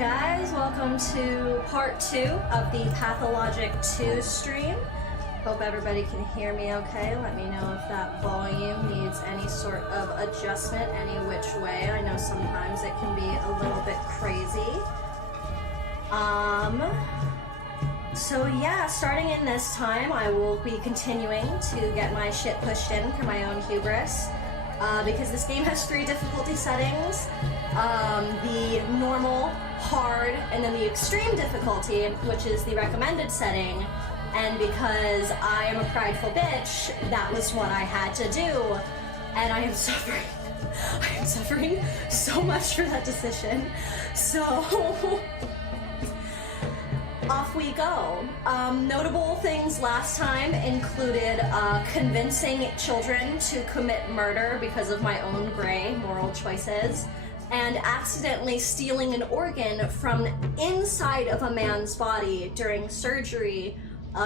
guys, welcome to part 2 of the Pathologic 2 stream. Hope everybody can hear me okay. Let me know if that volume needs any sort of adjustment any which way. I know sometimes it can be a little bit crazy. So yeah, starting in this time, I will be continuing to get my shit pushed in for my own hubris. Because this game has 3 difficulty settings. The normal, hard, and then the extreme difficulty, which is the recommended setting. And because I am a prideful bitch, that was what I had to do. And I am suffering. I am suffering so much for that decision. So, off we go. Notable things last time included convincing children to commit murder because of my own gray moral choices, and accidentally stealing an organ from inside of a man's body during surgery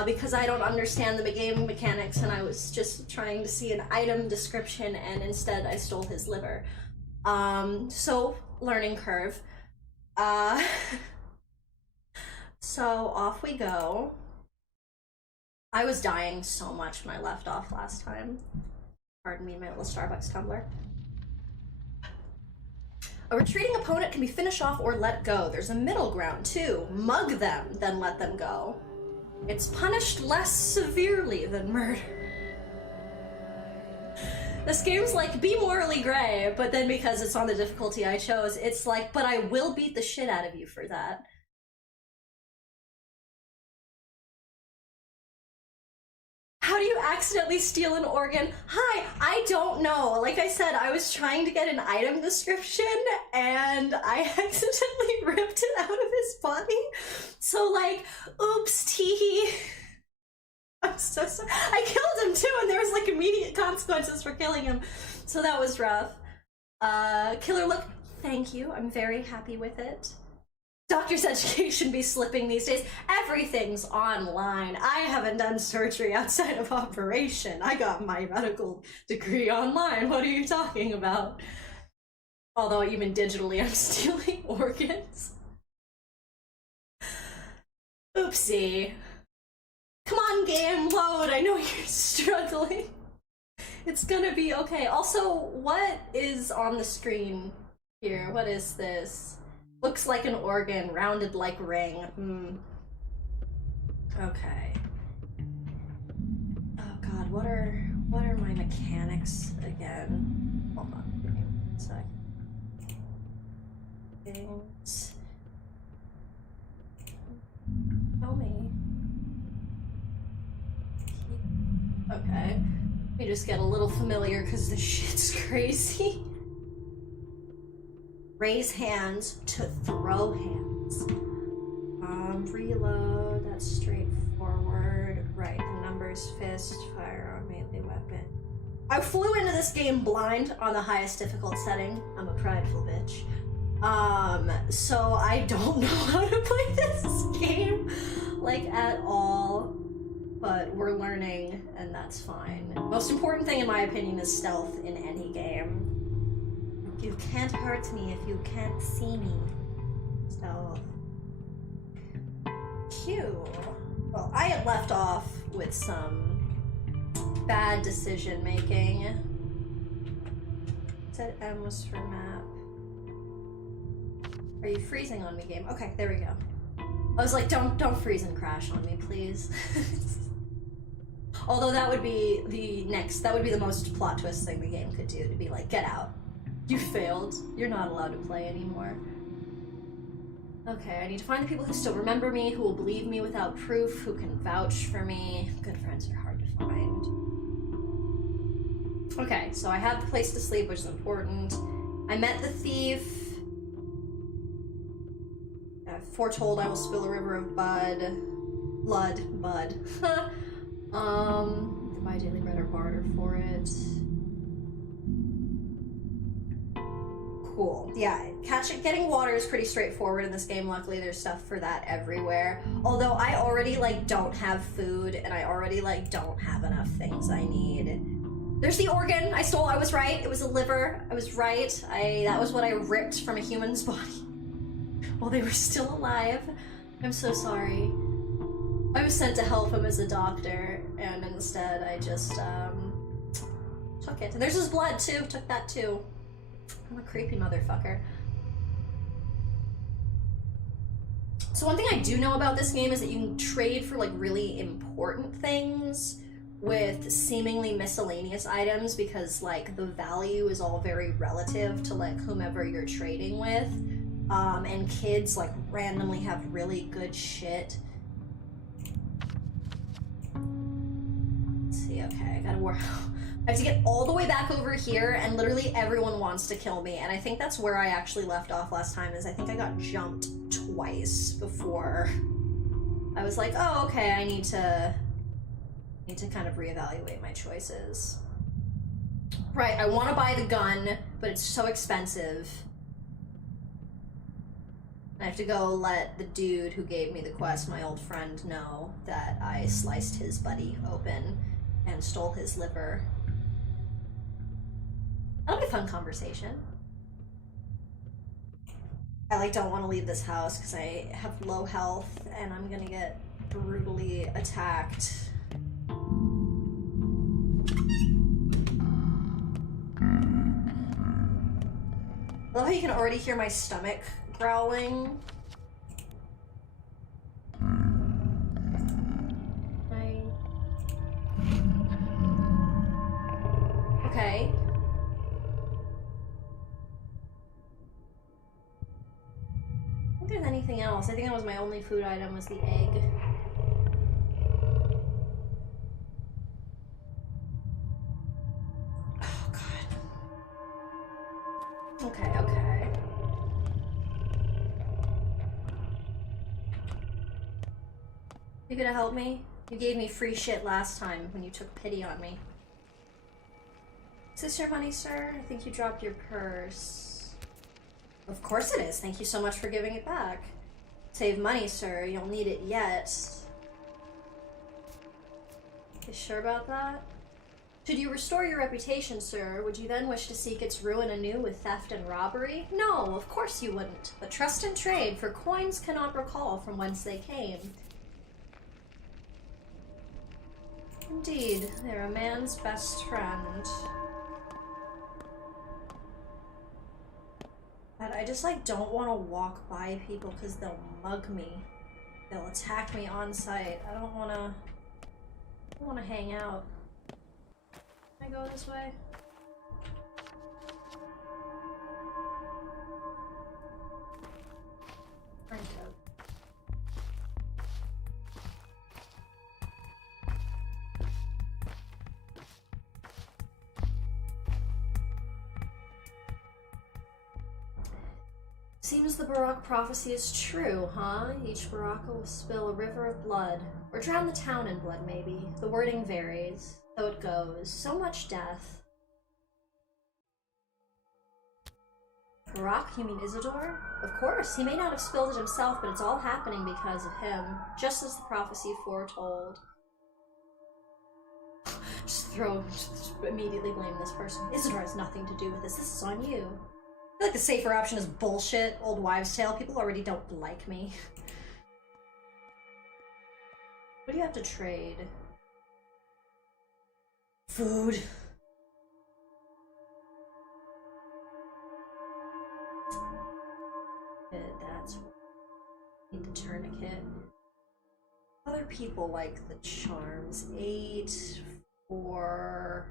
because I don't understand the game mechanics and I was just trying to see an item description and instead I stole his liver. So, learning curve. So off we go. I was dying so much when I left off last time. Pardon me, my little Starbucks tumbler. A retreating opponent can be finished off or let go. There's a middle ground too. Mug them, then let them go. It's punished less severely than murder. This game's like, be morally gray, but then because it's on the difficulty I chose, it's like, but I will beat the shit out of you for that. How do you accidentally steal an organ? Hi, I don't know. Like I said, I was trying to get an item description and I accidentally ripped it out of his body. So like, oops, teehee. I'm so sorry. I killed him too and there was like immediate consequences for killing him. So that was rough. Killer look, thank you. I'm very happy with it. Doctor's education be slipping these days. Everything's online. I haven't done surgery outside of operation. I got my medical degree online. What are you talking about? Although even digitally I'm stealing organs. Oopsie. Come on, game, load. I know you're struggling. It's gonna be okay. Also, what is on the screen here? What is this? Looks like an organ, rounded like ring. Okay. Oh god, what are my mechanics again? Hold on, give me 1 sec. Things. Tell me. Okay. Let me just get a little familiar because this shit's crazy. Raise hands to throw hands. Reload, that's straightforward. Right, the numbers, fist, firearm, melee weapon. I flew into this game blind on the highest difficult setting. I'm a prideful bitch. So I don't know how to play this game, like, at all. But we're learning, and that's fine. Most important thing, in my opinion, is stealth in any game. You can't hurt me if you can't see me. So, cute. Well, I had left off with some bad decision making. Said M was for map. Are you freezing on me, game? Okay, there we go. I was like, don't freeze and crash on me, please. Although that would be the most plot twist thing the game could do, to be like, get out. You failed. You're not allowed to play anymore. Okay, I need to find the people who still remember me, who will believe me without proof, who can vouch for me. Good friends are hard to find. Okay, so I have the place to sleep, which is important. I met the thief. Foretold I will spill a river of blood. My daily bread or barter for it. Cool. Yeah, getting water is pretty straightforward in this game. Luckily, there's stuff for that everywhere. Although I already, like, don't have food, and I already, like, don't have enough things I need. There's the organ I stole. I was right. It was a liver. I was right. That was what I ripped from a human's body. while they were still alive. I'm so sorry. I was sent to help him as a doctor, and instead I just, took it. And there's his blood, too. Took that, too. I'm a creepy motherfucker. So one thing I do know about this game is that you can trade for, like, really important things with seemingly miscellaneous items because, like, the value is all very relative to, like, whomever you're trading with. And kids, like, randomly have really good shit. Let's see, okay, I gotta work. I have to get all the way back over here, and literally everyone wants to kill me, and I think that's where I actually left off last time, is I think I got jumped twice before I was like, oh, okay, I need to kind of reevaluate my choices. Right, I want to buy the gun, but it's so expensive. I have to go let the dude who gave me the quest, my old friend, know that I sliced his buddy open and stole his liver. That'll be a fun conversation. I, like, don't want to leave this house because I have low health and I'm gonna get brutally attacked. I love how you can already hear my stomach growling. Okay. I don't think there's anything else. I think that was my only food item, was the egg. Oh, God. Okay, okay. You gonna help me? You gave me free shit last time when you took pity on me. Is this your money, sir? I think you dropped your purse. Of course it is. Thank you so much for giving it back. Save money, sir. You don't need it yet. You sure about that? Should you restore your reputation, sir, would you then wish to seek its ruin anew with theft and robbery? No, of course you wouldn't. But trust and trade, for coins cannot recall from whence they came. Indeed, they're a man's best friend. But I just, like, don't want to walk by people because they'll mug me. They'll attack me on sight. I don't want to hang out. Can I go this way? Thank you. Seems the Baroque prophecy is true, huh? Each Baraka will spill a river of blood. Or drown the town in blood, maybe. The wording varies. So it goes. So much death. Baroque? You mean Isidore? Of course. He may not have spilled it himself, but it's all happening because of him. Just as the prophecy foretold. Just immediately blame this person. Isidore has nothing to do with this. This is on you. I feel like the safer option is bullshit, old wives' tale. People already don't like me. What do you have to trade? Food. That's need the tourniquet. Other people like the charms. 8, 4.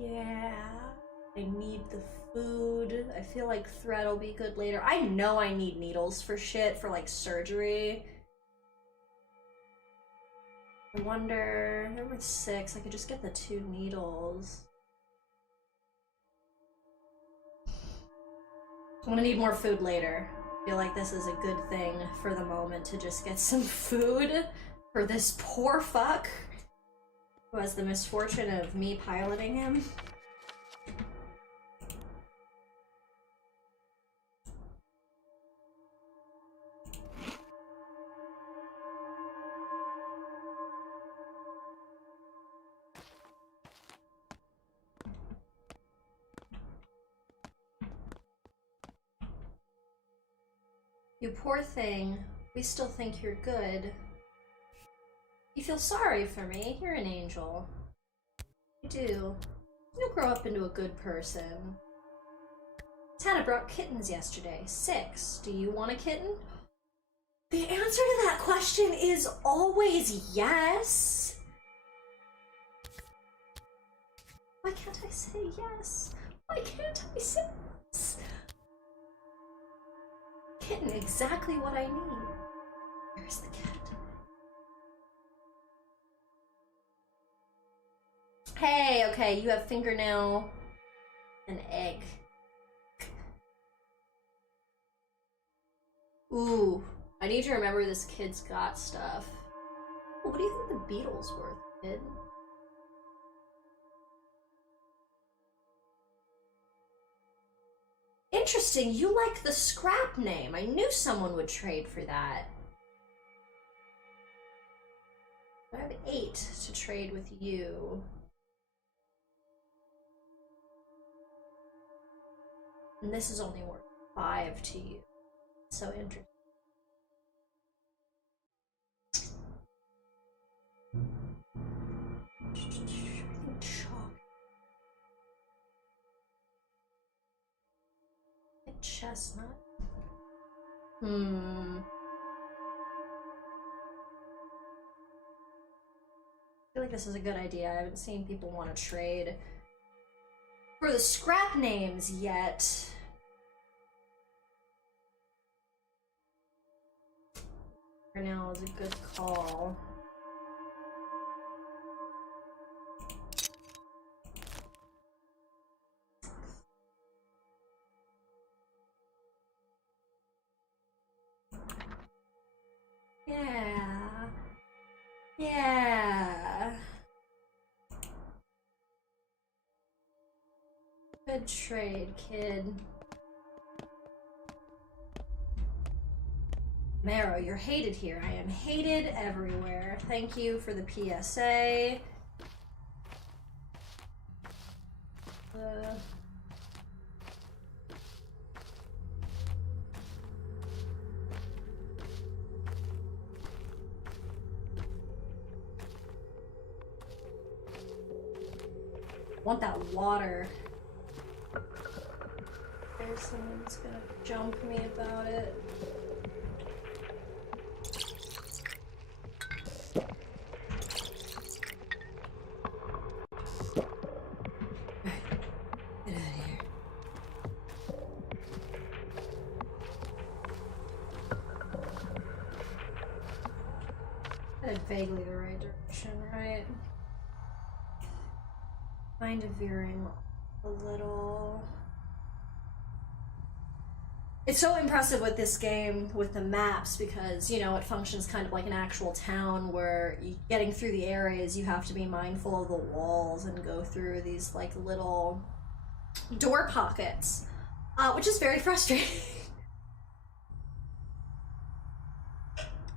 Yeah, I need the food. I feel like thread will be good later. I know I need needles for shit, for like surgery. I wonder, they're worth 6. I could just get the 2 needles. I'm gonna need more food later. I feel like this is a good thing for the moment to just get some food for this poor fuck who has the misfortune of me piloting him. You poor thing. We still think you're good. You feel sorry for me. You're an angel. You do. You'll grow up into a good person. Tana brought kittens yesterday. 6. Do you want a kitten? The answer to that question is always yes. Why can't I say yes? Why can't I say yes? Kitten, exactly what I need. Where's the cat? Hey, okay, you have fingernail and egg. Ooh, I need to remember this kid's got stuff. What do you think the Beatles were, kid? Interesting, you like the scrap name. I knew someone would trade for that. I have 8 to trade with you. And this is only worth 5 to you. So interesting. Chestnut. I feel like this is a good idea. I haven't seen people want to trade for the scrap names yet. For now is a good call. Yeah. Yeah. Good trade, kid. Marrow, you're hated here. I am hated everywhere. Thank you for the PSA. Want that water. There's someone that's gonna jump me about it. Get out of here. Headed vaguely the right direction, right? Kind of veering a little. It's so impressive with this game, with the maps, because, you know, it functions kind of like an actual town where getting through the areas, you have to be mindful of the walls and go through these, like, little door pockets, which is very frustrating.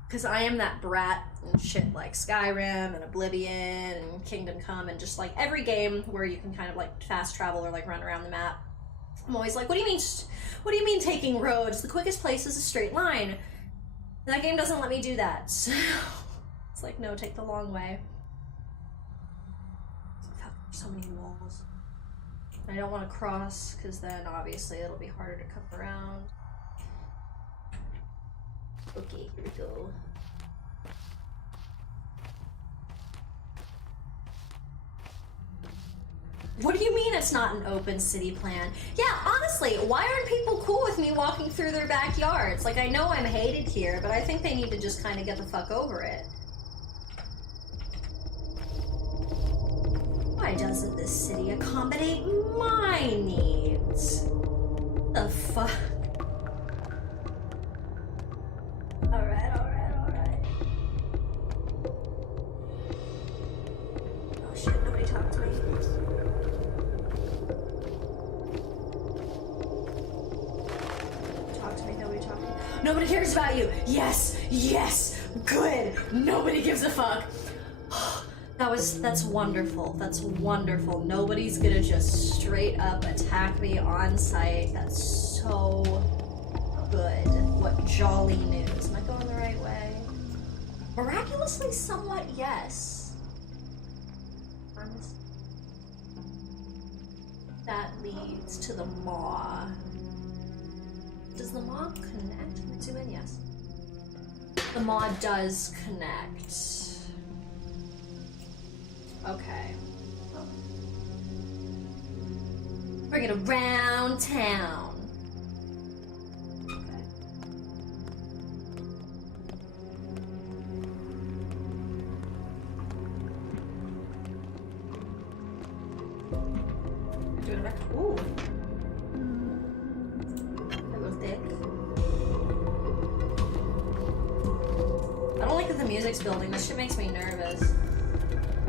Because I am that brat and shit like Skyrim and Oblivion and Kingdom Come and just like every game where you can kind of like fast travel or like run around the map. I'm always like, what do you mean taking roads? The quickest place is a straight line. And that game doesn't let me do that. So it's like, no, take the long way. Fuck, there's so many walls. I don't want to cross because then obviously it'll be harder to come around. Okay, here we go. What do you mean it's not an open city plan? Yeah, honestly, why aren't people cool with me walking through their backyards? Like, I know I'm hated here, but I think they need to just kind of get the fuck over it. Why doesn't this city accommodate my needs? The fuck? Alright. Oh shit, nobody talked to me. Nobody cares about you. Yes, good. Nobody gives a fuck. That's wonderful. That's wonderful. Nobody's gonna just straight up attack me on sight. That's so good. What jolly news. Am I going the right way? Miraculously, somewhat, yes. That leads to the maw. Does the maw connect? Can we zoom in? Yes. The maw does connect. Okay. Bring it around town. Okay. Do it back. Ooh. Hello, thick. I don't like that the music's building. That shit makes me nervous.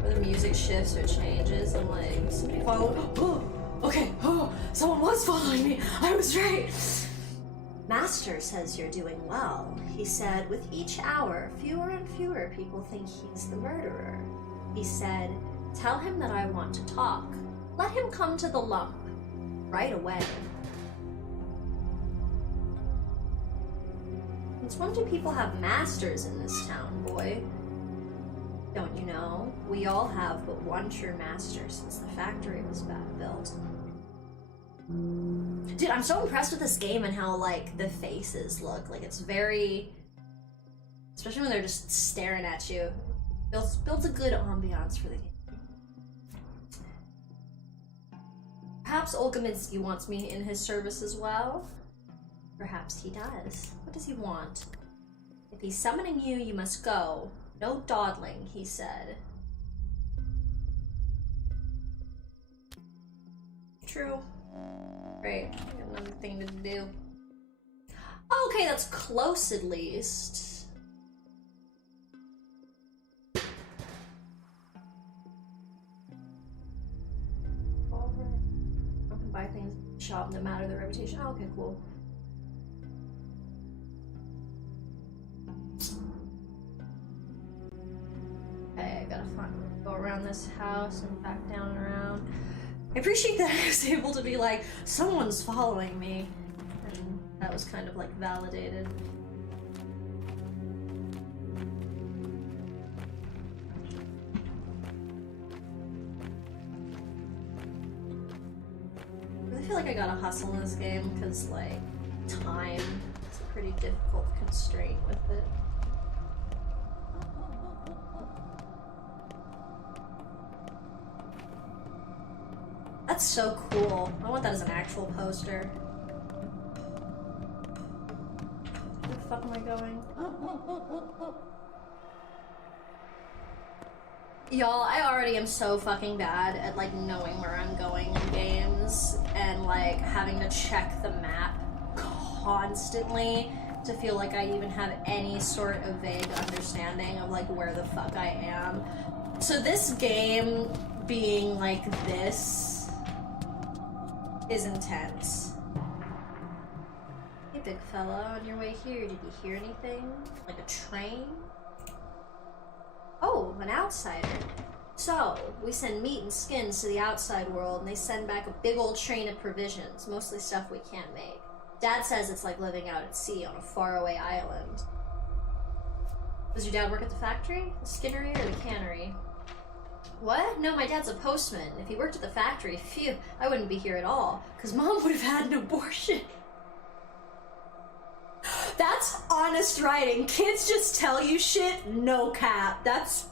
Where the music shifts or changes, I'm like, somebody follow. Oh, okay. Oh, someone was following me. I was right. Master says you're doing well. He said, with each hour, fewer and fewer people think he's the murderer. He said, tell him that I want to talk. Let him come to the lump right away. Since when do people have masters in this town, boy? Don't you know? We all have but one true master since the factory was built. Dude, I'm so impressed with this game and how, like, the faces look. Like, it's very... Especially when they're just staring at you. Builds a good ambiance for the game. Perhaps Olgaminsky wants me in his service as well? Perhaps he does. What does he want? If he's summoning you, you must go. No dawdling, he said. True. Great. I got another thing to do. Okay, that's close at least. I can buy things in the shop no matter their reputation. Oh, okay, cool. Okay, I gotta go around this house and back down and around. I appreciate that I was able to be like, someone's following me. And that was kind of like validated. I feel like I gotta hustle in this game because, like, time is a pretty difficult constraint with it. That's so cool. I want that as an actual poster. Where the fuck am I going? Y'all, I already am so fucking bad at, like, knowing where I'm going in games and, like, having to check the map constantly to feel like I even have any sort of vague understanding of, like, where the fuck I am. So this game being like this is intense. Hey, big fella, on your way here, did you hear anything? Like a train? Oh, an outsider. So, we send meat and skins to the outside world, and they send back a big old train of provisions, mostly stuff we can't make. Dad says it's like living out at sea on a faraway island. Does your dad work at the factory, the skinnery, or the cannery? What? No, my dad's a postman. If he worked at the factory, phew, I wouldn't be here at all, because Mom would have had an abortion. That's honest writing. Kids just tell you shit, no cap. That's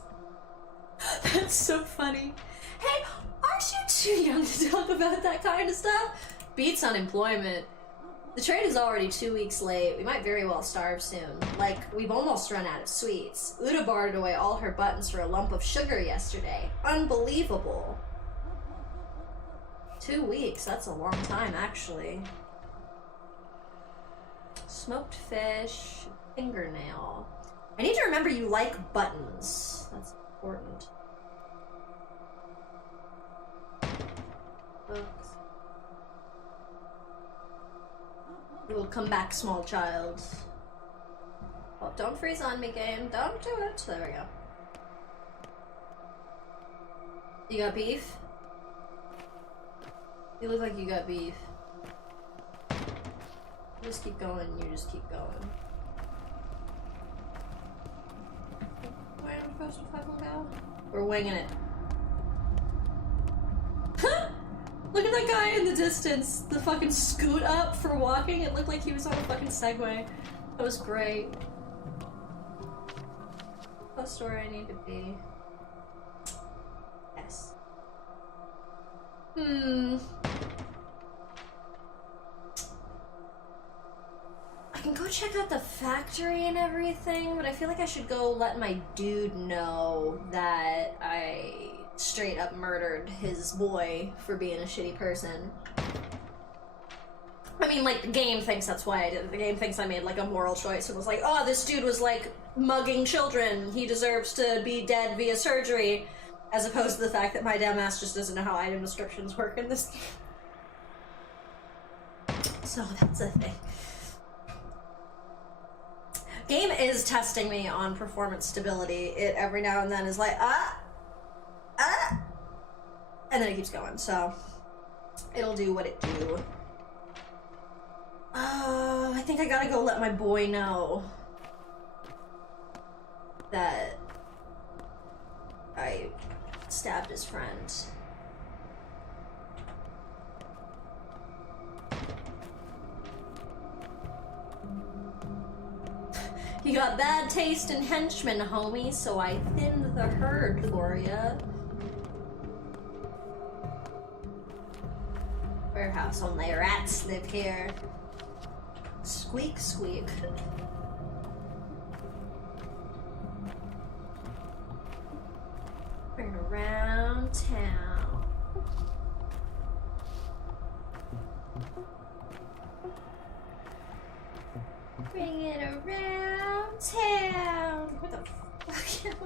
so funny. Hey, aren't you too young to talk about that kind of stuff? Beats unemployment. The train is already 2 weeks late. We might very well starve soon. Like, we've almost run out of sweets. Uda bartered away all her buttons for a lump of sugar yesterday. Unbelievable. 2 weeks, that's a long time, actually. Smoked fish, fingernail. I need to remember you like buttons. That's important. Books. You will come back, small child. Oh, don't freeze on me, game. Don't do it. There we go. You got beef? You look like you got beef. Just keep going, you just keep going. Where am I supposed to fucking go? We're winging it. Look at that guy in the distance. The fucking scoot up for walking. It looked like he was on a fucking Segway. That was great. Close to where I need to be. Yes. I can go check out the factory and everything, but I feel like I should go let my dude know that I straight up murdered his boy for being a shitty person. I mean, like, the game thinks that's why I did it. The game thinks I made, like, a moral choice and was like, oh, this dude was, like, mugging children. He deserves to be dead via surgery. As opposed to the fact that my damn ass just doesn't know how item descriptions work in this game. So, that's a thing. Game is testing me on performance stability. It every now and then is like, and then it keeps going, so it'll do what it do. I think I gotta go let my boy know that I stabbed his friend. You got bad taste in henchmen, homie, so I thinned the herd for ya. Warehouse, only rats live here. Squeak, squeak. Bring it around town. Bring it around town. What the fuck am I?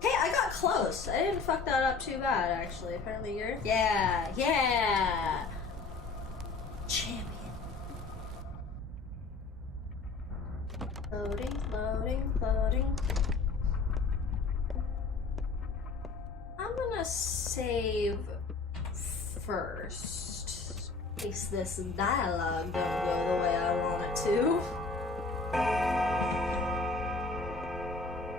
Hey, I got close. I didn't fuck that up too bad, actually. Apparently you're... Yeah, yeah! Champion. Loading, loading, loading. I'm gonna save first. In case this dialogue don't go the way I want it to.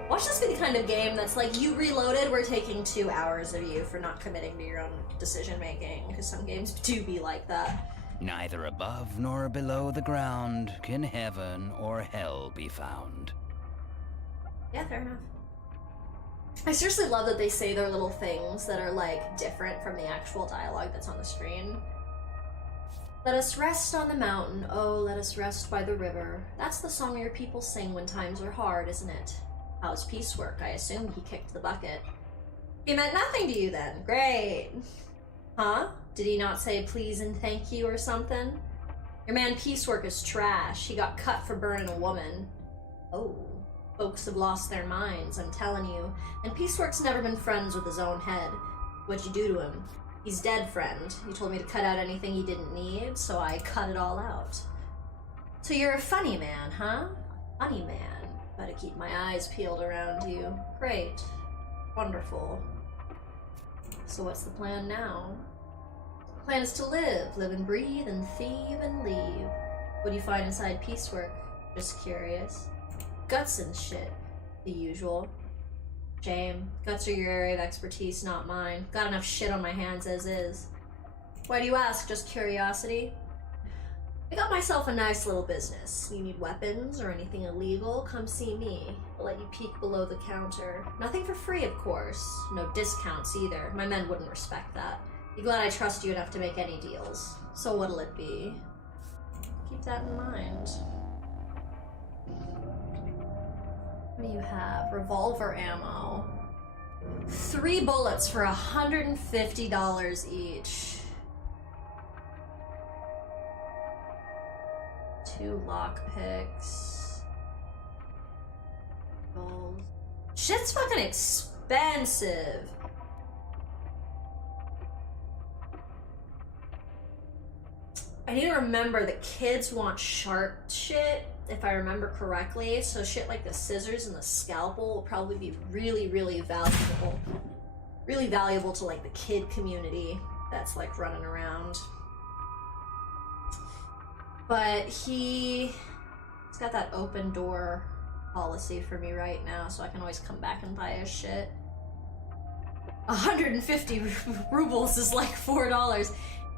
Watch this be the kind of game that's like, you reloaded, we're taking 2 hours of you for not committing to your own decision making, because some games do be like that. Neither above nor below the ground can heaven or hell be found. Yeah, fair enough. I seriously love that they say their little things that are like different from the actual dialogue that's on the screen. Let us rest on the mountain, oh, let us rest by the river. That's the song your people sing when times are hard, isn't it? How's piecework? I assume he kicked the bucket. He meant nothing to you then. Great. Huh? Did he not say please and thank you or something? Your man piecework is trash. He got cut for burning a woman. Oh. Folks have lost their minds, I'm telling you. And piecework's never been friends with his own head. What'd you do to him? He's dead, friend. He told me to cut out anything he didn't need, so I cut it all out. So you're a funny man, huh? Funny man. Better keep my eyes peeled around you. Great. Wonderful. So what's the plan now? The plan is to live and breathe and thieve and leave. What do you find inside piecework? Just curious. Guts and shit. The usual. Shame. Guts are your area of expertise, not mine. Got enough shit on my hands as is. Why do you ask? Just curiosity? I got myself a nice little business. You need weapons or anything illegal? Come see me. I'll let you peek below the counter. Nothing for free, of course. No discounts either. My men wouldn't respect that. Be glad I trust you enough to make any deals. So what'll it be? Keep that in mind. What do you have? Revolver ammo. 3 bullets for $150 each. 2 lockpicks. Gold. Shit's fucking expensive. I need to remember that kids want sharp shit, if I remember correctly, so shit like the scissors and the scalpel will probably be really, really valuable. Really valuable to like the kid community that's like running around. But he's got that open door policy for me right now, so I can always come back and buy his shit. 150 rubles is like $4.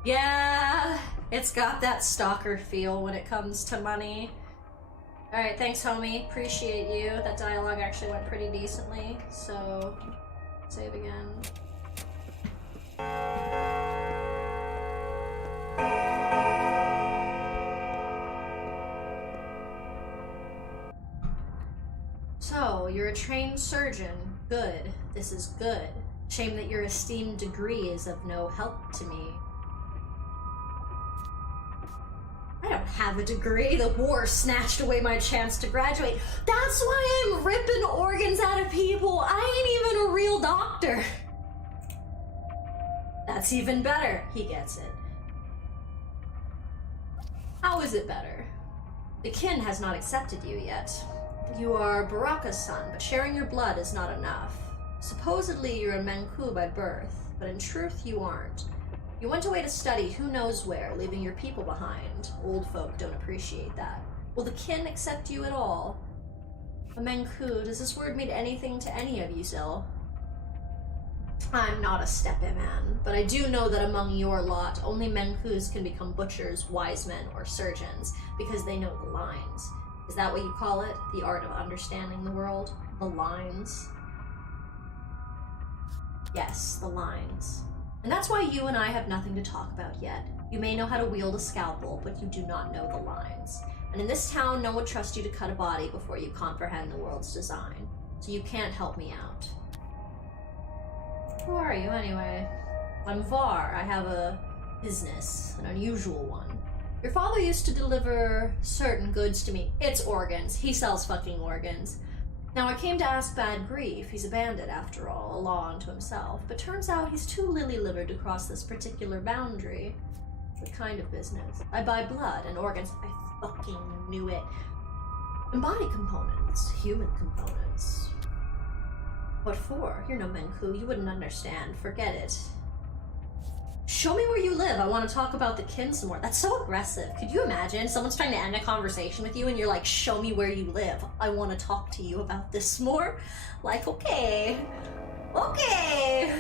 Yeah, it's got that stalker feel when it comes to money. Alright, thanks homie, appreciate you. That dialogue actually went pretty decently, so save again. So, you're a trained surgeon. Good. This is good. Shame that your esteemed degree is of no help to me. I don't have a degree. The war snatched away my chance to graduate. That's why I'm ripping organs out of people. I ain't even a real doctor. That's even better. He gets it. How is it better? The kin has not accepted you yet. You are Baraka's son, but sharing your blood is not enough. Supposedly you're a Menku by birth, but in truth you aren't. You went away to study who knows where, leaving your people behind. Old folk don't appreciate that. Will the kin accept you at all? A Menku, does this word mean anything to any of you, Zil? I'm not a steppe man, but I do know that among your lot, only Menkus can become butchers, wise men, or surgeons, because they know the lines. Is that what you call it? The art of understanding the world? The lines? Yes, the lines. And that's why you and I have nothing to talk about yet. You may know how to wield a scalpel, but you do not know the lines. And in this town, no one trusts you to cut a body before you comprehend the world's design. So you can't help me out. Who are you, anyway? I'm Var. I have a business, an unusual one. Your father used to deliver certain goods to me. It's organs. He sells fucking organs. Now, I came to ask Bad Grief. He's a bandit, after all, a law unto himself. But turns out he's too lily-livered to cross this particular boundary. What kind of business? I buy blood and organs. I fucking knew it. And body components. Human components. What for? You're no Menku. You wouldn't understand. Forget it. Show me where you live. I want to talk about the kin some more. That's so aggressive. Could you imagine? Someone's trying to end a conversation with you and you're like, show me where you live. I want to talk to you about this more. Like, okay. Okay.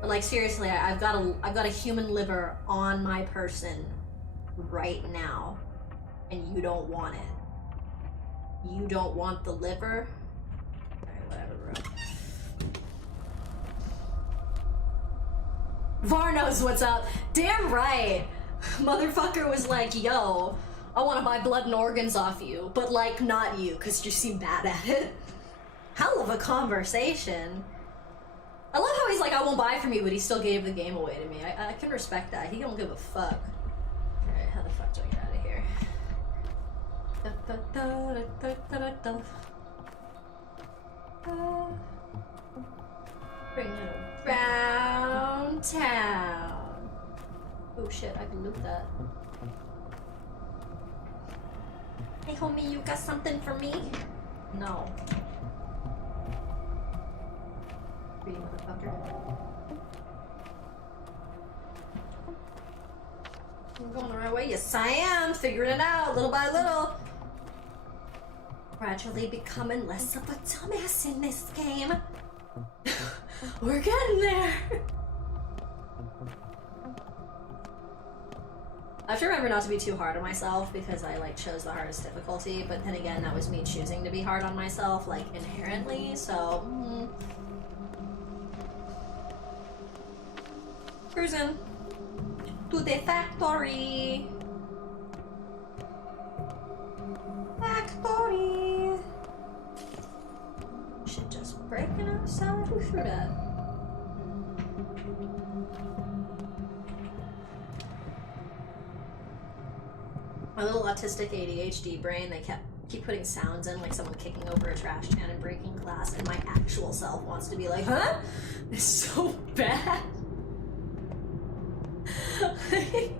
But like, seriously, I've got a human liver on my person right now. And you don't want it. You don't want the liver? Alright, whatever, bro. Var knows what's up. Damn right. Motherfucker was like, yo, I want to buy blood and organs off you, but like not you, because you seem bad at it. Hell of a conversation. I love how he's like, I won't buy from you, but he still gave the game away to me. I can respect that. He don't give a fuck. Alright, how the fuck do I get out of here? Bring it around town. Oh shit, I can loot that. Hey homie, you got something for me? No. Free motherfucker. I'm going the right way. Yes, I am. Figuring it out little by little. Gradually becoming less of a dumbass in this game. We're getting there. I have to remember not to be too hard on myself because I like chose the hardest difficulty, but then again, that was me choosing to be hard on myself, like inherently, so. Cruising to the factory. Factory. Shit just breaking outside. Who threw that? My little autistic ADHD brain, they keep putting sounds in, like someone kicking over a trash can and breaking glass, and my actual self wants to be like, huh? It's so bad. Like,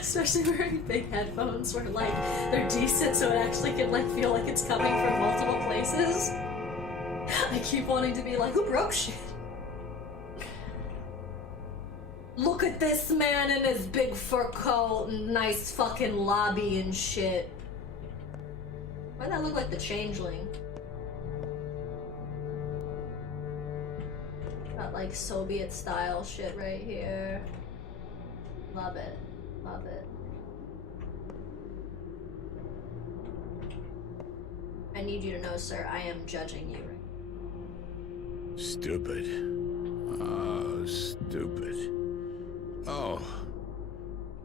especially wearing big headphones where like they're decent so it actually can like feel like it's coming from multiple places. I keep wanting to be like, who broke shit? Look at this man in his big fur coat and nice fucking lobby and shit. Why'd that look like the Changeling? Got like Soviet style shit right here. Love it. Love it. I need you to know, sir, I am judging you. Stupid. Oh, stupid. Oh,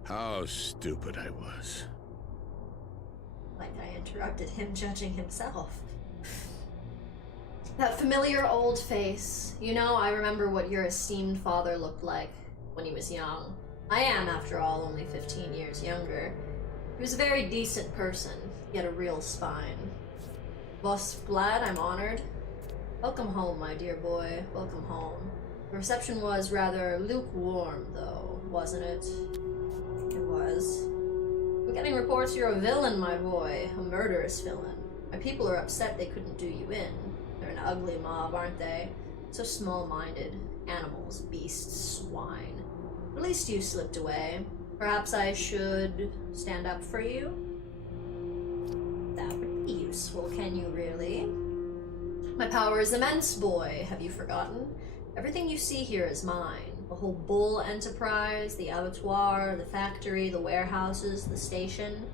how stupid I was. Like I interrupted him judging himself. That familiar old face. You know, I remember what your esteemed father looked like when he was young. I am, after all, only 15 years younger. He was a very decent person. He had a real spine. Was glad, I'm honored. Welcome home, my dear boy. Welcome home. The reception was rather lukewarm, though, wasn't it? It was. We're getting reports you're a villain, my boy. A murderous villain. My people are upset they couldn't do you in. They're an ugly mob, aren't they? So small-minded. Animals, beasts, swine. At least you slipped away. Perhaps I should stand up for you? That would be useful, can you really? My power is immense, boy. Have you forgotten? Everything you see here is mine. The whole bull enterprise, the abattoir, the factory, the warehouses, the station.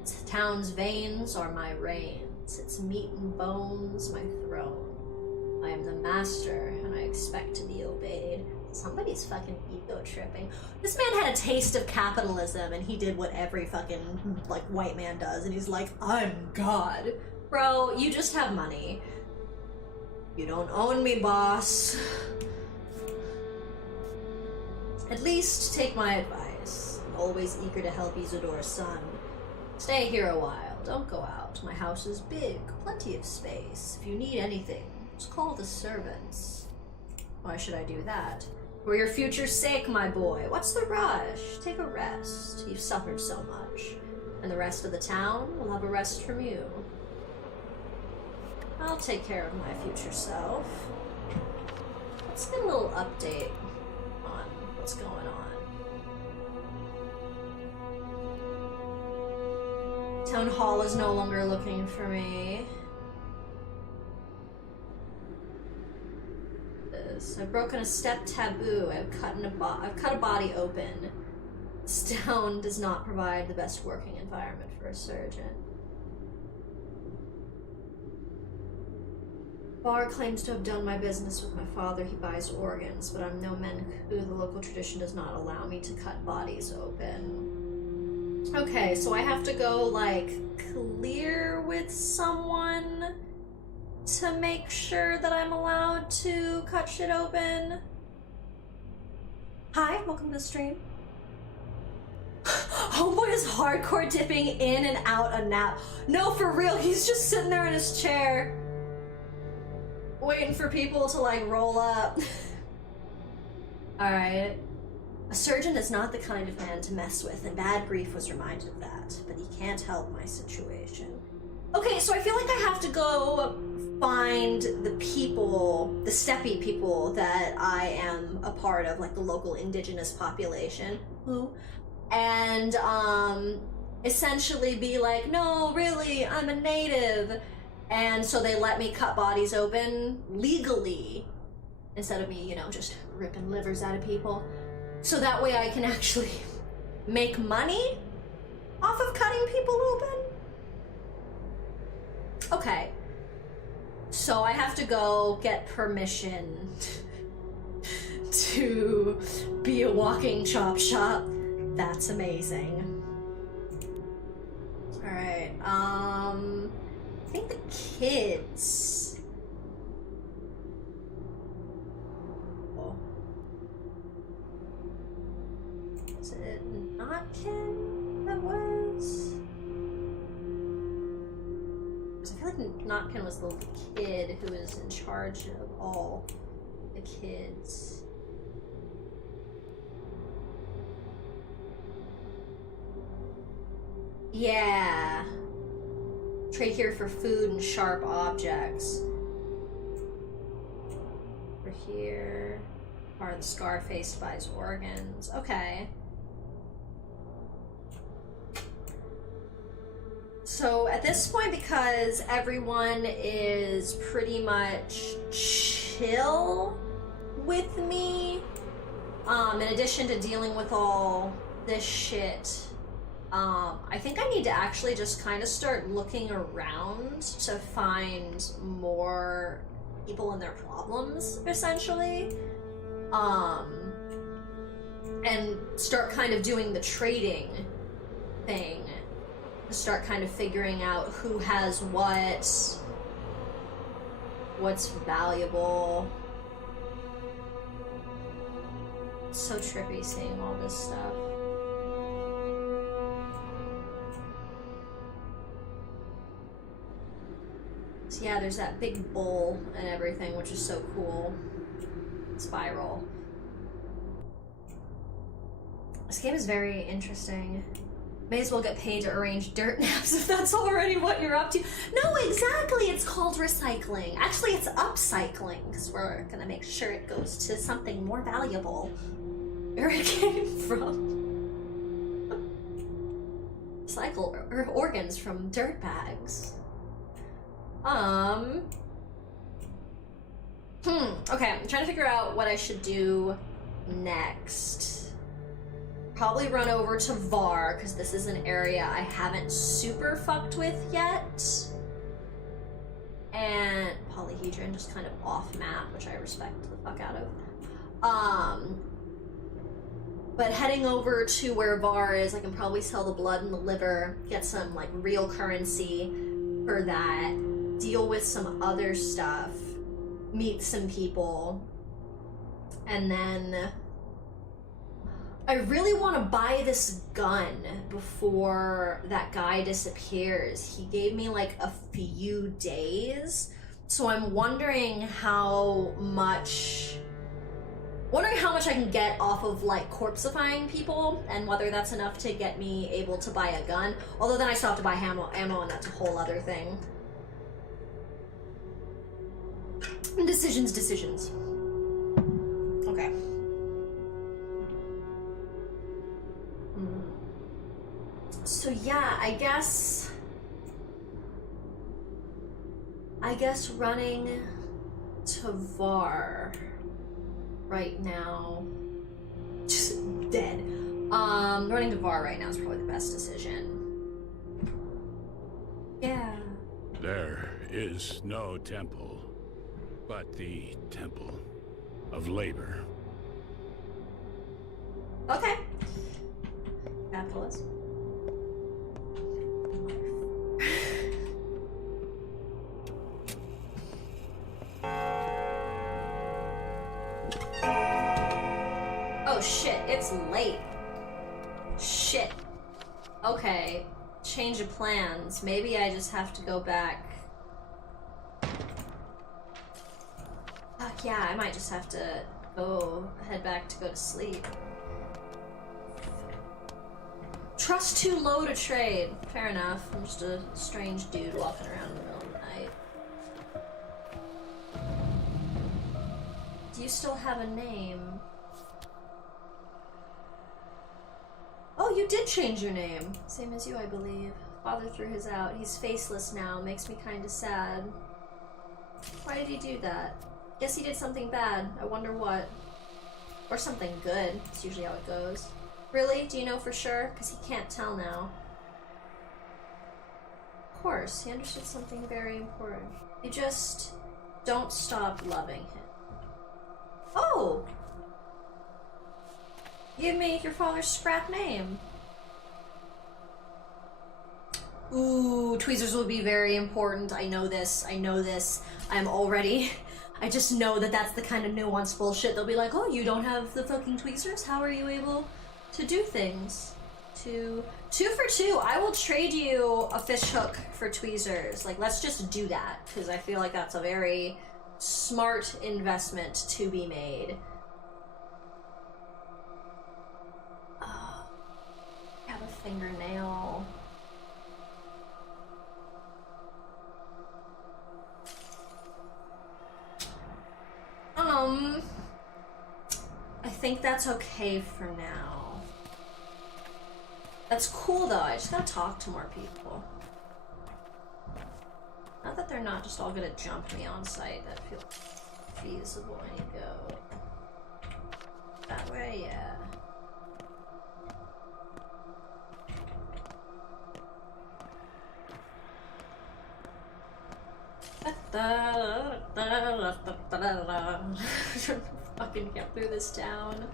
Its town's veins are my reins. Its meat and bones, my throne. I am the master, and I expect to be obeyed. Somebody's fucking ego tripping. This man had a taste of capitalism, and he did what every fucking, like, white man does, and he's like, I'm God. Bro, you just have money. You don't own me, boss. At least take my advice. I'm always eager to help Isodor's son. Stay here a while. Don't go out. My house is big. Plenty of space. If you need anything, just call the servants. Why should I do that? For your future's sake, my boy. What's the rush? Take a rest. You've suffered so much. And the rest of the town will have a rest from you. I'll take care of my future self. Let's get a little update on what's going on. Town Hall is no longer looking for me. I've broken a step taboo. I've cut a body open. This town does not provide the best working environment for a surgeon. Bar claims to have done my business with my father. He buys organs, but I'm no menku. The local tradition does not allow me to cut bodies open. Okay, so I have to go, like, clear with someone to make sure that I'm allowed to cut shit open. Hi, welcome to the stream. Homeboy is hardcore dipping in and out a nap. No, for real, he's just sitting there in his chair, waiting for people to, like, roll up. Alright. A surgeon is not the kind of man to mess with, and Bad Grief was reminded of that, but he can't help my situation. Okay, so I feel like I have to go find the people, the steppy people that I am a part of, like the local indigenous population, and essentially be like, no, really, I'm a native. And so they let me cut bodies open legally instead of me, you know, just ripping livers out of people. So that way I can actually make money off of cutting people open. Okay. So I have to go get permission to be a walking chop shop. That's amazing. Alright, I think the kids. Oh. Was it not Ken that was? I feel like Notkin was the kid who was in charge of all the kids. Yeah. Trade here for food and sharp objects. Over here. Part of the Scarface buys organs. Okay. So at this point, because everyone is pretty much chill with me, in addition to dealing with all this shit, I think I need to actually just kind of start looking around to find more people and their problems, essentially. And start kind of doing the trading thing. Start kind of figuring out who has what's valuable. It's so trippy seeing all this stuff. So yeah, there's that big bowl and everything, which is so cool. Spiral. This game is very interesting. May as well get paid to arrange dirt naps if that's already what you're up to. No, exactly, it's called recycling. Actually, it's upcycling, because we're gonna make sure it goes to something more valuable. Where it came from. Recycle organs from dirt bags. Okay, I'm trying to figure out what I should do next. Probably run over to VAR, because this is an area I haven't super fucked with yet. And Polyhedron, just kind of off map, which I respect the fuck out of. But heading over to where VAR is, I can probably sell the blood and the liver, get some like real currency for that, deal with some other stuff, meet some people, and then I really want to buy this gun before that guy disappears. He gave me like a few days, so I'm wondering how much I can get off of like corpsifying people, and whether that's enough to get me able to buy a gun. Although then I still have to buy ammo, and that's a whole other thing. Decisions. Okay. So yeah, I guess running to VAR right now, just dead. Running to VAR right now is probably the best decision. Yeah. There is no temple, but the temple of labor. Okay. Capitalist. Oh shit, it's late. Shit. Okay, change of plans. Maybe I just have to go back. Fuck yeah, I might just have to head back to go to sleep. Trust too low to trade. Fair enough. I'm just a strange dude walking around in the middle of the night. Do you still have a name? Oh, you did change your name. Same as you, I believe. Father threw his out. He's faceless now. Makes me kinda sad. Why did he do that? Guess he did something bad. I wonder what. Or something good. It's usually how it goes. Really? Do you know for sure? Because he can't tell now. Of course, he understood something very important. You just don't stop loving him. Oh! Give me your father's scrap name. Ooh, tweezers will be very important. I know this. I'm already... I just know that that's the kind of nuanced bullshit. They'll be like, oh, you don't have the fucking tweezers? How are you able to do things? Two for two. I will trade you a fish hook for tweezers. Like, let's just do that, because I feel like that's a very smart investment to be made. Oh, I have a fingernail. think that's okay for now. That's cool though, I just gotta talk to more people. Not that they're not just all gonna jump me on site, that feels feasible. I need to go that way, yeah. Fucking get through this town.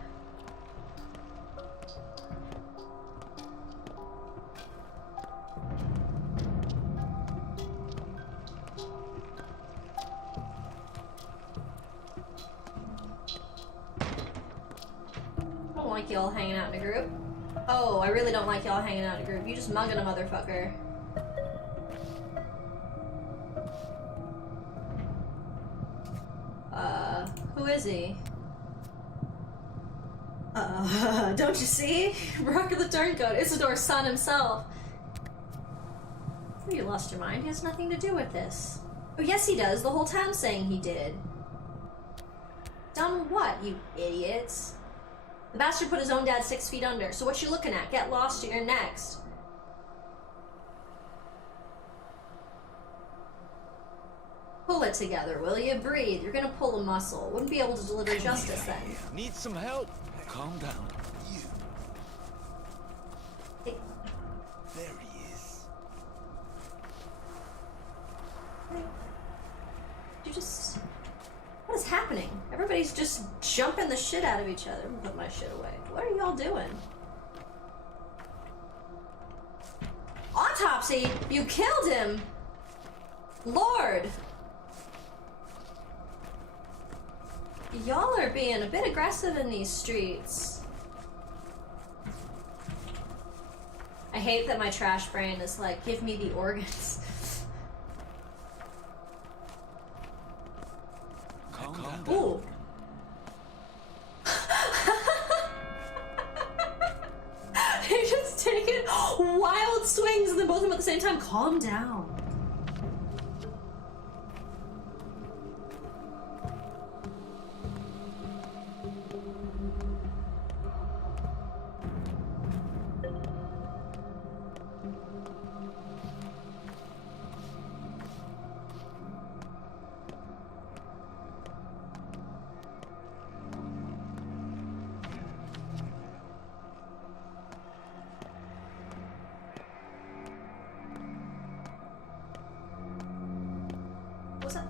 I don't like y'all hanging out in a group. Oh, I really don't like y'all hanging out in a group. You just mugging a motherfucker. Who is he? Don't you see? Rock of the Turncoat, Isidore's son himself. Oh, you lost your mind. He has nothing to do with this. Oh, yes he does. The whole town's saying he did. Done what, you idiots? The bastard put his own dad 6 feet under, so what you looking at? Get lost or you're next. Pull it together, will you? Breathe. You're gonna pull a muscle. Wouldn't be able to deliver justice then. Need some help? Calm down. You. Hey. There he is. You just... What is happening? Everybody's just jumping the shit out of each other. I'm gonna put my shit away. What are y'all doing? Autopsy? You killed him! Lord! Y'all are being a bit aggressive in these streets. I hate that my trash brain is like, give me the organs. Calm down. Ooh. They just taking wild swings and then both of them at the same time. Calm down. What's up?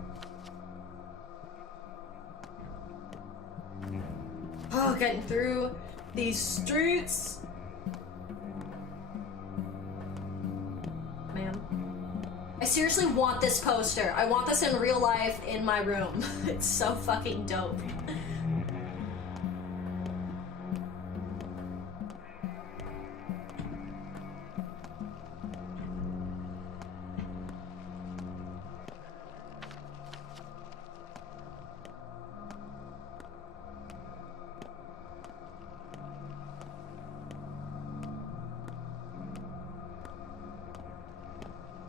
Oh, getting through these streets. Man. I seriously want this poster. I want this in real life in my room. It's so fucking dope.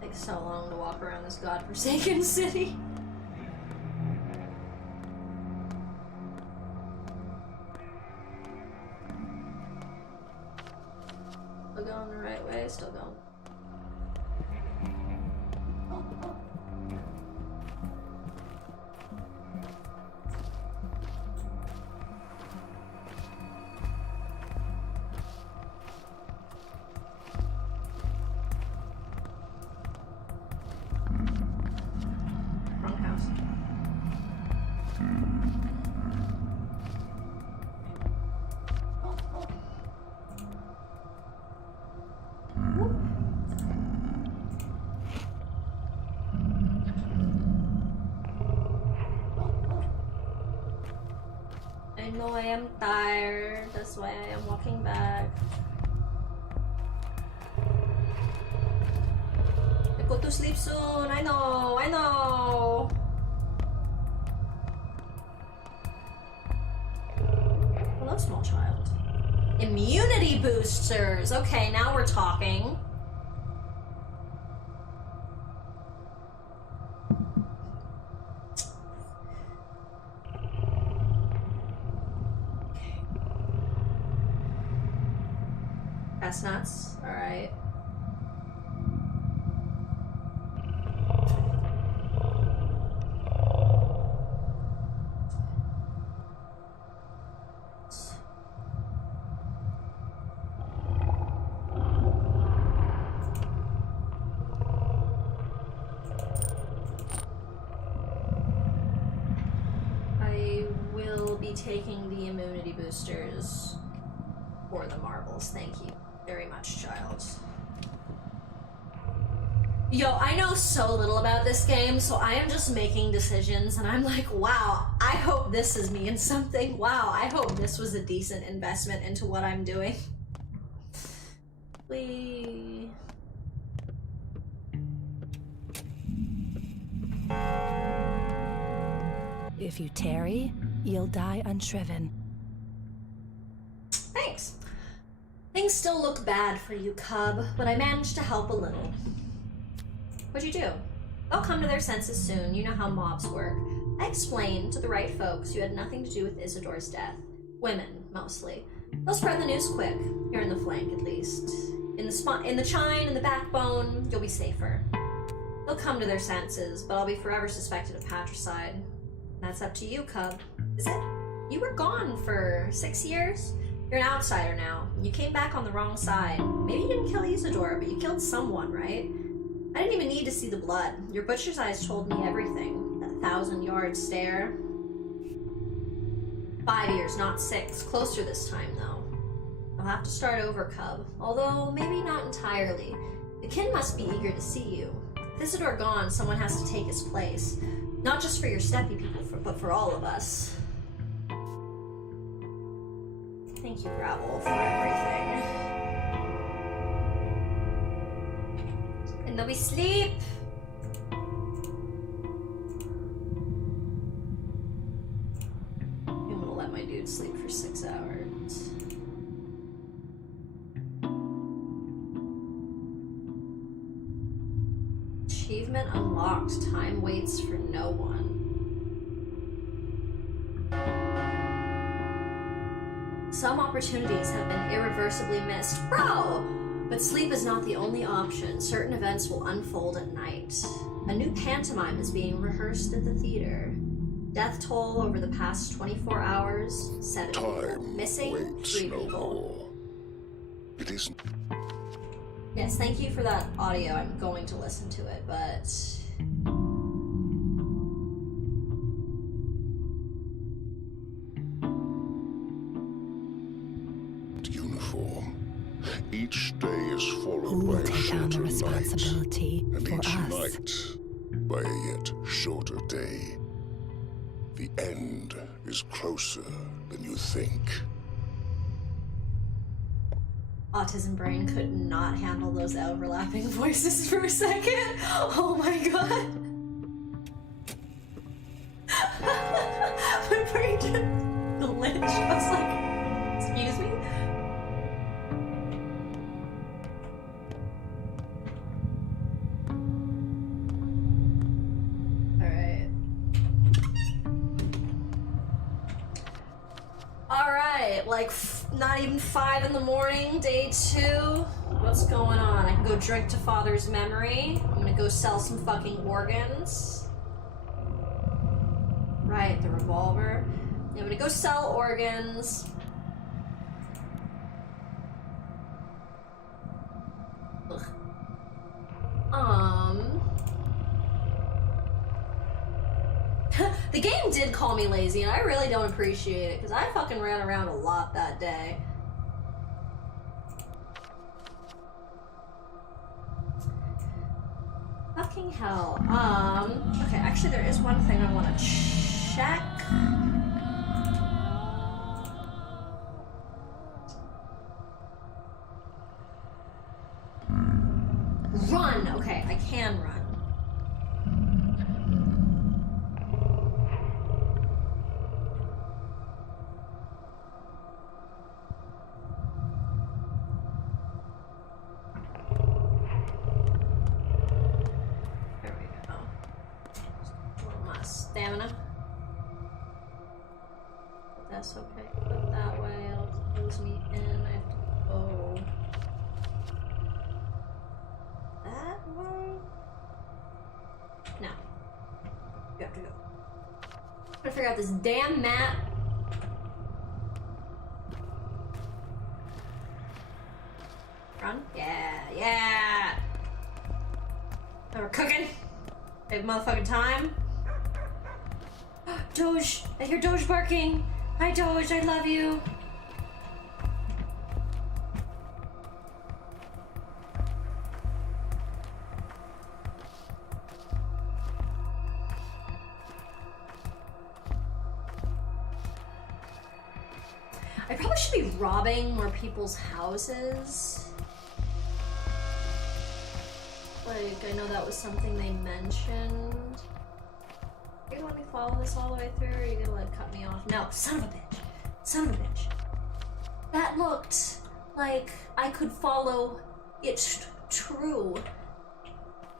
Takes so long to walk around this godforsaken city. Still going the right way, still going. Wrong house. I know I am tired, that's why I am walking back. I go to sleep soon, I know, I know. Hello, small child. Immunity boosters! Okay, now we're talking. chestnuts. Alright. I will be taking the immunity boosters for the marbles. Thank you very much, child. Yo, I know so little about this game, so I am just making decisions, and I'm like, wow, I hope this is means something. Wow, I hope this was a decent investment into what I'm doing. If you tarry, you'll die unshriven. Thanks. Things still look bad for you, Cub, but I managed to help a little. What'd you do? They'll come to their senses soon. You know how mobs work. I explained to the right folks you had nothing to do with Isidore's death. Women, mostly. They'll spread the news quick. Here in the flank, at least. In the chine, in the backbone, you'll be safer. They'll come to their senses, but I'll be forever suspected of patricide. That's up to you, Cub. Is it? You were gone for 6 years? You're an outsider now. You came back on the wrong side. Maybe you didn't kill Isidore, but you killed someone, right? I didn't even need to see the blood. Your butcher's eyes told me everything. That 1,000-yard stare. 5 years, not 6. Closer this time, though. I'll have to start over, Cub. Although, maybe not entirely. The kin must be eager to see you. With Isidore gone, someone has to take his place. Not just for your steppy people, but for all of us. Thank you, Gravel, for everything. And then we sleep. I'm gonna let my dude sleep for 6 hours. Achievement unlocked. Time waits for no one. Some opportunities have been irreversibly missed. Bro! But sleep is not the only option. Certain events will unfold at night. A new pantomime is being rehearsed at the theater. Death toll over the past 24 hours, 7 people. Missing, 3 people. It isn't. Yes, thank you for that audio. I'm going to listen to it, but... Uniform. Each day is followed Who will by a take on the shorter responsibility night, and for each us? night by a yet shorter day. The end is closer than you think. Autism brain could not handle those overlapping voices for a second. Oh my god. My brain just glitched. I was like, excuse me? Alright, like not even 5 in the morning, day 2. What's going on? I can go drink to father's memory. I'm gonna go sell some fucking organs. Right, the revolver. Yeah, I'm gonna go sell organs. Ugh. The game did call me lazy, and I really don't appreciate it, because I fucking ran around a lot that day. Fucking hell. Okay, actually there is one thing I want to check. Run! Okay, I can run. Stamina. But that's okay. Put it that way. It'll close me in. I have to go that way? No. You have to go. I'm gonna figure out this damn map. Run? Yeah, yeah! Now we're cooking! Big motherfucking time. Doge! I hear Doge barking! Hi Doge, I love you! I probably should be robbing more people's houses. Like, I know that was something they mentioned. Are you gonna let me follow this all the way through, or are you gonna like cut me off? No, son of a bitch. Son of a bitch. That looked like I could follow it true.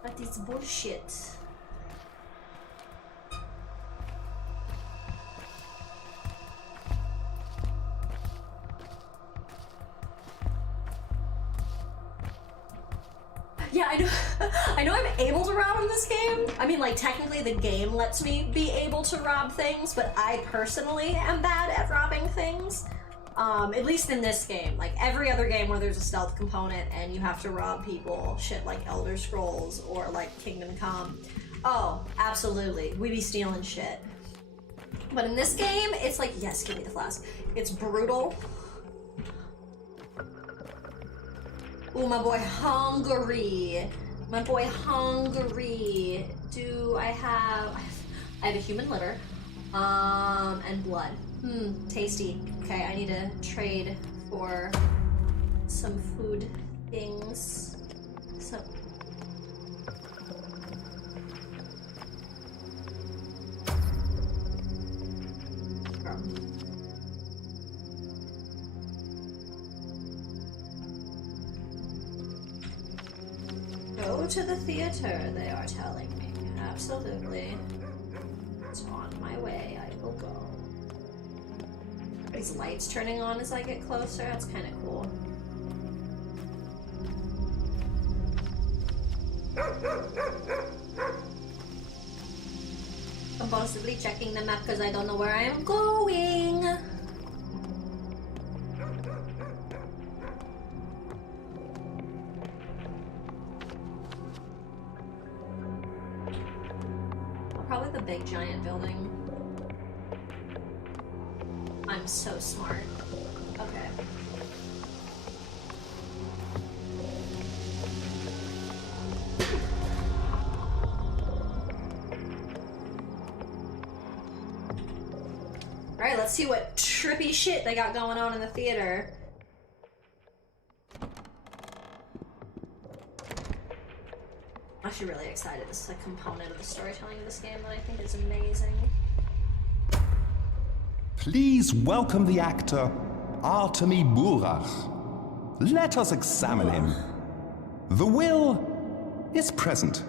But it's bullshit. Yeah, I know I'm able to rob in this game. I mean, like, technically the game lets me be able to rob things, but I personally am bad at robbing things. At least in this game. Like, every other game where there's a stealth component and you have to rob people, shit like Elder Scrolls or, like, Kingdom Come. Oh, absolutely. We be stealing shit. But in this game, it's like, yes, give me the flask. It's brutal. Ooh, my boy Hungry. My boy Hungry. Do I have a human liver. And blood. Tasty. Okay, I need to trade for some food things. So go to the theater, they are telling me. Absolutely. It's on my way, I will go. Are these lights turning on as I get closer? That's kind of cool. Compulsively checking the map because I don't know where I am going. Probably the big giant building. I'm so smart. Okay. Alright, let's see what trippy shit they got going on in the theater. I'm actually really excited. This is a component of the storytelling of this game that I think is amazing. Please welcome the actor, Artemi Burach. Let us examine him. The will is present.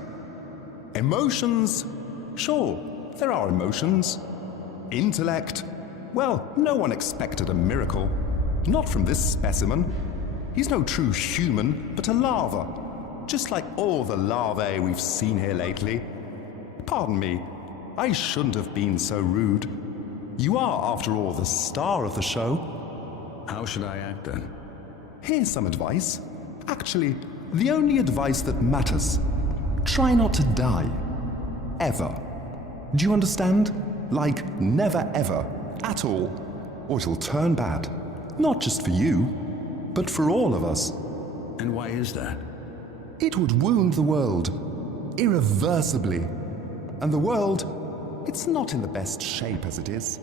Emotions, sure, there are emotions. Intellect, well, no one expected a miracle. Not from this specimen. He's no true human, but a larva. Just like all the larvae we've seen here lately. Pardon me, I shouldn't have been so rude. You are, after all, the star of the show. How should I act then? Here's some advice. Actually, the only advice that matters. Try not to die. Ever. Do you understand? Like, never ever. At all. Or it'll turn bad. Not just for you, but for all of us. And why is that? It would wound the world. Irreversibly. And the world, it's not in the best shape as it is.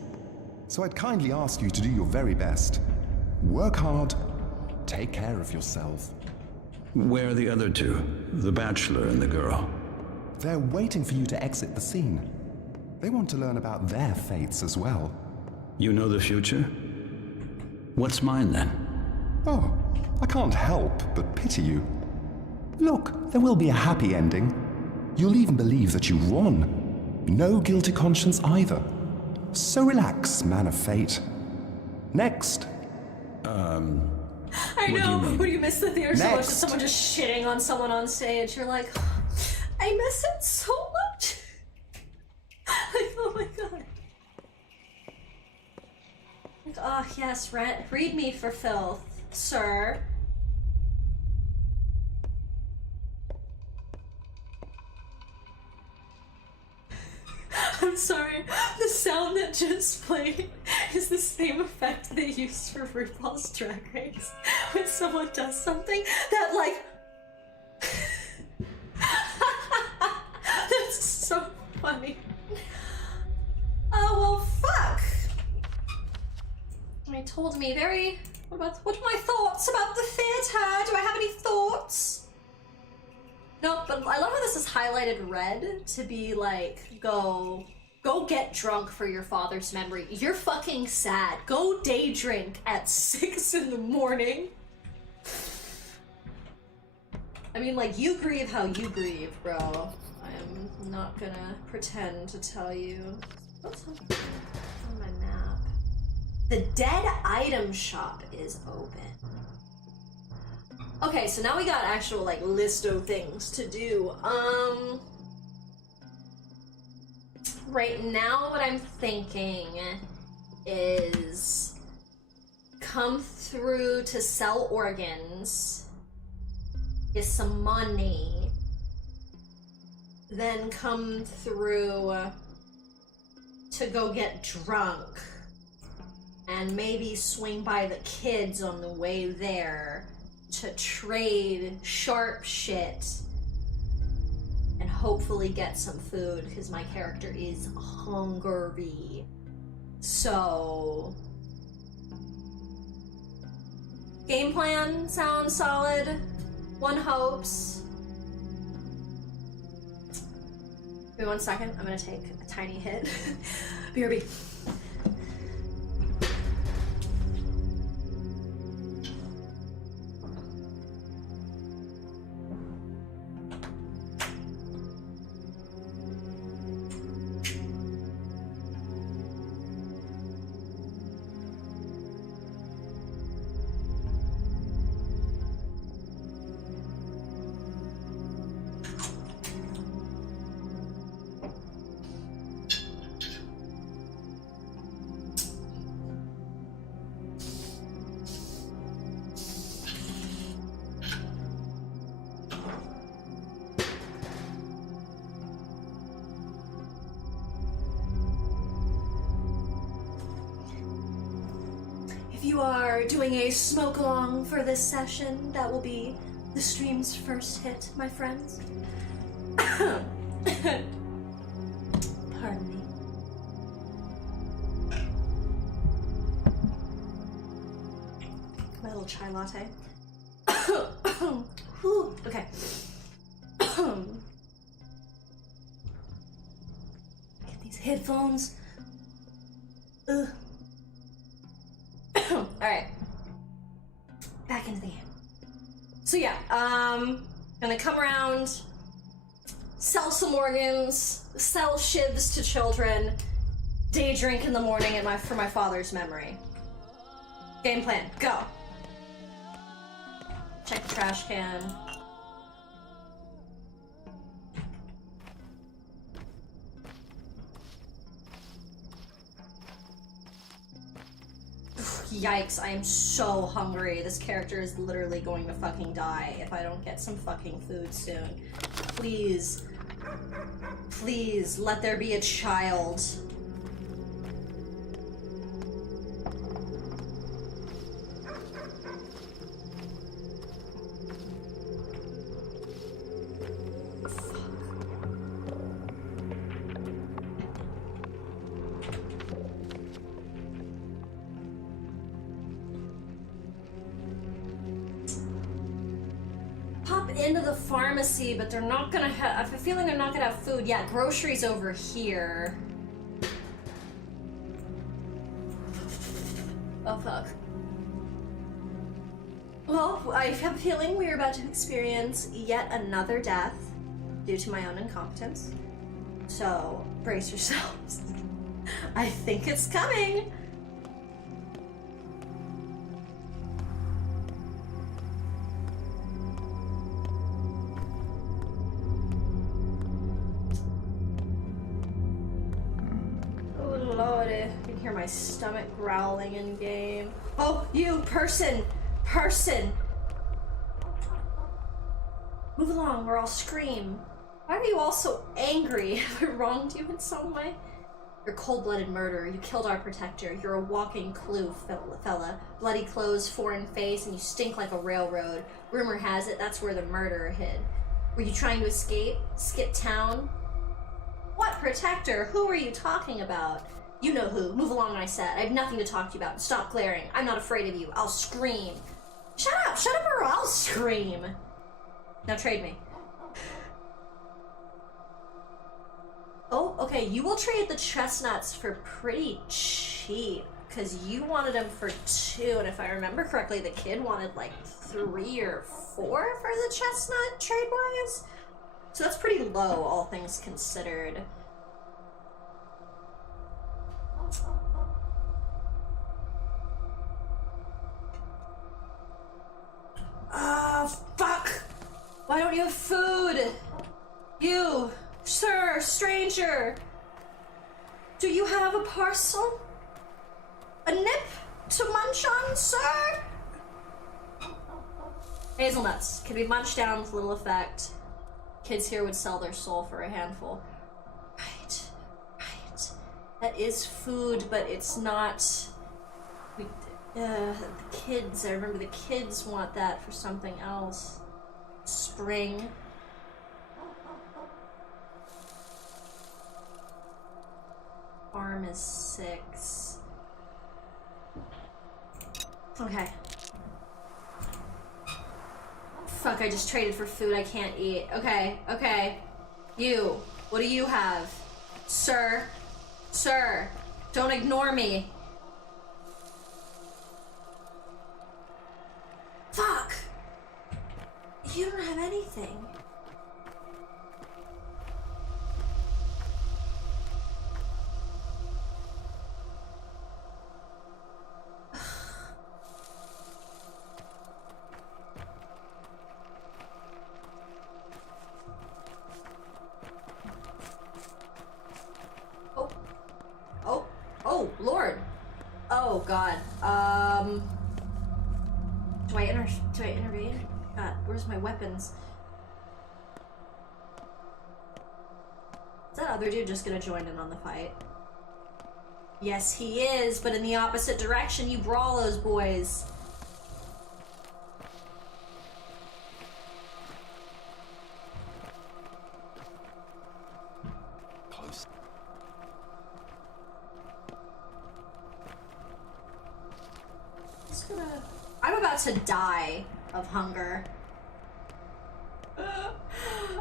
So I'd kindly ask you to do your very best. Work hard. Take care of yourself. Where are the other two? The bachelor and the girl? They're waiting for you to exit the scene. They want to learn about their fates as well. You know the future? What's mine then? Oh, I can't help but pity you. Look, there will be a happy ending. You'll even believe that you won. No guilty conscience either. So relax, man of fate. Next. I What do you know. mean? When you miss the theater so much, Next. that someone just shitting on someone on stage, you're like, I miss it so much. Like, oh my god. Like, oh yes, read me for filth, sir. I'm sorry, the sound that just played is the same effect they used for RuPaul's Drag Race when someone does something that, like... That's so funny. Oh, well, fuck! He told me what are my thoughts about the theater? Do I have any thoughts? No, but I love how this is highlighted red to be like, go get drunk for your father's memory. You're fucking sad. Go day drink at 6 in the morning. I mean, like, you grieve how you grieve, bro. I'm not gonna pretend to tell you. What's on my map? The dead item shop is open. Okay, so now we got actual, like, list of things to do. Right now what I'm thinking is come through to sell organs, get some money, then come through to go get drunk, and maybe swing by the kids on the way there to trade sharp shit and hopefully get some food because my character is hungry. So, game plan sounds solid. One hopes. Give me 1 second. I'm gonna take a tiny hit. BRB. If you are doing a smoke along for this session, that will be the stream's first hit, my friends. Pardon me. My little chai latte. Whew, okay. Get these headphones. Ugh. Alright. Back into the game. So yeah, gonna come around, sell some organs, sell shivs to children, day drink in the morning for my father's memory. Game plan, go. Check the trash can. Yikes, I am so hungry. This character is literally going to fucking die if I don't get some fucking food soon. Please. Please, let there be a child. Into the pharmacy, but they're not gonna have. I have a feeling they're not gonna have food. Yeah, groceries over here. Oh fuck. Well, I have a feeling we're about to experience yet another death due to my own incompetence. So, brace yourselves. I think it's coming. lordy. You can hear my stomach growling in game. Oh, you person! Person! Move along or I'll scream. Why are you all so angry? Have I wronged you in some way? You're cold-blooded murderer. You killed our protector. You're a walking clue, fella. Bloody clothes, foreign face, and you stink like a railroad. Rumor has it that's where the murderer hid. Were you trying to escape? Skip town? What protector? Who are you talking about? You know who. Move along, I said. I have nothing to talk to you about. Stop glaring. I'm not afraid of you. I'll scream. Shut up! Shut up or I'll scream! Now trade me. Oh, okay, you will trade the chestnuts for pretty cheap, because you wanted them for 2, and if I remember correctly, the kid wanted like 3 or 4 for the chestnut, trade-wise? So that's pretty low, all things considered. Ah, fuck! Why don't you have food? You! Sir, stranger, do you have a parcel? A nip to munch on, sir? Hazelnuts can be munched down with little effect. Kids here would sell their soul for a handful. Right, right. That is food, but it's not... the kids, I remember the kids want that for something else. Spring. Farm is 6. Okay. Fuck, I just traded for food I can't eat. Okay, okay. You, what do you have? Sir, sir, don't ignore me. Fuck! You don't have anything. Oh, Lord. Oh, God. Do I intervene? God, where's my weapons? Is that other dude just gonna join in on the fight? Yes, he is, but in the opposite direction. You brawl those boys. Close. I'm about to die of hunger.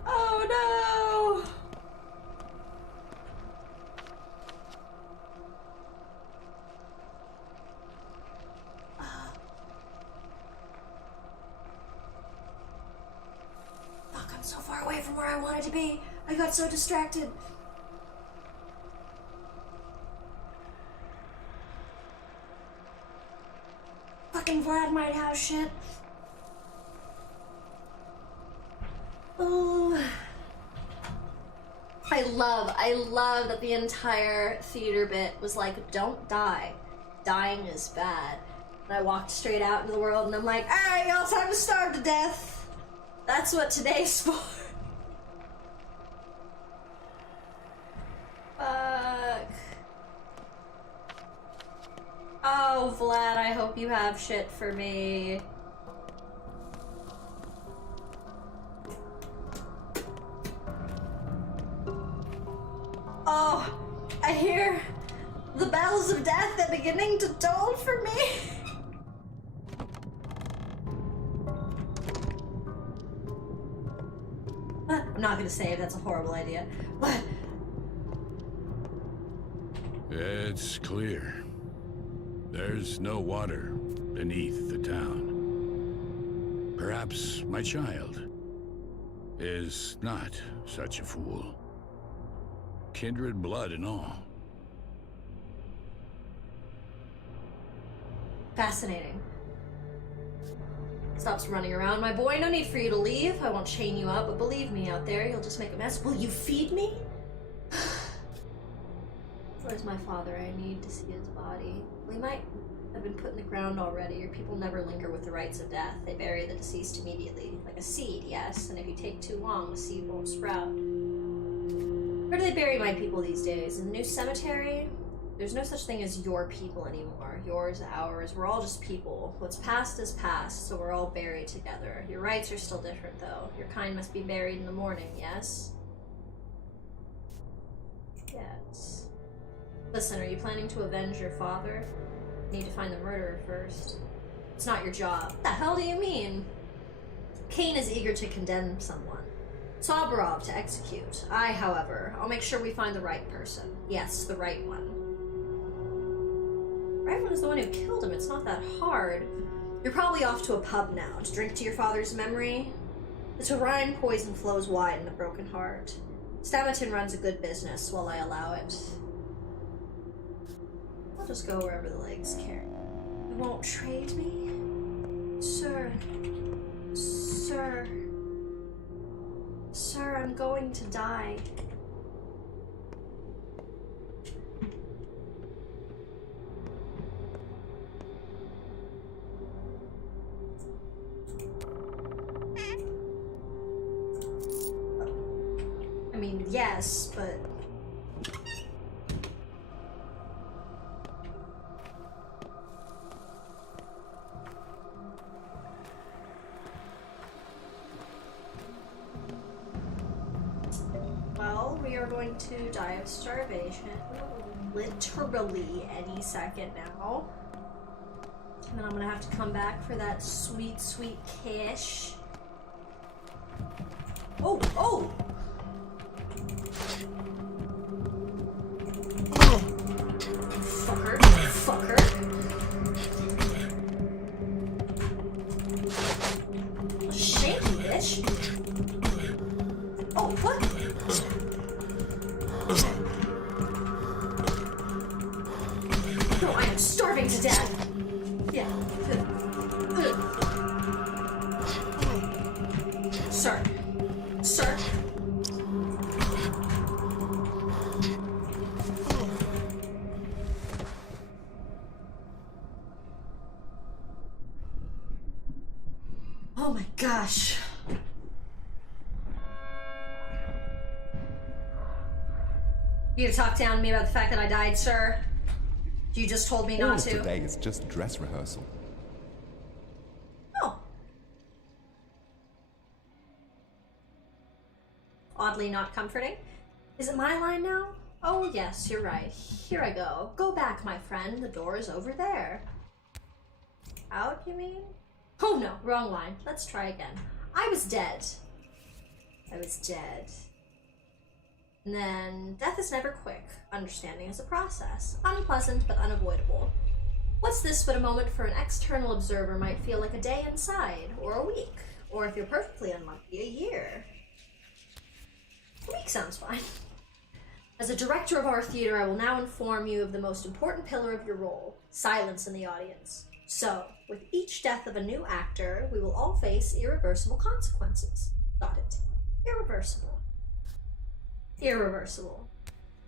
Oh no! Fuck, I'm so far away from where I wanted to be. I got so distracted. Fucking Vlad might have shit. Oh. I love that the entire theater bit was like, don't die. Dying is bad. And I walked straight out into the world and I'm like, alright, y'all, time to starve to death. That's what today's for. Fuck. Oh, Vlad, I hope you have shit for me. Oh, I hear the bells of death are beginning to toll for me. I'm not gonna save, that's a horrible idea. What? It's clear. There's no water beneath the town. Perhaps my child is not such a fool. Kindred blood and all. Fascinating. Stops running around, my boy. No need for you to leave. I won't chain you up, but believe me, out there, you'll just make a mess. Will you feed me? For Where's my father? I need to see his body. Well, he might have been put in the ground already. Your people never linger with the rites of death. They bury the deceased immediately. Like a seed, yes, and if you take too long, the seed won't sprout. Where do they bury my people these days? In the new cemetery? There's no such thing as your people anymore. Yours, ours, we're all just people. What's past is past, so we're all buried together. Your rites are still different, though. Your kind must be buried in the morning, yes? Yes. Listen, are you planning to avenge your father? You need to find the murderer first. It's not your job. What the hell do you mean? Cain is eager to condemn someone. Soborov to execute. I, however, I'll make sure we find the right person. Yes, the right one. The right one is the one who killed him. It's not that hard. You're probably off to a pub now to drink to your father's memory. The Taurine poison flows wide in a broken heart. Stamatin runs a good business while I allow it. I'll just go wherever the legs carry. You won't trade me? Sir. Sir. Sir, I'm going to die. I mean, yes, but... Well, we are going to die of starvation. Literally any second now. And then I'm gonna have to come back for that sweet, sweet cash. Oh, oh! Fucker, fucker. Shaky bitch. Oh, what? No, I am starving to death. Yeah. Sir. Sir. Oh my gosh. You gonna talk down to me about the fact that I died, sir? You just told me All not of to. today is just dress rehearsal. Oh. Oddly not comforting. Is it my line now? Oh yes, you're right. Here I go. Go back, my friend. The door is over there. Out, you mean? Oh no, wrong line. Let's try again. I was dead. I was dead. And then, death is never quick. Understanding is a process. Unpleasant, but unavoidable. What's this but a moment for an external observer might feel like a day inside, or a week, or if you're perfectly unlucky, a year. A week sounds fine. As a director of our theater, I will now inform you of the most important pillar of your role, silence in the audience. So, with each death of a new actor, we will all face irreversible consequences. Got it. Irreversible. Irreversible.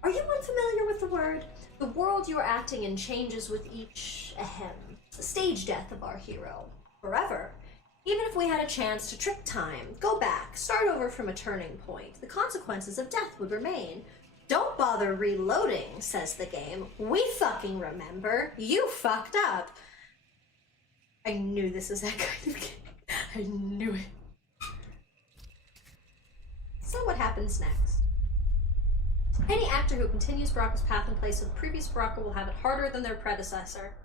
Are you unfamiliar with the word? The world you are acting in changes with each, the stage death of our hero. Forever. Even if we had a chance to trick time, go back, start over from a turning point, the consequences of death would remain. Don't bother reloading, says the game. We fucking remember. You fucked up. I knew this was that kind of game. I knew it. So what happens next? Any actor who continues Baraka's path in place of the previous Baraka will have it harder than their predecessor.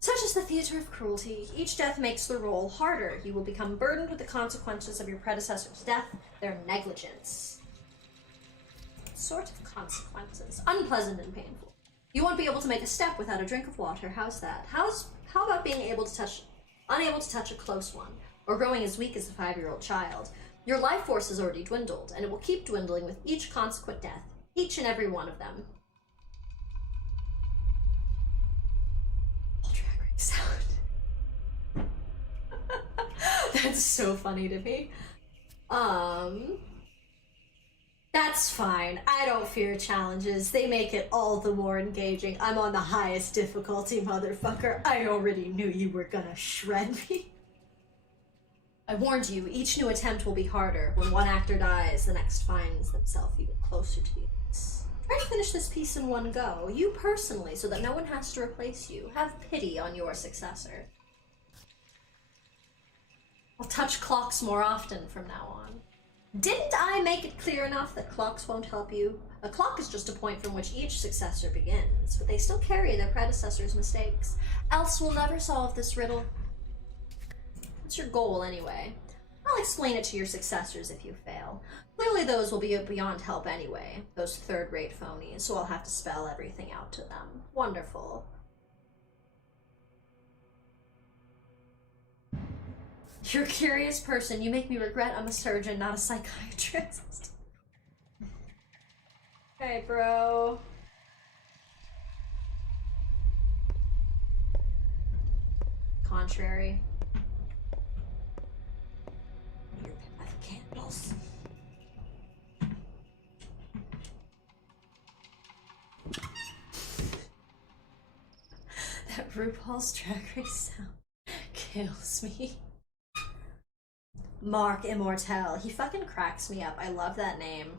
Such is the theater of cruelty. Each death makes the role harder. You will become burdened with the consequences of your predecessor's death, their negligence. What sort of consequences? Unpleasant and painful. You won't be able to make a step without a drink of water. How's that? How about being unable to touch a close one, or growing as weak as a 5-year-old child? Your life force has already dwindled, and it will keep dwindling with each consequent death, each and every one of them. All Drag Race sound. That's so funny to me. That's fine. I don't fear challenges. They make it all the more engaging. I'm on the highest difficulty, motherfucker. I already knew you were gonna shred me. I warned you, each new attempt will be harder. When one actor dies, the next finds themselves even closer to the abyss. Try to finish this piece in one go, you personally, so that no one has to replace you. Have pity on your successor. I'll touch clocks more often from now on. Didn't I make it clear enough that clocks won't help you? A clock is just a point from which each successor begins, but they still carry their predecessor's mistakes. Else we'll never solve this riddle. What's your goal, anyway? I'll explain it to your successors if you fail. Clearly those will be beyond help anyway, those third-rate phonies, so I'll have to spell everything out to them. Wonderful. You're a curious person. You make me regret I'm a surgeon, not a psychiatrist. Hey, bro. Contrary. Your path of candles. That RuPaul's Drag Race sound kills me. Mark Immortel. He fucking cracks me up. I love that name.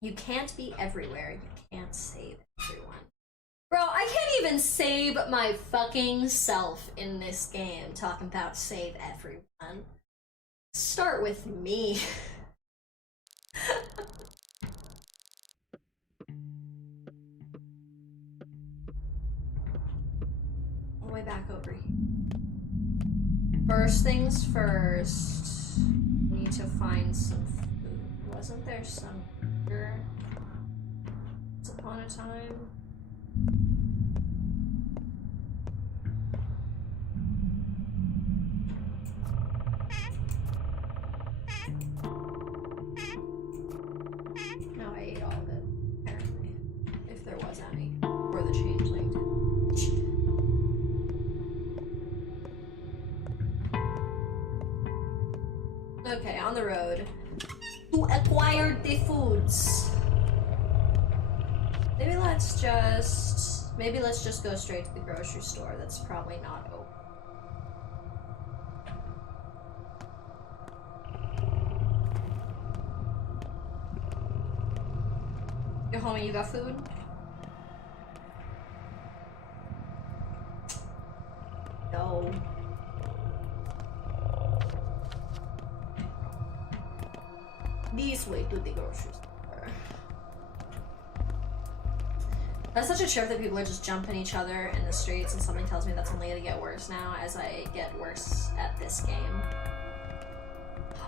You can't be everywhere. You can't save everyone. Bro, I can't even save my fucking self in this game talking about save everyone. Start with me. All the way back over here. First things first, we need to find some food. Wasn't there some here once upon a time? No, I ate all of it, apparently. If there was any. Or the changeling did. Okay, on the road to acquire the foods. Maybe let's just go straight to the grocery store. That's probably not open. Yo, homie, you got food? No. This way to the grocery store. That's such a trip that people are just jumping each other in the streets, and something tells me that's only gonna get worse now as I get worse at this game.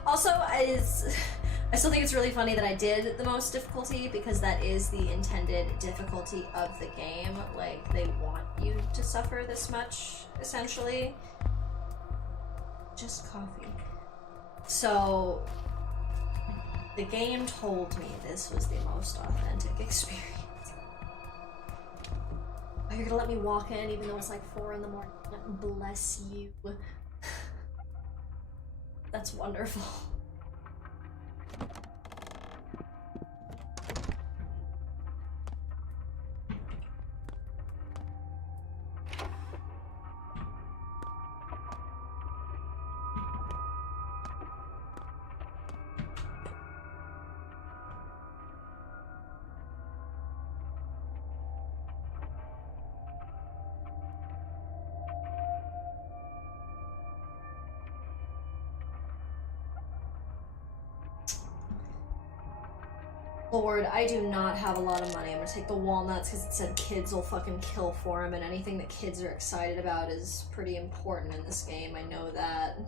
Also, I still think it's really funny that I did the most difficulty, because that is the intended difficulty of the game. Like, they want you to suffer this much, essentially. Just coffee. So the game told me this was the most authentic experience. Oh, you're gonna let me walk in even though it's like 4 in the morning? Bless you. That's wonderful. Lord, I do not have a lot of money. I'm gonna take the walnuts because it said kids will fucking kill for them, and anything that kids are excited about is pretty important in this game. I know that.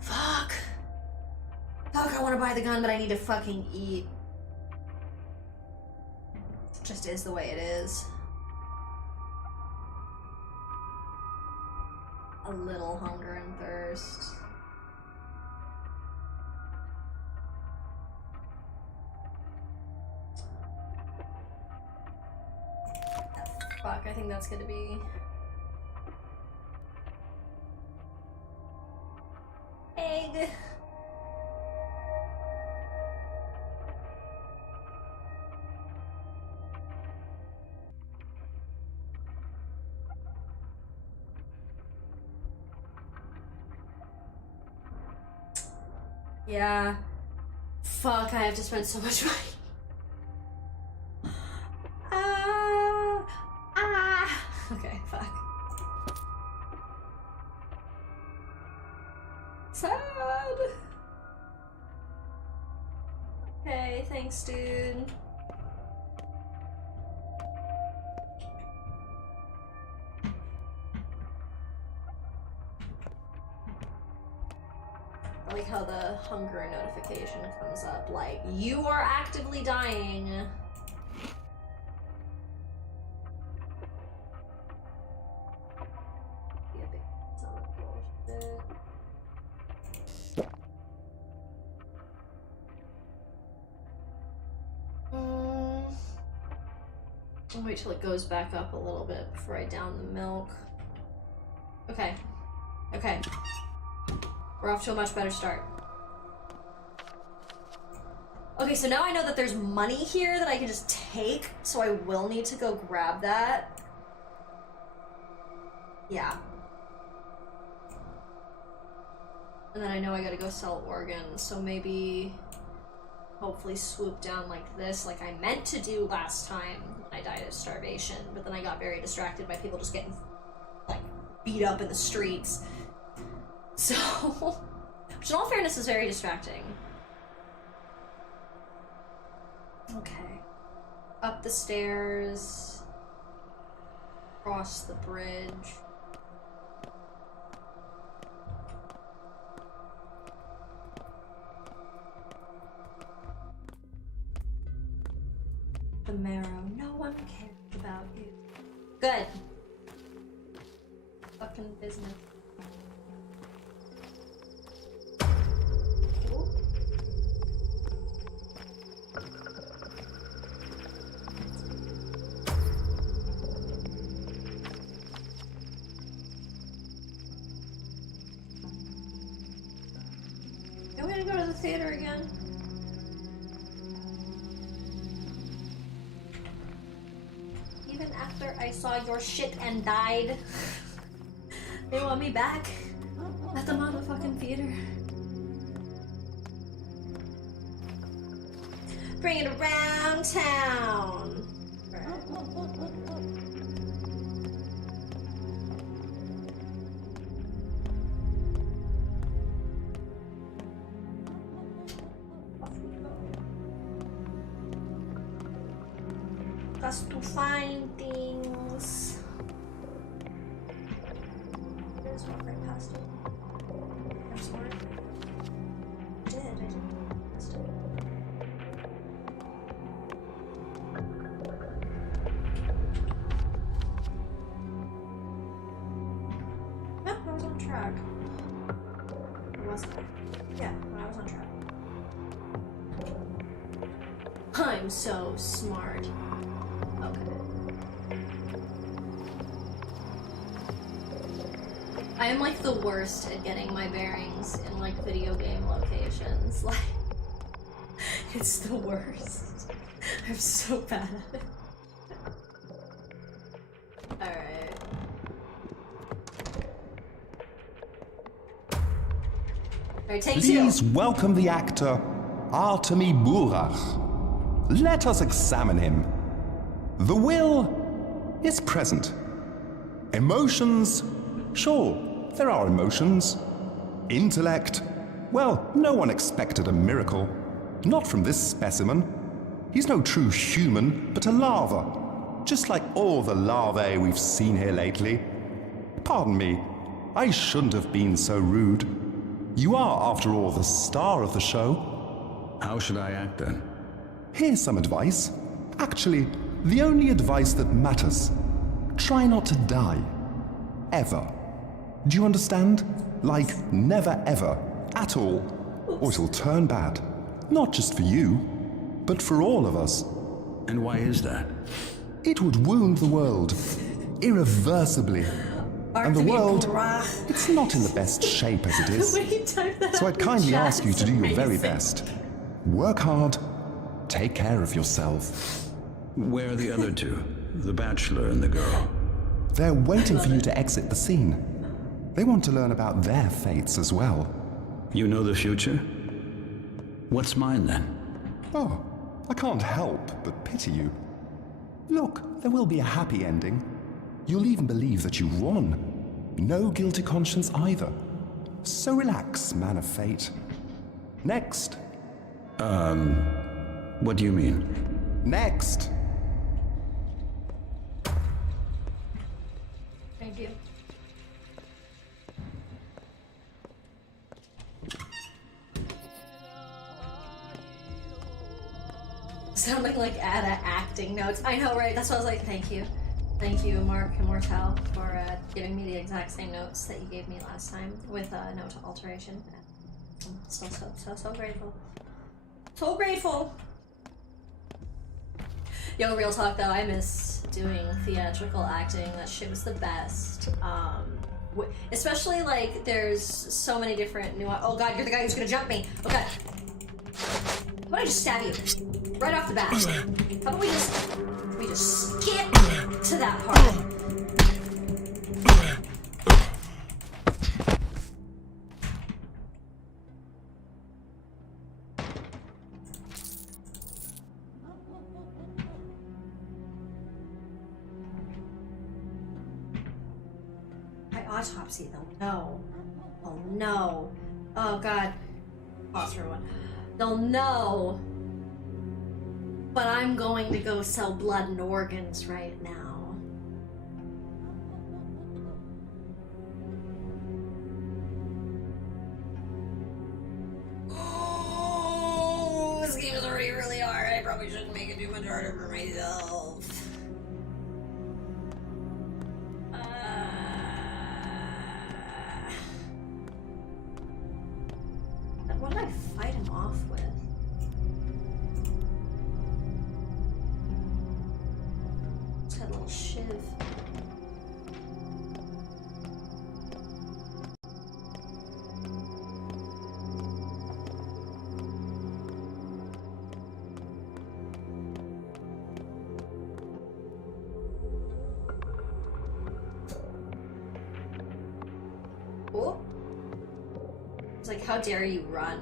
Fuck! Fuck, I want to buy the gun, but I need to fucking eat. It just is the way it is. A little hunger and thirst. Fuck, I think that's gonna be... egg. Yeah. Fuck, I have to spend so much money. Okay, fuck. Sad. Okay, thanks, dude. I like how the hunger notification comes up, like, you are actively dying. I'll wait till it goes back up a little bit before I down the milk. Okay. Okay. We're off to a much better start. Okay, so now I know that there's money here that I can just take, so I will need to go grab that. Yeah. And then I know I gotta go sell organs, so maybe hopefully swoop down like this, like I meant to do last time when I died of starvation, but then I got very distracted by people just getting, like, beat up in the streets. So, which in all fairness is very distracting. Okay. Up the stairs. Across the bridge. The marrow. No one cares about you. Good. Fucking business. Cool. I'm gonna go to the theater again. Even after I saw your shit and died, they want me back at the motherfucking theater. Bring it around town. Just to find things. There's one right past it. I'm sorry. I didn't. Past it. No, I was on track. Or wasn't I? Yeah, I was on track. I'm so smart. I am like the worst at getting my bearings in like video game locations. Like, it's the worst. I'm so bad at it. Alright. Alright, take two. Please welcome the actor, Artemi Burach. Let us examine him. The will is present. Emotions, sure, there are emotions. Intellect, well, no one expected a miracle. Not from this specimen. He's no true human, but a larva. Just like all the larvae we've seen here lately. Pardon me, I shouldn't have been so rude. You are, after all, the star of the show. How should I act then? Here's some advice. Actually, the only advice that matters. Try not to die. Ever. Do you understand? Like, never ever. At all. Or it'll turn bad. Not just for you, but for all of us. And why is that? it would wound the world irreversibly. And the world, it's not in the best shape as it is. So I'd kindly ask you to do your very best. Work hard, take care of yourself. Where are the other two? The bachelor and the girl? They're waiting for you to exit the scene. They want to learn about their fates as well. You know the future? What's mine then? Oh, I can't help but pity you. Look, there will be a happy ending. You'll even believe that you won. No guilty conscience either. So relax, man of fate. Next. What do you mean? Next. Thank you. Sounding like Ada acting notes. I know, right? That's why I was like, thank you. Thank you, Mark Immortal, for giving me the exact same notes that you gave me last time with note alteration. I'm still so grateful. So grateful! Yo, real talk though, I miss doing theatrical acting. That shit was the best. Especially like, there's so many different new. Oh god, you're the guy who's gonna jump me. Oh god. How about I just stab you? Right off the bat. How about we just skip to that part? My autopsy though, no. Oh no. Oh god. Pause for one. They'll know. But I'm going to go sell blood and organs right now. Oh, this game is already really hard. I probably shouldn't make it too much harder for myself. What did I fight him off with? It's got a little shiv. Oh. It's like, how dare you run?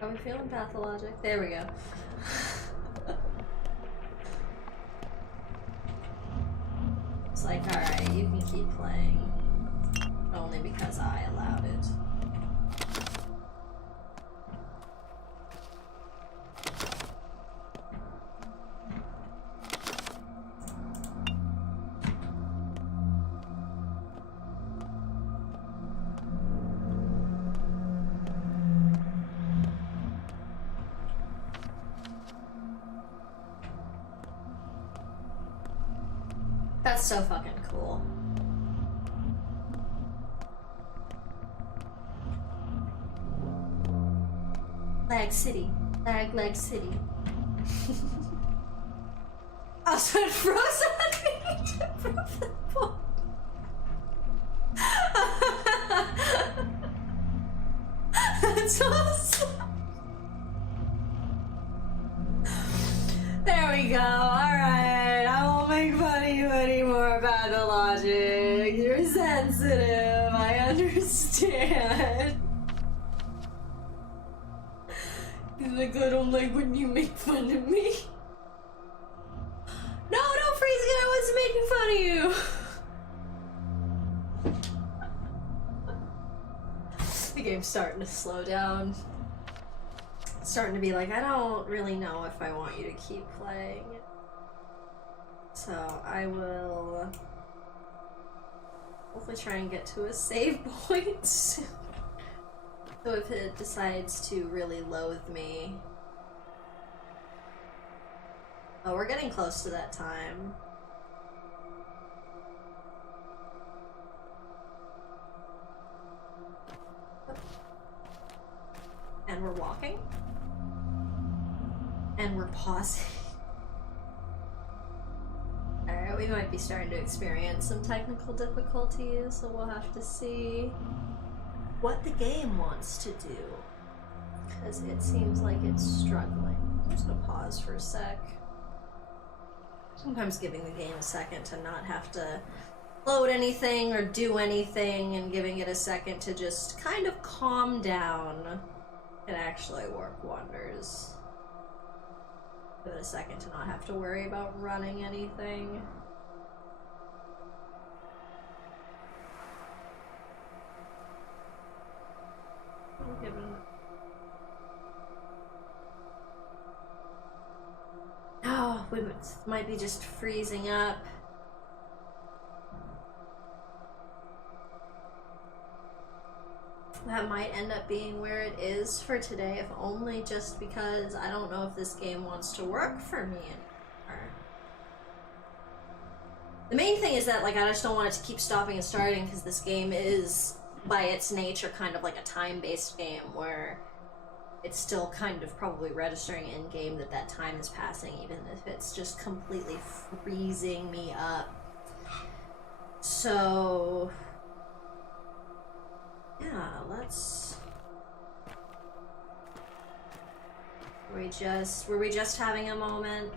Are we feeling pathologic? There we go. It's like, alright, you can keep playing. Only because I allowed it. That's so fucking cool. Lag City. Lag City. I was trying to froze on me to prove the point. That's awesome. There we go. Alright. I won't make fun of you anymore, Pathologic. You're sensitive. I understand. He's like, I don't like when you make fun of me. No, don't freeze again. I wasn't making fun of you. The game's starting to slow down. It's starting to be like, I don't really know if I want you to keep playing. So I will hopefully try and get to a save point soon. So if it decides to really loathe me. Oh, we're getting close to that time. And we're walking. And we're pausing. Alright, we might be starting to experience some technical difficulties, so we'll have to see what the game wants to do. Because it seems like it's struggling. I'm just gonna pause for a sec. Sometimes giving the game a second to not have to load anything or do anything and giving it a second to just kind of calm down can actually work wonders. Give it a second to not have to worry about running anything. I'll give it Oh, we might be just freezing up. That might end up being where it is for today, if only just because I don't know if this game wants to work for me anymore. The main thing is that, like, I just don't want it to keep stopping and starting, because this game is, by its nature, kind of like a time-based game where it's still kind of probably registering in-game that that time is passing, even if it's just completely freezing me up. So yeah, let's... Were we just having a moment?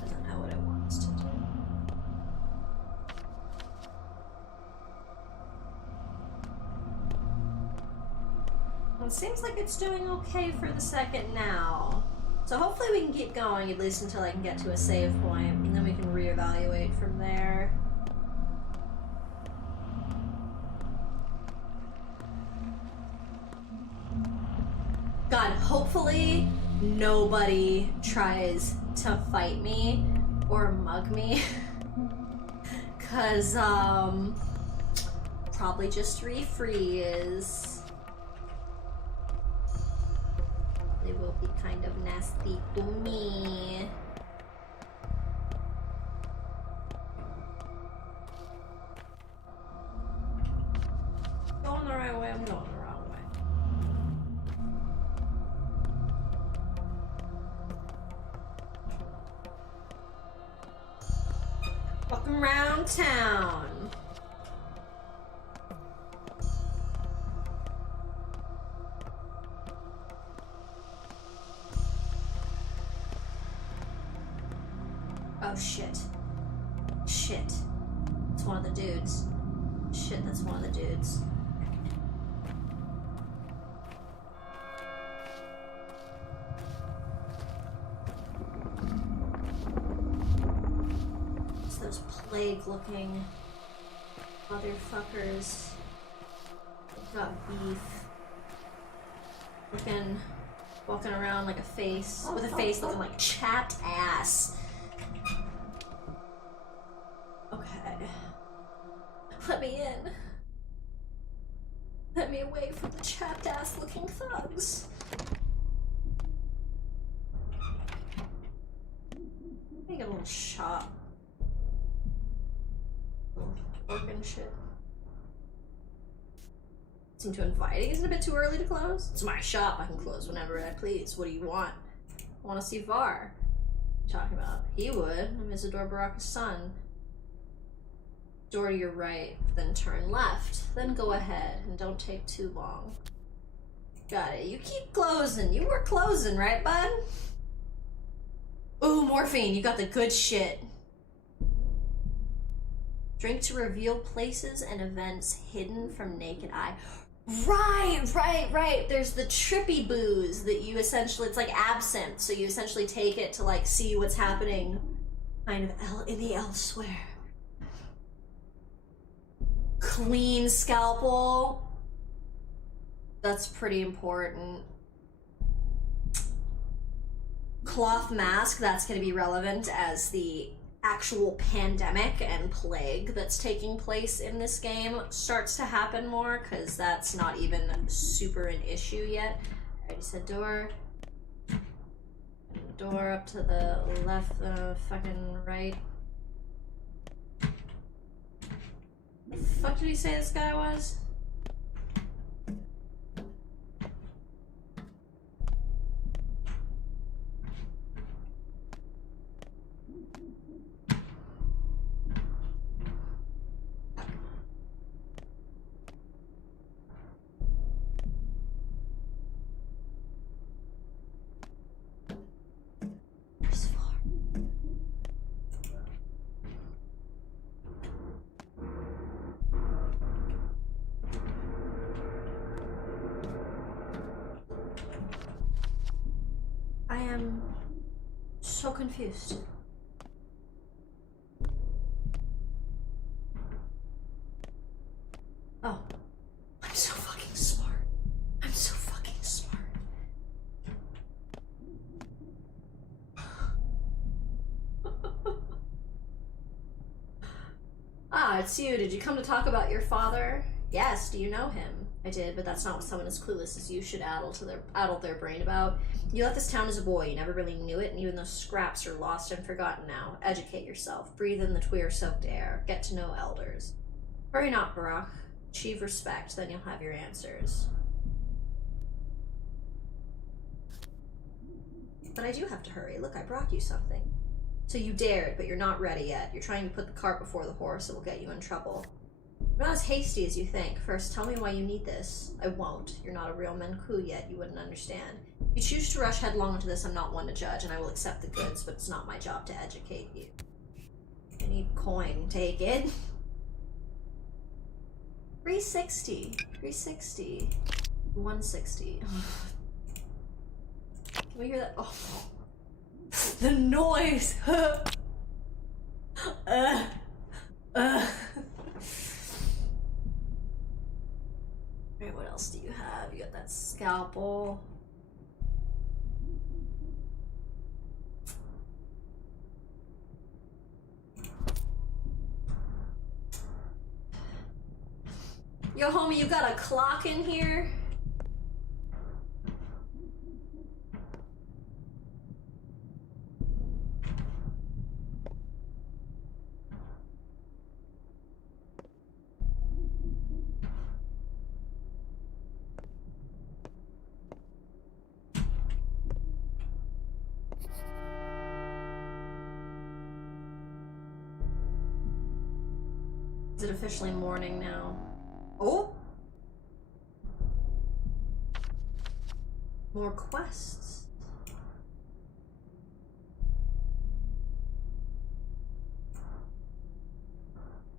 Doesn't know what it wants to do. It seems like it's doing okay for the second now. So hopefully we can keep going, at least until I can get to a save point, and then we can reevaluate from there. God, hopefully nobody tries to fight me or mug me. Cause, probably just refreeze. It will be kind of nasty to me. Going the right way, I'm going the wrong way. Walking around town. Oh shit. Shit. It's one of the dudes. Shit, that's one of the dudes. It's those plague-looking motherfuckers. They've got beef. Walking around like a face, with a face looking like chapped ass. Okay. Let me in. Let me away from the chapped ass looking thugs. Make a little shop. Little organ shit. Seem too inviting. Is it a bit too early to close? It's my shop. I can close whenever I please. What do you want? I want to see Var. What are you talking about? He would. I'm Isidore Baraka's son. Door to your right, then turn left. Then go ahead, and don't take too long. Got it. You keep closing. You were closing, right, bud? Ooh, morphine. You got the good shit. Drink to reveal places and events hidden from naked eye. Right. There's the trippy booze that you essentially, it's like absinthe, so you essentially take it to like see what's happening kind of in the elsewhere. Clean scalpel. That's pretty important. Cloth mask, that's going to be relevant as the actual pandemic and plague that's taking place in this game starts to happen more, because that's not even super an issue yet. I already said door. Door up to the left, fucking right. fuck did he say this guy was? I am so confused. Oh. I'm so fucking smart. I'm so fucking smart. Ah, it's you. Did you come to talk about your father? Yes, do you know him? I did, but that's not what someone as clueless as you should addle their brain about. You left this town as a boy, you never really knew it, and even those scraps are lost and forgotten now. Educate yourself, breathe in the Tweer-soaked air, get to know elders. Hurry not, Barack. Achieve respect, then you'll have your answers. But I do have to hurry. Look, I brought you something. So you dared, but you're not ready yet. You're trying to put the cart before the horse. It will get you in trouble. I'm not as hasty as you think. First, tell me why you need this. I won't. You're not a real Menku yet. You wouldn't understand. If you choose to rush headlong into this, I'm not one to judge, and I will accept the goods, but it's not my job to educate you. I need coin. Take it. 360. 360. 160. Can we hear that? Oh. The noise! Alright, what else do you have? You got that scalpel. Yo, homie, you got a clock in here? Is it officially morning now? Oh! More quests.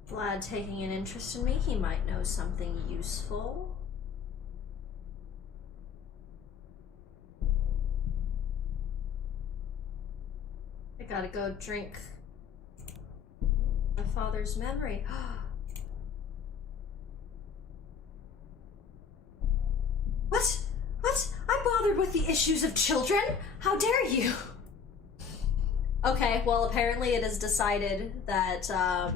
Vlad taking an interest in me, he might know something useful. I gotta go drink my father's memory. What? What? I'm bothered with the issues of children? How dare you? Okay, well apparently it is decided that I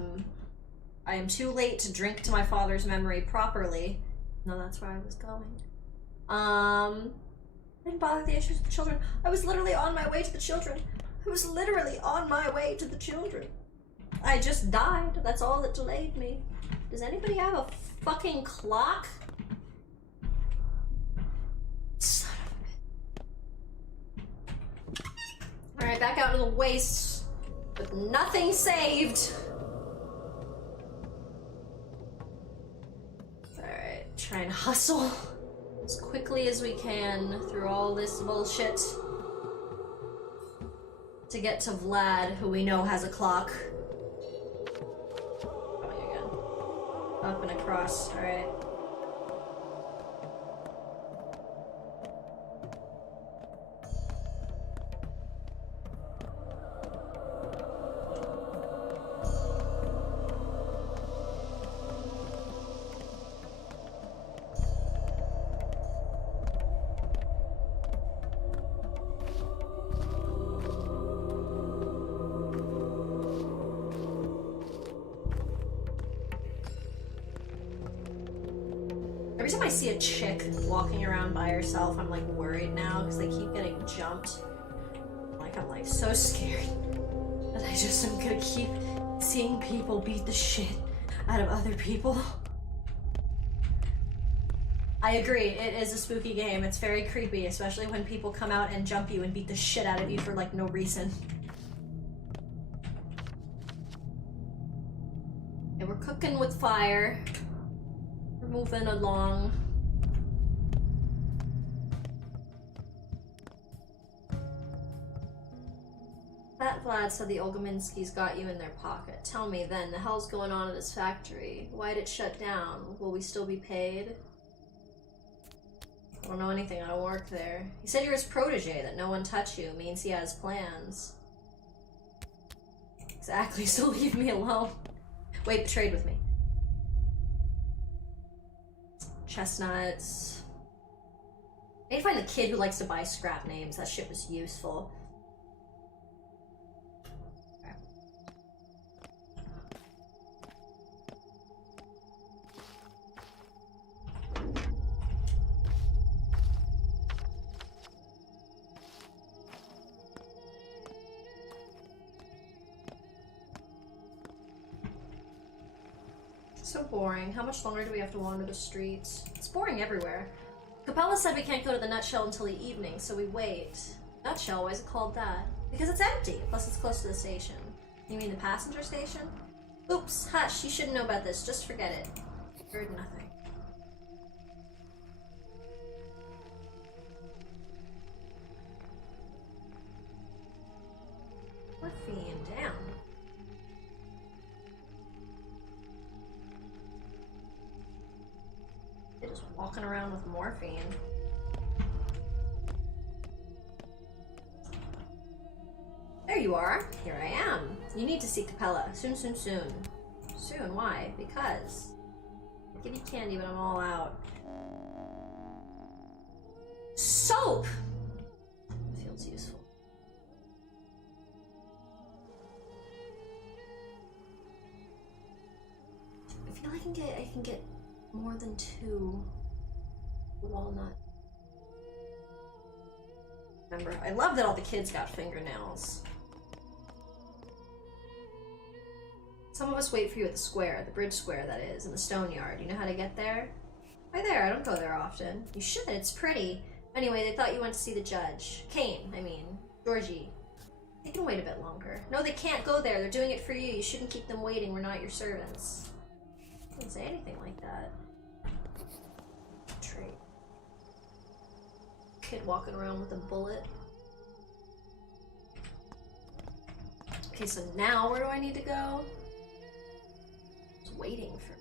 am too late to drink to my father's memory properly. No, that's where I was going. I didn't bother with the issues of the children. I was literally on my way to the children. I was literally on my way to the children. I just died. That's all that delayed me. Does anybody have a fucking clock? Son of a... Alright, back out to the wastes with nothing saved. Alright, try and hustle as quickly as we can through all this bullshit to get to Vlad, who we know has a clock. Going again. Up and across, alright. Every time I see a chick walking around by herself, I'm like worried now because they keep getting jumped. Like I'm like so scared that I'm gonna keep seeing people beat the shit out of other people. I agree, it is a spooky game. It's very creepy, especially when people come out and jump you and beat the shit out of you for like no reason. And we're cooking with fire. We're moving along. That Vlad said the Olgaminskis got you in their pocket. Tell me then, the hell's going on at his factory? Why'd it shut down? Will we still be paid? I don't know anything, I don't work there. He said you're his protege, that no one touch you, means he has plans. Exactly, so leave me alone. Wait, trade with me. Chestnuts. I need to find the kid who likes to buy scrap names. That shit was useful. So boring. How much longer do we have to wander the streets? It's boring everywhere. Capella said we can't go to the Nutshell until the evening, so we wait. Nutshell? Why is it called that? Because it's empty, plus it's close to the station. You mean the passenger station? Oops, hush, you shouldn't know about this, just forget it. Heard nothing. Morphine, damn. They're just walking around with morphine. There you are. Here I am. You need to see Capella. Soon, soon, soon. Soon? Why? Because. I give you candy, but I'm all out. Soap! Feels useful. I feel I can get more than 2 walnut. Remember, I love that all the kids got fingernails. Some of us wait for you at the square, the bridge square that is, in the stone yard. You know how to get there? Right there, I don't go there often. You should, it's pretty. Anyway, they thought you went to see the judge. Kane, I mean. Georgie. They can wait a bit longer. No, they can't go there. They're doing it for you. You shouldn't keep them waiting. We're not your servants. I didn't say anything like that. Trait. Kid walking around with a bullet. Okay, so now where do I need to go? Just waiting for...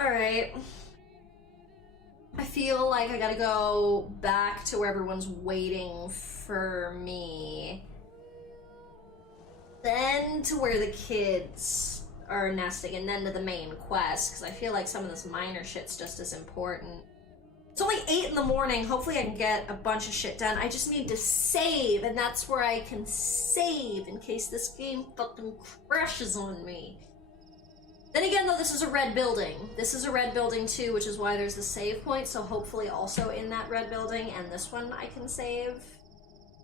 Alright. I feel like I gotta go back to where everyone's waiting for me. Then to where the kids are nesting, and then to the main quest, because I feel like some of this minor shit's just as important. It's only 8 in the morning. Hopefully I can get a bunch of shit done. I just need to save, and that's where I can save in case this game fucking crashes on me. Then again, though, this is a red building. This is a red building too, which is why there's the save point, so hopefully also in that red building, and this one I can save.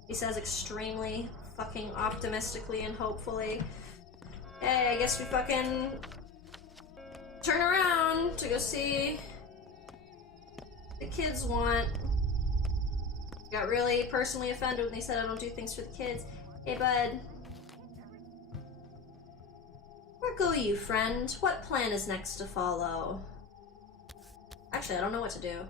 He says extremely fucking optimistically and hopefully. Hey, I guess we fucking turn around to go see the kids want. Got really personally offended when they said I don't do things for the kids. Hey, bud. Where go you, friend? What plan is next to follow? Actually, I don't know what to do.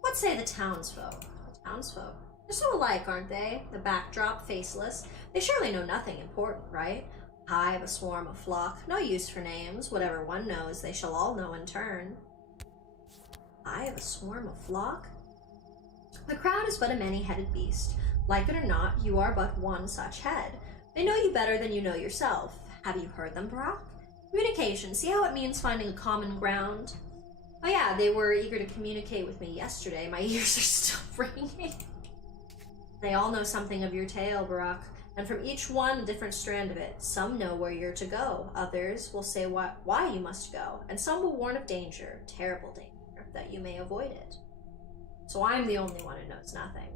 What say the townsfolk? The townsfolk? They're so alike, aren't they? The backdrop, faceless. They surely know nothing important, right? Hive, a swarm, a flock. No use for names. Whatever one knows, they shall all know in turn. Hive, a swarm, a flock? The crowd is but a many-headed beast. Like it or not, you are but one such head. They know you better than you know yourself. Have you heard them, Brock? Communication. See how it means finding a common ground? Oh yeah, they were eager to communicate with me yesterday. My ears are still ringing. They all know something of your tale, Barack, and from each one a different strand of it. Some know where you're to go, others will say why you must go, and some will warn of danger, terrible danger, that you may avoid it. So I'm the only one who knows nothing.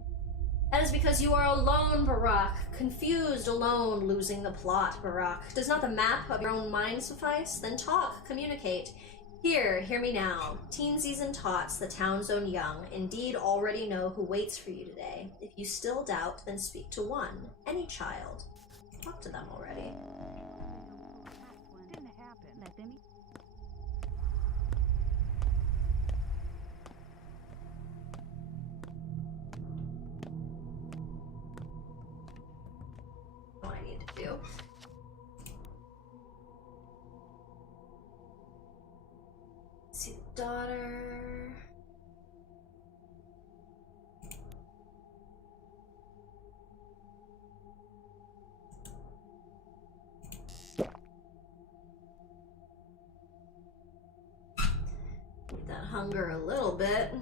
That is because you are alone, Barak. Confused, alone, losing the plot, Barak. Does not the map of your own mind suffice? Then talk, communicate. Here, hear me now. Teensies and tots, the town's own young, indeed already know who waits for you today. If you still doubt, then speak to one, any child. Talk to them already. What I need to do. See the daughter. Get that hunger a little bit.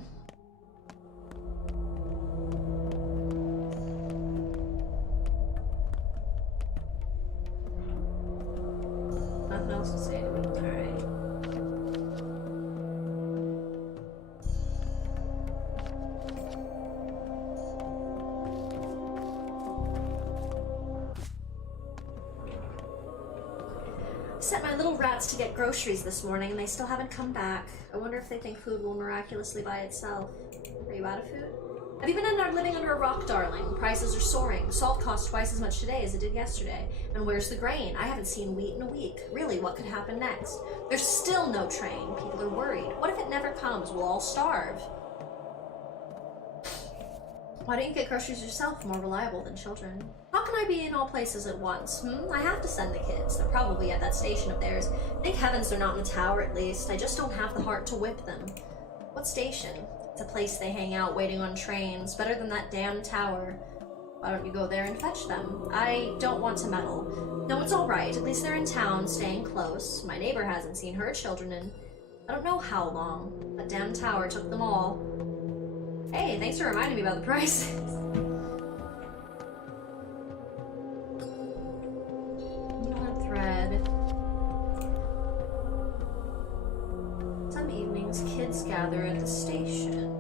Nothing else to say to me. Alright. Sent my little rats to get groceries this morning and they still haven't come back. I wonder if they think food will miraculously buy itself. Are you out of food? Have you been living under a rock, darling? Prices are soaring. Salt costs twice as much today as it did yesterday. And where's the grain? I haven't seen wheat in a week. Really, what could happen next? There's still no train. People are worried. What if it never comes? We'll all starve. Why don't you get groceries yourself? More reliable than children. How can I be in all places at once? I have to send the kids. They're probably at that station of theirs. Thank heavens they're not in the tower at least. I just don't have the heart to whip them. What station? It's a place they hang out waiting on trains. Better than that damn tower. Why don't you go there and fetch them? I don't want to meddle. No, it's alright. At least they're in town, staying close. My neighbor hasn't seen her children in I don't know how long. That damn tower took them all. Hey, thanks for reminding me about the prices. Thread. Some evenings, kids gather at the station.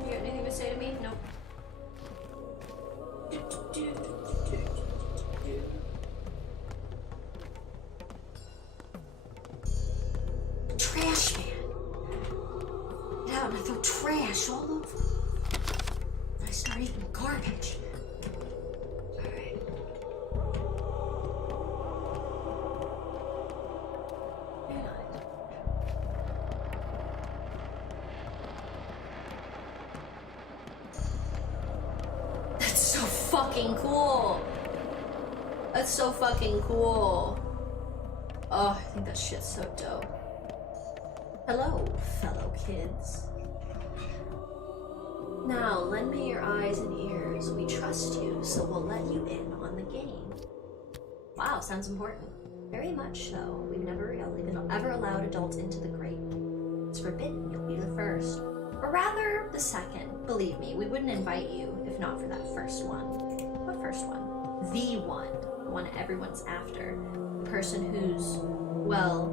You got anything to say to me? Nope. Trash man. Get out and I throw trash all over. I start eating garbage. Alright. Hang on. That's so fucking cool. That's so fucking cool. Oh, I think that shit's so dope. Hello, fellow kids. Now, lend me your eyes and ears. We trust you, so we'll let you in on the game. Wow, sounds important. Very much so. We've never ever allowed adults into the grape. It's forbidden. You'll be the first. Or rather, the second. Believe me, we wouldn't invite you if not for that first one. What first one? The one. The one everyone's after. The person who's, well,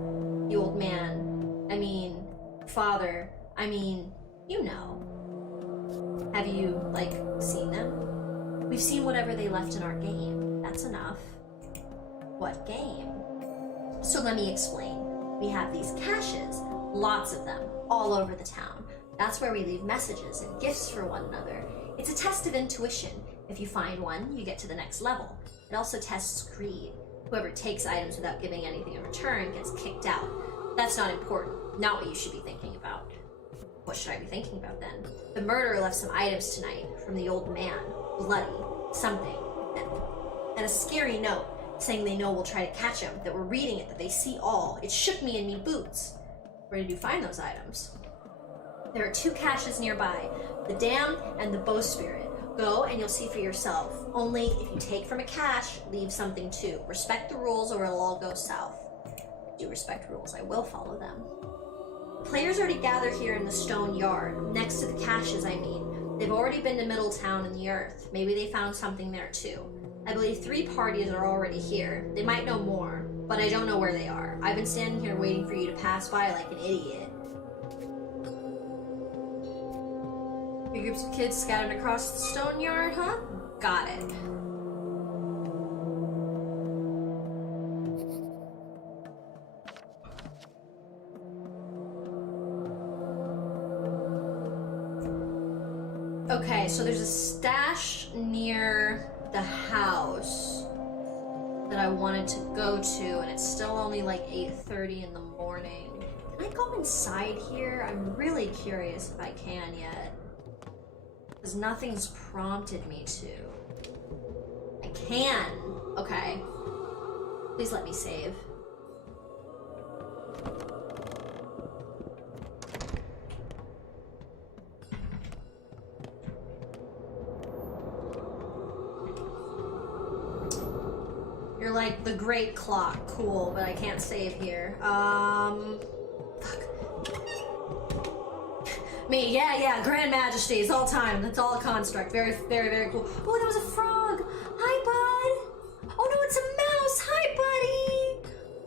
the old man. I mean, father. I mean, you know. Have you, like, seen them? We've seen whatever they left in our game. That's enough. What game? So let me explain. We have these caches, lots of them, all over the town. That's where we leave messages and gifts for one another. It's a test of intuition. If you find one, you get to the next level. It also tests greed. Whoever takes items without giving anything in return gets kicked out. That's not important. Not what you should be thinking about. What should I be thinking about then? The murderer left some items tonight from the old man. Bloody. Something. And a scary note saying they know we'll try to catch him, that we're reading it, that they see all. It shook me in me boots. Where did you find those items? There are 2 caches nearby. The Dam and the Bowspirit. Go and you'll see for yourself. Only if you take from a cache, leave something too. Respect the rules or it'll all go south. I do respect rules. I will follow them. Players already gather here in the stone yard, next to the caches, I mean. They've already been to Middletown and the Earth. Maybe they found something there too. I believe 3 parties are already here. They might know more, but I don't know where they are. I've been standing here waiting for you to pass by like an idiot. Your groups of kids scattered across the stone yard, huh? Got it. Okay, so there's a stash near the house that I wanted to go to, and it's still only like 8:30 in the morning. Can I go inside here? I'm really curious if I can yet. Because nothing's prompted me to. I can. Okay. Please let me save. You're like the great clock. Cool, but I can't save here. Fuck. Me, yeah, Grand Majesties, all time. That's all a construct. Very, very, very cool. Oh, that was a frog. Hi, bud. Oh no, it's a mouse. Hi, buddy.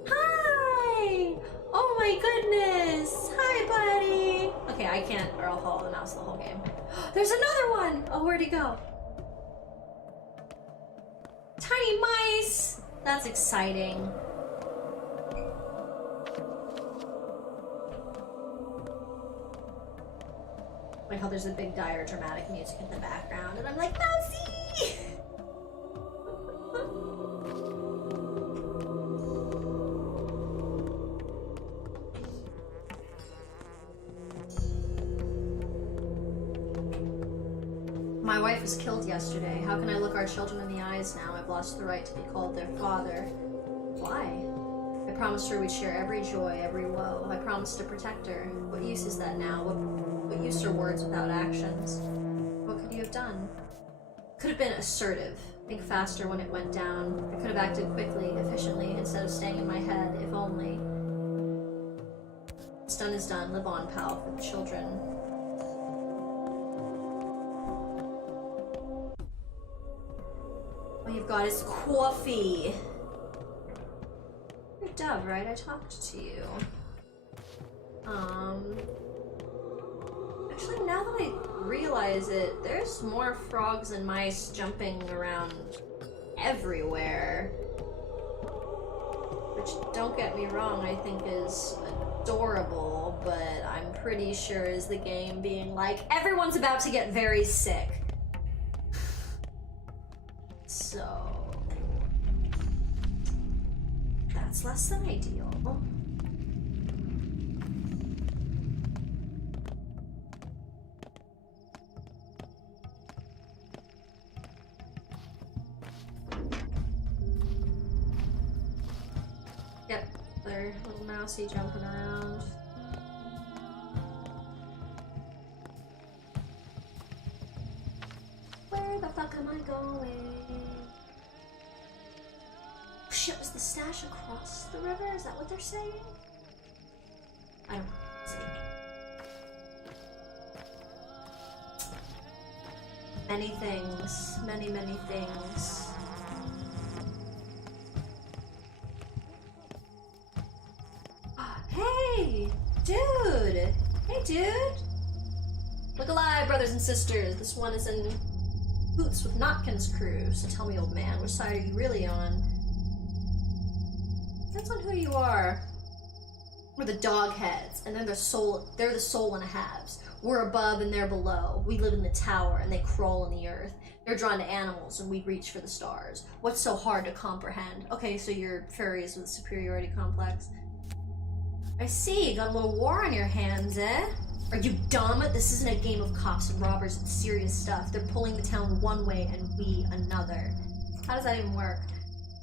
Hi. Oh my goodness. Hi, buddy. Okay, I can't, or I'll follow the mouse the whole game. There's another one. Oh, where'd he go? Tiny mice. That's exciting. Like how there's a big dire dramatic music in the background and I'm like, Mousy! My wife was killed yesterday. How can I look our children in the eyes now? I've lost the right to be called their father. Why? I promised her we'd share every joy, every woe. I promised to protect her. What use is that now? What use are words without actions? What could you have done? Could have been assertive. Think faster when it went down. I could have acted quickly, efficiently, instead of staying in my head, if only. What's done is done. Live on, pal, for the children. All you've got is coffee. You're Dove, right? I talked to you. Actually, now that I realize it, there's more frogs and mice jumping around everywhere. Which, don't get me wrong, I think is adorable, but I'm pretty sure is the game being like, everyone's about to get very sick. So... that's less than ideal. Yep, they're little mousy jumping around. Where the fuck am I going? Shit, was the stash across the river? Is that what they're saying? I don't see. Many things. Many, many things. Hey! Dude! Hey, dude! Look alive, brothers and sisters. This one is in boots with Notkin's crew. So tell me, old man, which side are you really on? Depends on who you are. We're the dog heads, and they're the soul and a halves. We're above and they're below. We live in the tower and they crawl in the earth. They're drawn to animals and we reach for the stars. What's so hard to comprehend? Okay, so you're furries with a superiority complex. I see, you got a little war on your hands, eh? Are you dumb? This isn't a game of cops and robbers, it's serious stuff. They're pulling the town one way and we another. How does that even work?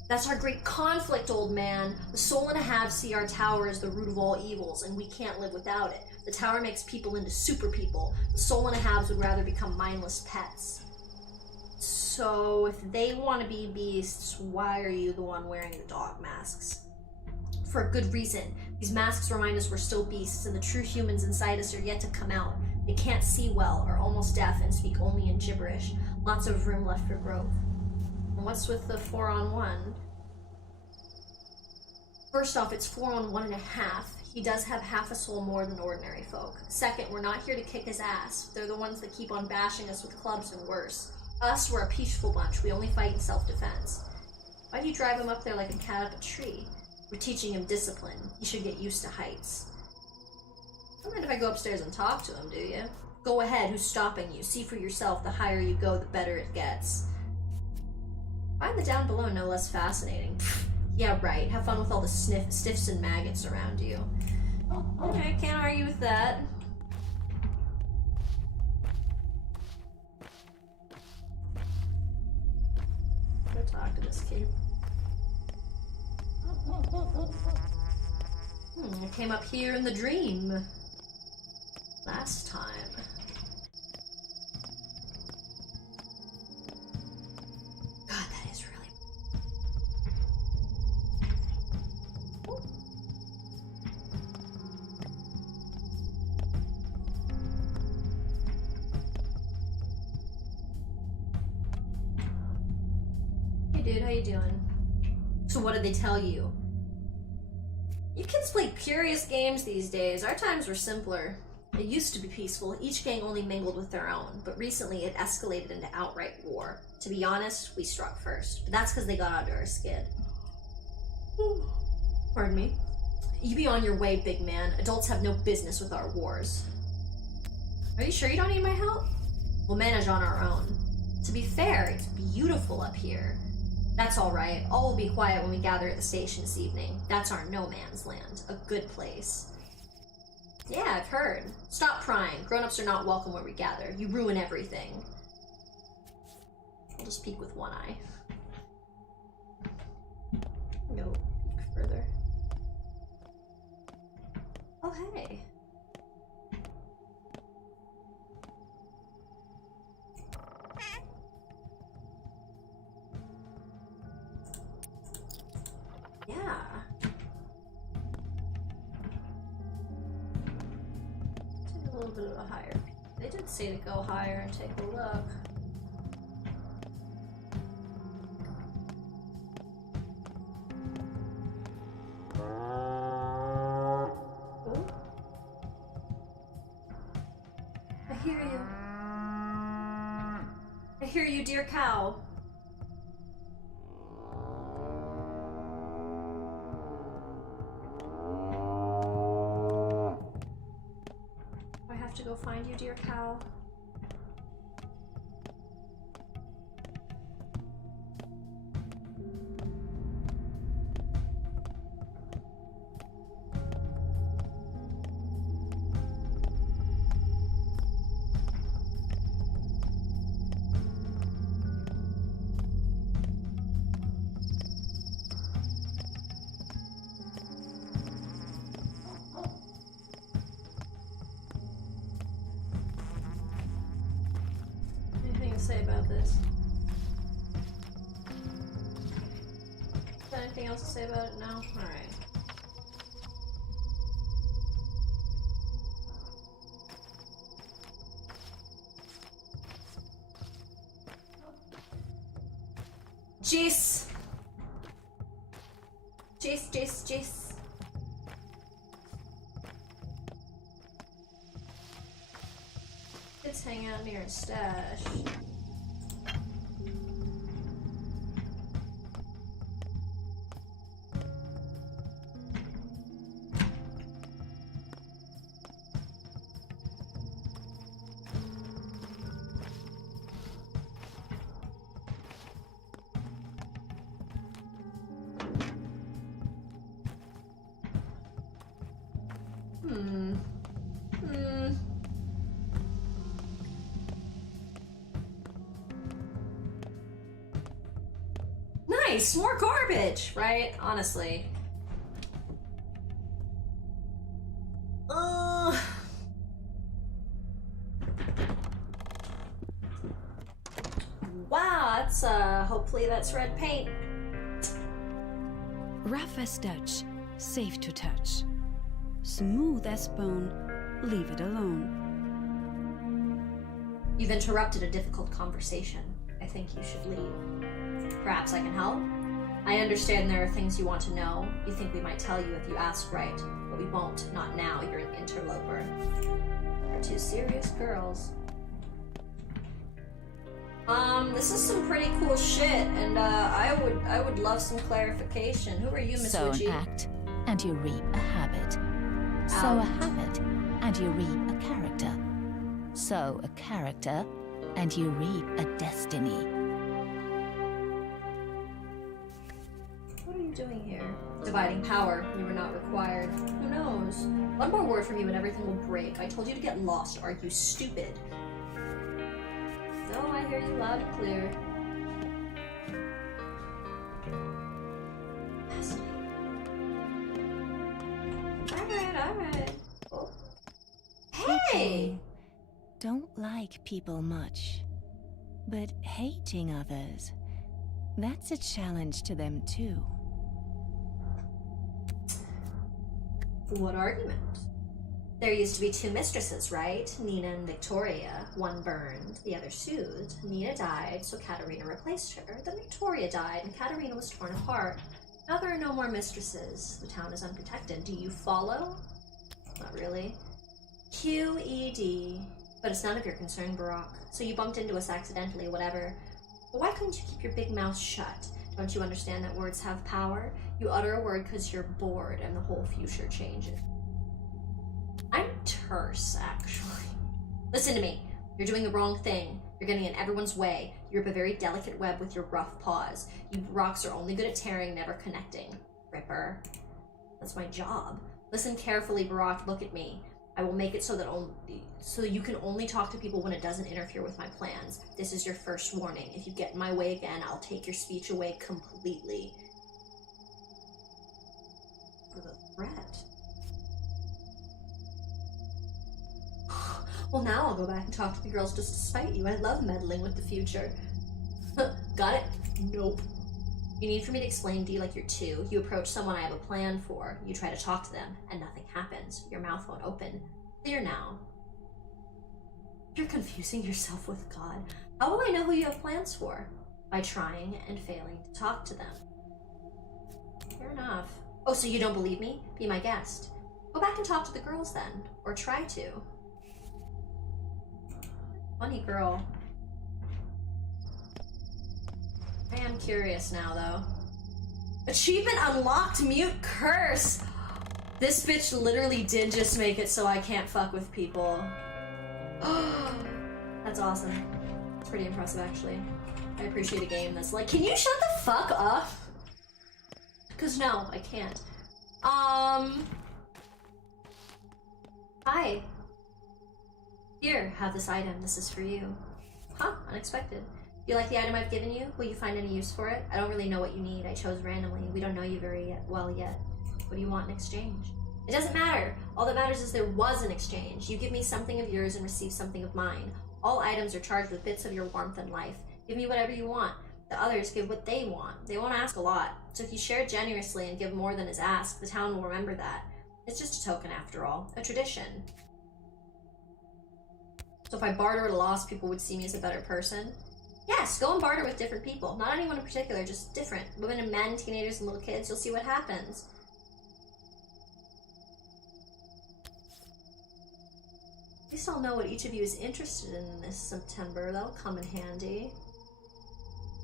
That's our great conflict, old man. The soul and a half see our tower as the root of all evils, and we can't live without it. The tower makes people into super people. The soul and a halves would rather become mindless pets. So, if they want to be beasts, why are you the one wearing the dog masks? for a good reason. These masks remind us we're still beasts, and the true humans inside us are yet to come out. They can't see well, are almost deaf, and speak only in gibberish. Lots of room left for growth. And what's with the 4-on-1? First off, it's 4-on-1.5. He does have half a soul more than ordinary folk. Second, we're not here to kick his ass. They're the ones that keep on bashing us with clubs and worse. Us, we're a peaceful bunch. We only fight in self-defense. Why do you drive him up there like a cat up a tree? We're teaching him discipline. He should get used to heights. Don't mind if I go upstairs and talk to him, do you? Go ahead, who's stopping you? See for yourself, the higher you go, the better it gets. Find the down below no less fascinating. Yeah, right. Have fun with all the stiffs and maggots around you. Okay, can't argue with that. Go talk to this kid. I came up here in the dream. Last time. God, that is really... Hey dude, how you doing? So what did they tell you? You kids play curious games these days. Our times were simpler. It used to be peaceful. Each gang only mingled with their own, but recently it escalated into outright war. To be honest, we struck first, but that's because they got under our skin. Pardon me. You be on your way, big man. Adults have no business with our wars. Are you sure you don't need my help? We'll manage on our own. To be fair, it's beautiful up here. That's all right. All will be quiet when we gather at the station this evening. That's our no man's land. A good place. Yeah, I've heard. Stop prying. Grown-ups are not welcome where we gather. You ruin everything. I'll just peek with one eye. No, peek further. Oh, hey. Yeah. Take a little bit of a higher. They did say to go higher and take a look. Oh. I hear you. I hear you, dear cow. To go find you, dear cow. Say about this? Got anything else to say about it? No? Alright. Jace! Jace. Kids hang out near a stash. Nice! More garbage! Right? Honestly. Wow, that's hopefully that's red paint. Rough as Dutch. safe to touch. Smooth as bone, leave it alone. You've interrupted a difficult conversation. I think you should leave. Perhaps I can help? I understand there are things you want to know. You think we might tell you if you ask right, but we won't. Not now. You're an interloper. We're two serious girls. This is some pretty cool shit, and I would love some clarification. Who are you, Miss Sow Witchy? an act, and you reap a habit. Sow a habit, and you reap a character. Sow a character, and you reap a destiny. What are you doing here? Dividing power. You were not required. Who knows? One more word from you and everything will break. I told you to get lost. Are you stupid? No, I hear you loud and clear. Alright. Oh. Hey! Don't like people much, but hating others, that's a challenge to them too. What argument? There used to be two mistresses, right? Nina and Victoria. One burned, the other soothed. Nina died, so Katerina replaced her. Then Victoria died, and Katerina was torn apart. Now there are no more mistresses. The town is unprotected. Do you follow? Not really. QED. But it's none of your concern, Barack. So you bumped into us accidentally, whatever. But why couldn't you keep your big mouth shut? Don't you understand that words have power? You utter a word because you're bored and the whole future changes. I'm terse, actually. Listen to me. You're doing the wrong thing. You're getting in everyone's way. You rip a very delicate web with your rough paws. You rocks are only good at tearing, never connecting. Ripper. That's my job. Listen carefully, Barack. Look at me. I will make it so that you can only talk to people when it doesn't interfere with my plans. This is your first warning. If you get in my way again, I'll take your speech away completely. For the threat. Well, now I'll go back and talk to the girls just to spite you. I love meddling with the future. Got it? Nope. You need for me to explain to you like you're two. You approach someone I have a plan for. You try to talk to them, and nothing happens. Your mouth won't open. Clear now. You're confusing yourself with God. How will I know who you have plans for? By trying and failing to talk to them. Fair enough. Oh, so you don't believe me? Be my guest. Go back and talk to the girls then. Or try to. Funny girl. I am curious now, though. Achievement unlocked, mute curse! This bitch literally did just make it so I can't fuck with people. That's awesome. It's pretty impressive, actually. I appreciate a game that's like, can you shut the fuck up? Because no, I can't. Hi. Here, have this item. This is for you. Huh, unexpected. Do you like the item I've given you? Will you find any use for it? I don't really know what you need. I chose randomly. We don't know you very well yet. What do you want in exchange? It doesn't matter. All that matters is there was an exchange. You give me something of yours and receive something of mine. All items are charged with bits of your warmth and life. Give me whatever you want. The others give what they want. They won't ask a lot. So if you share generously and give more than is asked, the town will remember that. It's just a token after all. A tradition. So if I barter at a loss, people would see me as a better person? Yes, go and barter with different people. Not anyone in particular, just different. Women and men, teenagers and little kids. You'll see what happens. At least I'll know what each of you is interested in this September. That'll come in handy.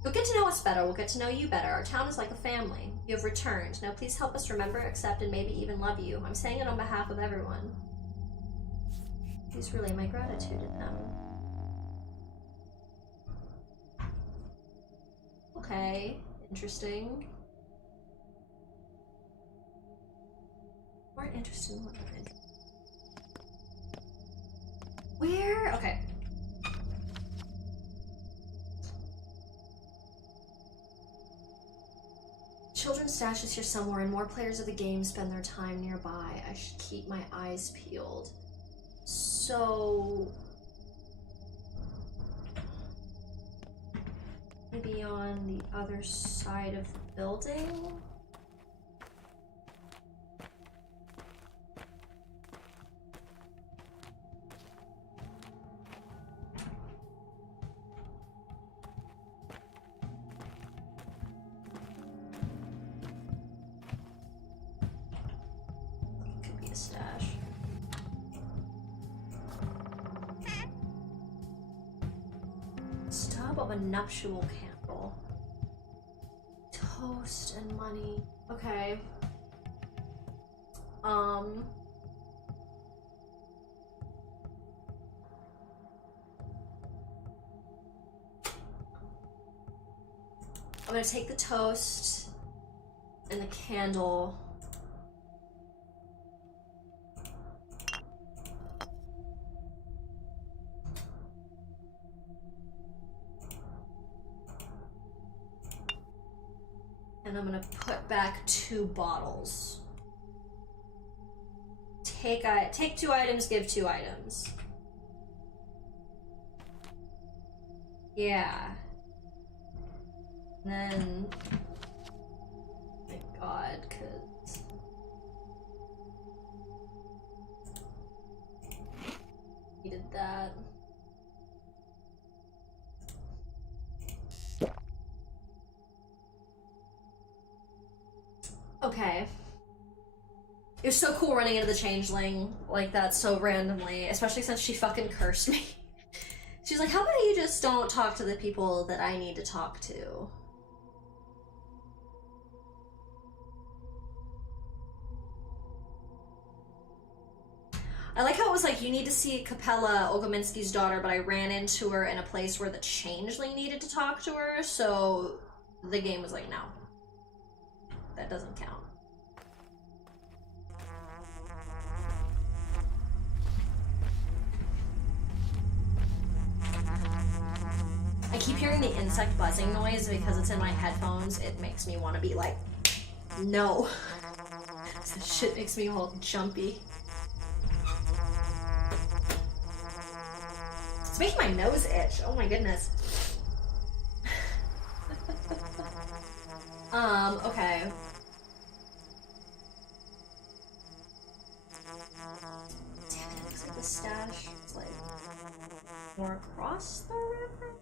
You'll get to know us better. We'll get to know you better. Our town is like a family. You have returned. Now please help us remember, accept, and maybe even love you. I'm saying it on behalf of everyone. Please relay my gratitude to them. Okay, interesting. More interested in what I'm interested in. Where? Okay. Children's stash is here somewhere, and more players of the game spend their time nearby. I should keep my eyes peeled. So... maybe on the other side of the building? a stash. Stub of a nuptial candle. Toast and money. Okay. I'm gonna take the toast and the candle. And I'm gonna put back 2 bottles. Take 2 items, give 2 items. Yeah. And then, thank God, cause needed that. Okay. It was so cool running into the changeling like that so randomly, especially since she fucking cursed me. She's like, how about you just don't talk to the people that I need to talk to? I like how it was like, you need to see Capella, Olgominski's daughter, but I ran into her in a place where the changeling needed to talk to her, so the game was like, no. That doesn't count. I keep hearing the insect buzzing noise because it's in my headphones. It makes me want to be like, no. This shit makes me all jumpy. It's making my nose itch. Oh my goodness. Okay. Damn it, looks like the stash is like more across the river.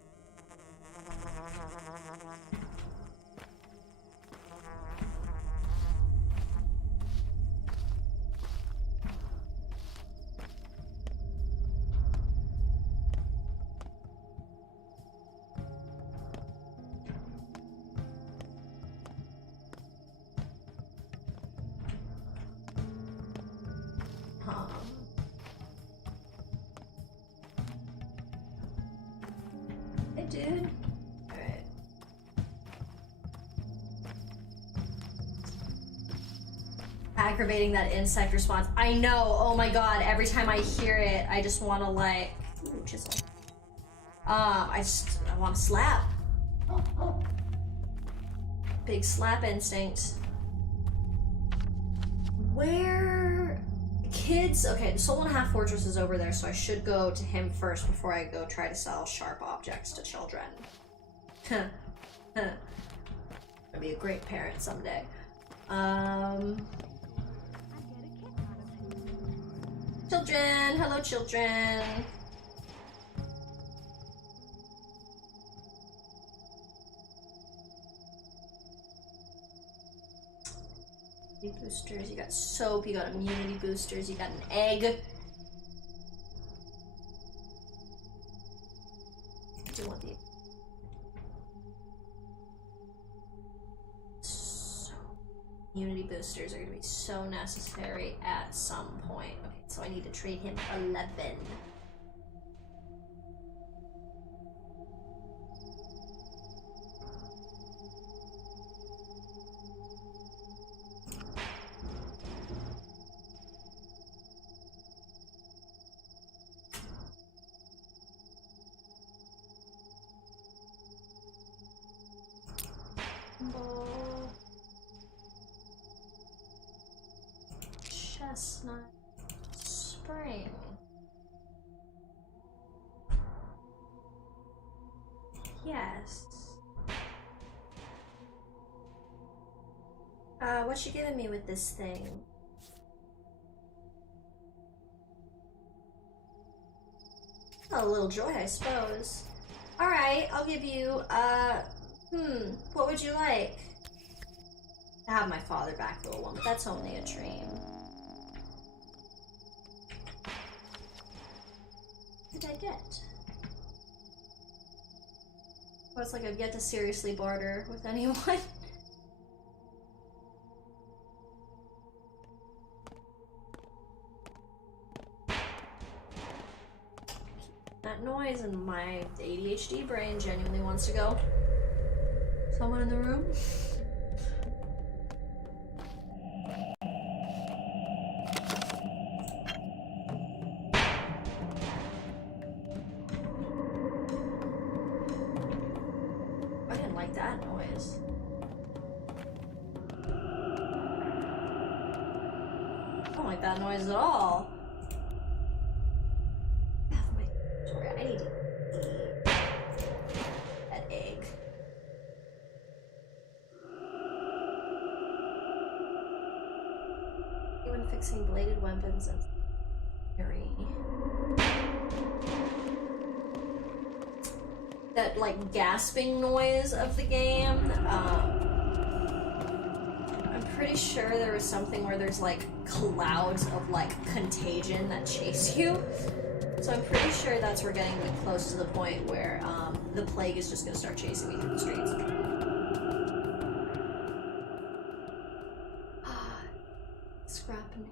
Hey, dude. Alright. Aggravating that insect response. I know. Oh my god. Every time I hear it, I just want to like... Ooh, chisel. I want to slap. Big slap instinct. Where... Kids... Okay, the Soul and a Half Fortress is over there, so I should go to him first before I go try to sell sharp objects to children. I'd be a great parent someday. Children! Hello, children! Boosters, you got soap, you got immunity boosters, you got an egg. I do want the... So, immunity boosters are going to be so necessary at some point. Okay, so I need to trade him 11. Chestnut spring. Yes. What you giving me with this thing? A little joy, I suppose. Alright, I'll give you, what would you like? To have my father back, little one, but that's only a dream. What did I get? Oh, it's like I've yet to seriously barter with anyone. That noise and my ADHD brain genuinely wants to go. Someone in the room? I didn't like that noise. I don't like that noise at all. Sorry, I need to eat that egg. Even fixing bladed weapons and that like gasping noise of the game. I'm pretty sure there was something where there's like clouds of like contagion that chase you. So I'm pretty sure that's we're getting like, close to the point where the plague is just gonna start chasing me through the streets. Scrapping.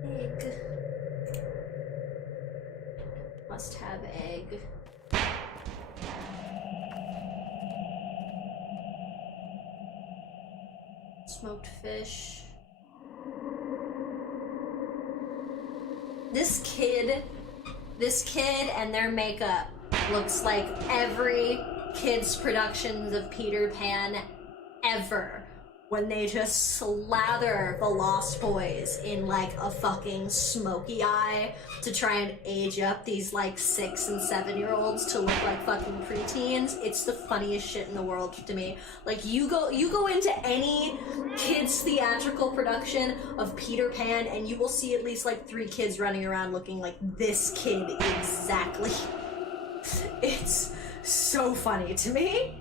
Egg. Must have egg. Smoked fish. This kid and their makeup looks like every kid's productions of Peter Pan ever. When they just slather the Lost Boys in like a fucking smoky eye to try and age up these like 6 and 7-year-olds to look like fucking preteens. It's the funniest shit in the world to me. Like you go into any kids theatrical production of Peter Pan and you will see at least like 3 kids running around looking like this kid exactly. It's so funny to me.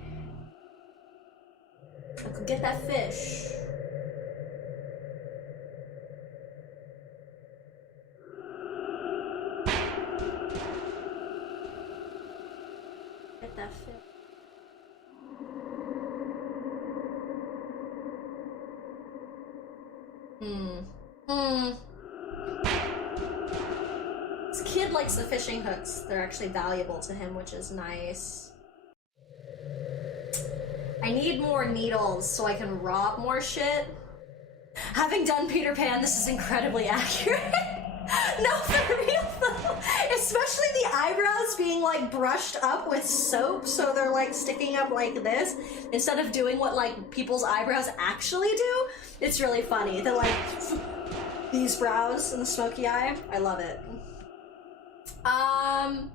I could get that fish. Get that fish. This kid likes the fishing hooks. They're actually valuable to him, which is nice. I need more needles so I can rob more shit. Having done Peter Pan, this is incredibly accurate. No, for real though. Especially the eyebrows being like brushed up with soap so they're like sticking up like this instead of doing what like people's eyebrows actually do. It's really funny. They're like these brows and the smoky eye. I love it. Damn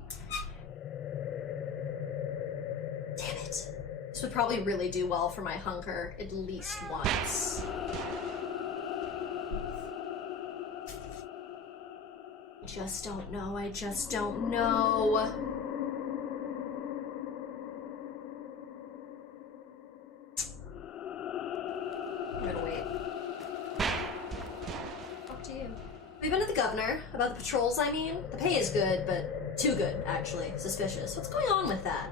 it. This would probably really do well for my hunger at least once. I just don't know. I just don't know. I'm gonna wait. Up to you. Have you been to the governor about the patrols, I mean? The pay is good, but too good, actually. Suspicious. What's going on with that?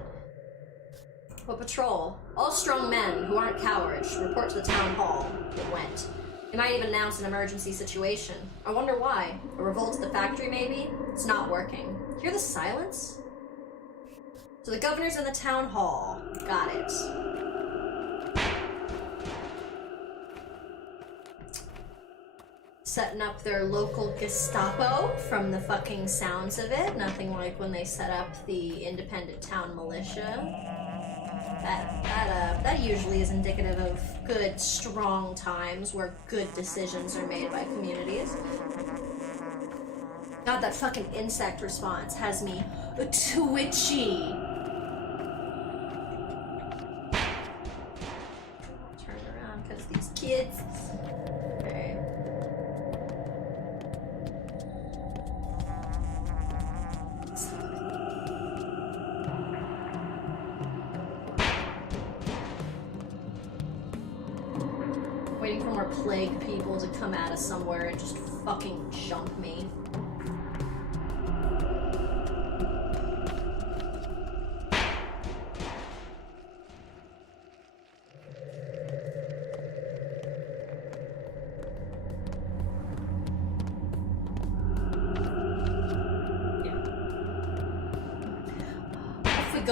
What patrol? All strong men who aren't cowards report to the town hall. It went. They might even announce an emergency situation. I wonder why. A revolt at the factory, maybe? It's not working. Hear the silence? So the governor's in the town hall. Got it. Setting up their local Gestapo from the fucking sounds of it. Nothing like when they set up the independent town militia. That usually is indicative of good, strong times where good decisions are made by communities. God, that fucking insect response has me twitchy. Turn around because these kids. Okay. waiting for more plague people to come at us somewhere and just fucking jump me.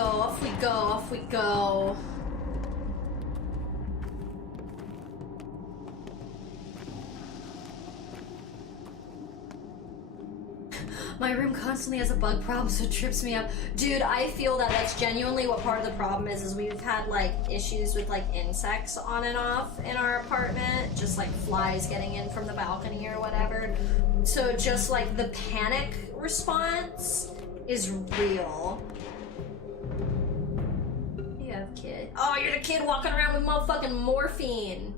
Off we go, off we go. My room constantly has a bug problem, so it trips me up. Dude, I feel that that's genuinely what part of the problem is we've had, like, issues with, like, insects on and off in our apartment. Just, like, flies getting in from the balcony or whatever. So just, like, the panic response is real. You have kid. Oh, you're the kid walking around with motherfucking morphine.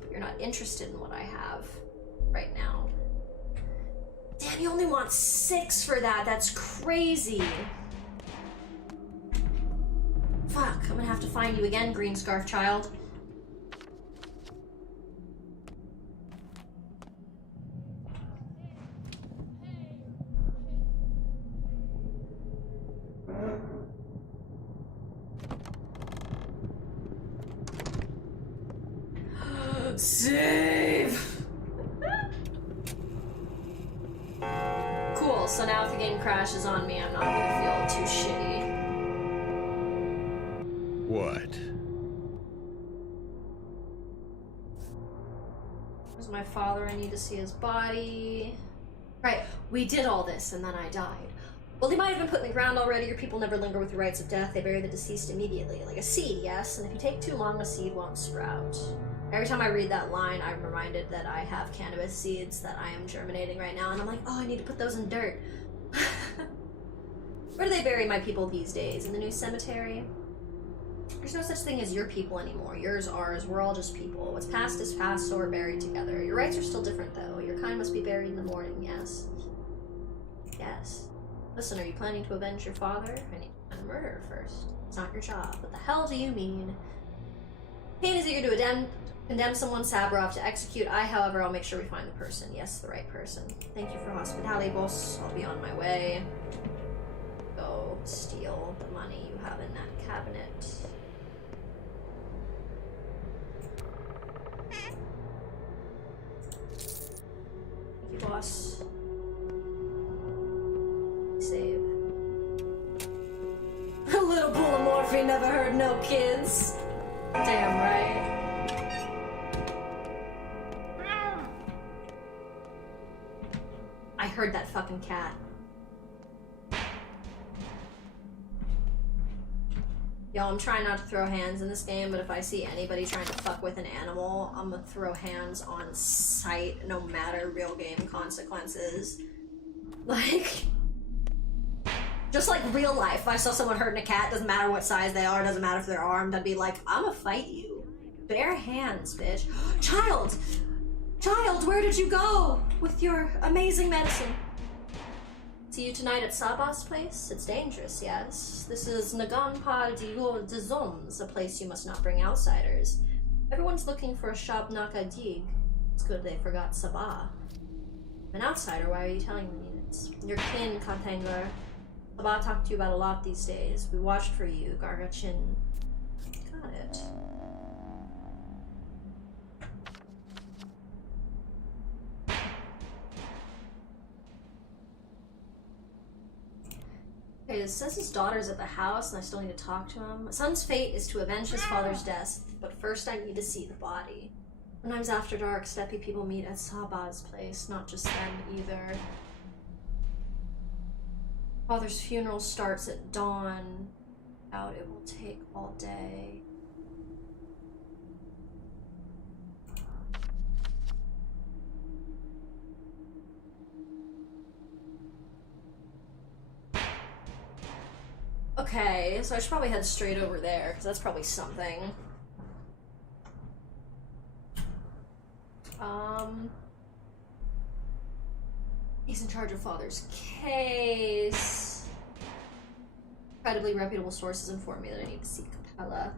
But you're not interested in what I have right now. Damn, you only want 6 for that. That's crazy. Fuck, I'm gonna have to find you again, green scarf child. Save! Cool, so now if the game crashes on me, I'm not gonna feel too shitty. What? Where's my father? I need to see his body. Right, we did all this and then I died. Well, they might have been put in the ground already. Your people never linger with the rites of death. They bury the deceased immediately. Like a seed, yes? And if you take too long, a seed won't sprout. Every time I read that line, I'm reminded that I have cannabis seeds that I am germinating right now, and I'm like, oh, I need to put those in dirt. Where do they bury my people these days? In the new cemetery? There's no such thing as your people anymore. Yours, ours, we're all just people. What's past is past, so we're buried together. Your rites are still different, though. Your kind must be buried in the morning, yes? Yes. Listen, are you planning to avenge your father? I need to find a murderer first. It's not your job. What the hell do you mean? Pain is eager to condemn someone, Sabarov to execute. However, I'll make sure we find the person. Yes, the right person. Thank you for hospitality, boss. I'll be on my way. Go steal the money you have in that cabinet. Thank you, boss. Save. A little pool of morphine never hurt no kids. Damn right. I heard that fucking cat. Yo, I'm trying not to throw hands in this game, but if I see anybody trying to fuck with an animal, I'm gonna throw hands on sight, no matter real game consequences. Like, just like real life, if I saw someone hurting a cat, doesn't matter what size they are, doesn't matter if they're armed, I'd be like, I'm gonna fight you. Bare hands, bitch. Child! Child, where did you go with your amazing medicine? See you tonight at Sabah's place? It's dangerous, yes. This is Naganpa de Zoms, a place you must not bring outsiders. Everyone's looking for a shop Nakadig. It's good they forgot Sabah. I'm an outsider, why are you telling me this? Your kin, Katangler. Sabah talked to you about a lot these days. We watched for you, Gargachin. Got it. Okay, it says his daughter's at the house and I still need to talk to him. My son's fate is to avenge his father's death, but first I need to see the body. Sometimes after dark, steppy people meet at Sabah's place, not just them either. Father's funeral starts at dawn. Out it will take all day. Okay, so I should probably head straight over there, because that's probably something. He's in charge of Father's case. Incredibly reputable sources inform me that I need to see Capella.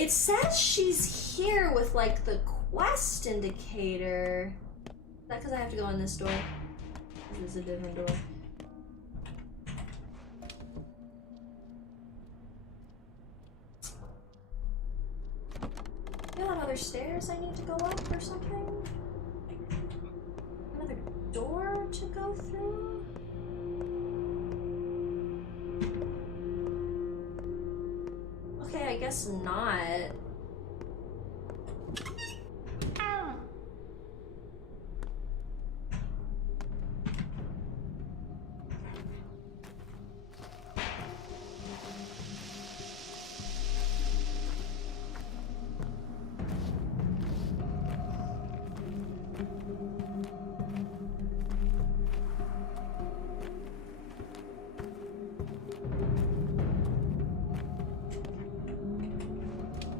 It says she's here with, like, the quest indicator. Is that because I have to go in this door? This is a different door. Do I have other stairs I need to go up or something? Another door to go through? Okay, I guess not.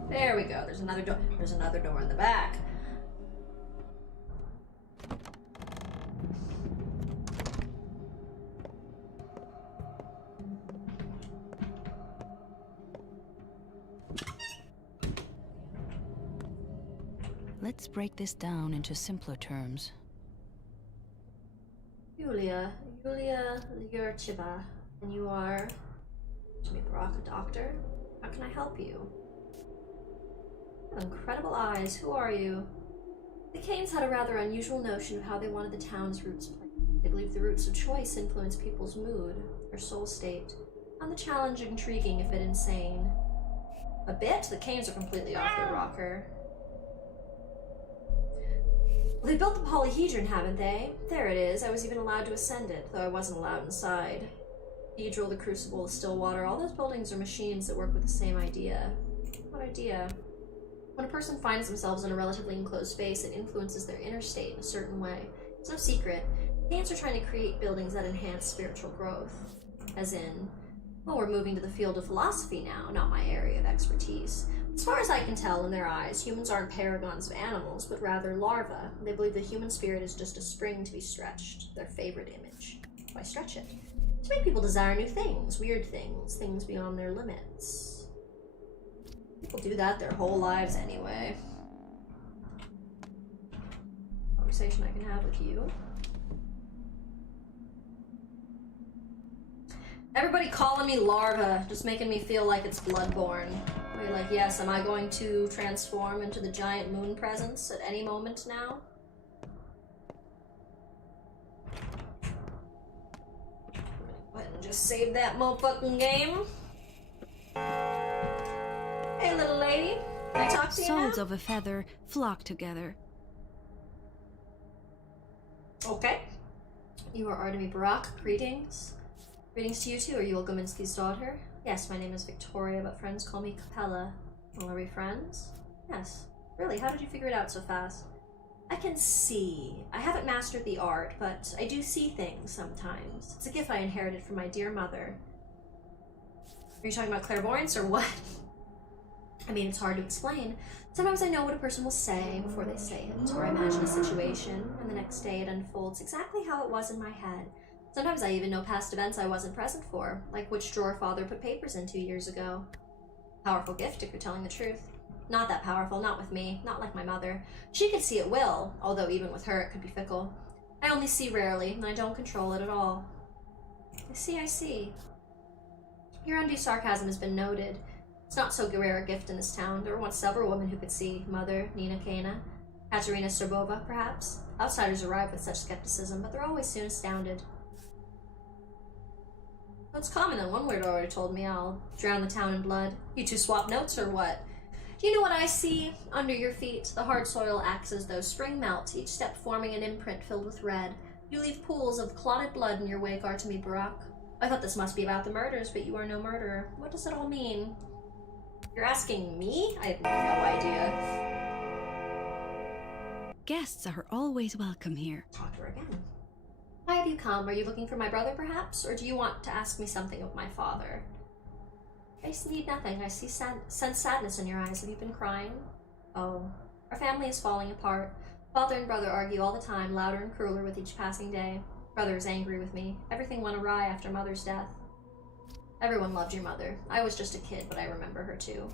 There we go. There's another door. There's another door in the back. Let's break this down into simpler terms. Yulia Yurcheva, and you are Jimmy Barak, a doctor. How can I help you? You have incredible eyes. Who are you? The Canes had a rather unusual notion of how they wanted the town's roots played. They believed the roots of choice influence people's mood, their soul state. Found the challenge intriguing, a bit insane. A bit? The Canes are completely off their rocker. Well, they built the polyhedron, haven't they? There it is. I was even allowed to ascend it, though I wasn't allowed inside. The cathedral, the crucible, the still water, all those buildings are machines that work with the same idea. What idea? When a person finds themselves in a relatively enclosed space, it influences their inner state in a certain way. It's no secret. Canes are trying to create buildings that enhance spiritual growth. As in, well, we're moving to the field of philosophy now, not my area of expertise. As far as I can tell, in their eyes, humans aren't paragons of animals, but rather larvae. They believe the human spirit is just a spring to be stretched, their favorite image. Why stretch it? To make people desire new things, weird things, things beyond their limits. People do that their whole lives anyway. Conversation I can have with you. Everybody calling me larva, just making me feel like it's Bloodborne. Are you like, yes, am I going to transform into the giant moon presence at any moment now? Go ahead and just save that motherfucking game. Hey, little lady. Can I talk to you now? Souls of a feather flock together. Okay. You are Artemy Barak. Greetings. Greetings to you too. Are you Olgominski's daughter? Yes, my name is Victoria, but friends call me Capella. Well, are we friends? Yes. Really, how did you figure it out so fast? I can see. I haven't mastered the art, but I do see things sometimes. It's a gift I inherited from my dear mother. Are you talking about clairvoyance or what? I mean, it's hard to explain. Sometimes I know what a person will say before they say it, or I imagine a situation, and the next day it unfolds exactly how it was in my head. Sometimes I even know past events I wasn't present for, like which drawer father put papers in 2 years ago. Powerful gift if you're telling the truth. Not that powerful, not with me, not like my mother. She could see at will, although even with her it could be fickle. I only see rarely, and I don't control it at all. I see. Your undue sarcasm has been noted. It's not so rare a gift in this town. There were once several women who could see. Mother, Nina Kana, Katerina Serbova, perhaps. Outsiders arrive with such skepticism, but they're always soon astounded. It's common that one weirdo already told me I'll drown the town in blood. You two swap notes or what? Do you know what I see? Under your feet, the hard soil acts as though spring melt, each step forming an imprint filled with red. You leave pools of clotted blood in your wake, Artemy Barak. I thought this must be about the murders, but you are no murderer. What does it all mean? You're asking me? I have no idea. Guests are always welcome here. Talk to her again. Why have you come? Are you looking for my brother, perhaps? Or do you want to ask me something of my father? I need nothing. I sense sadness in your eyes. Have you been crying? Oh, our family is falling apart. Father and brother argue all the time, louder and crueler with each passing day. Brother is angry with me. Everything went awry after Mother's death. Everyone loved your mother. I was just a kid, but I remember her too.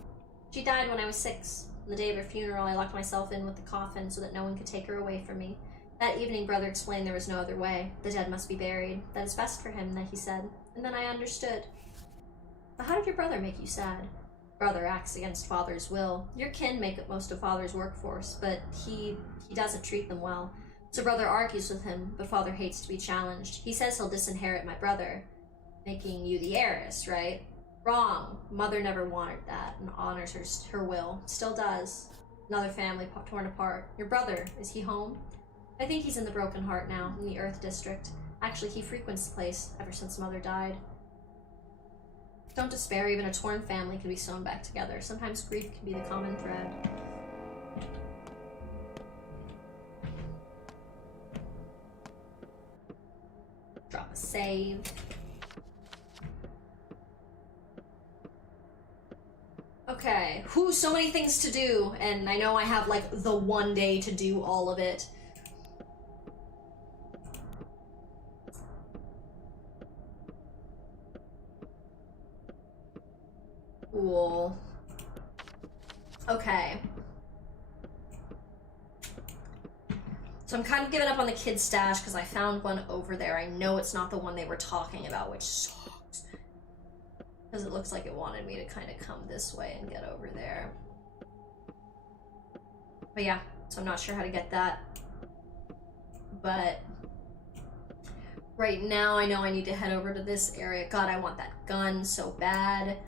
She died when I was 6. On the day of her funeral, I locked myself in with the coffin so that no one could take her away from me. That evening, Brother explained there was no other way. The dead must be buried. That is best for him, that he said. And then I understood. But how did your brother make you sad? Brother acts against Father's will. Your kin make up most of Father's workforce, but he doesn't treat them well. So Brother argues with him, but Father hates to be challenged. He says he'll disinherit my brother, making you the heiress, right? Wrong. Mother never wanted that and honors her will. Still does. Another family torn apart. Your brother, is he home? I think he's in the Broken Heart now, in the Earth District. Actually, he frequents the place ever since Mother died. Don't despair, even a torn family can be sewn back together. Sometimes grief can be the common thread. Drop a save. Okay, whew, so many things to do, and I know I have like the one day to do all of it. Cool. Okay. So I'm kind of giving up on the kid's stash because I found one over there. I know it's not the one they were talking about, which sucks. Because it looks like it wanted me to kind of come this way and get over there. But yeah, so I'm not sure how to get that. But right now I know I need to head over to this area. God, I want that gun so bad.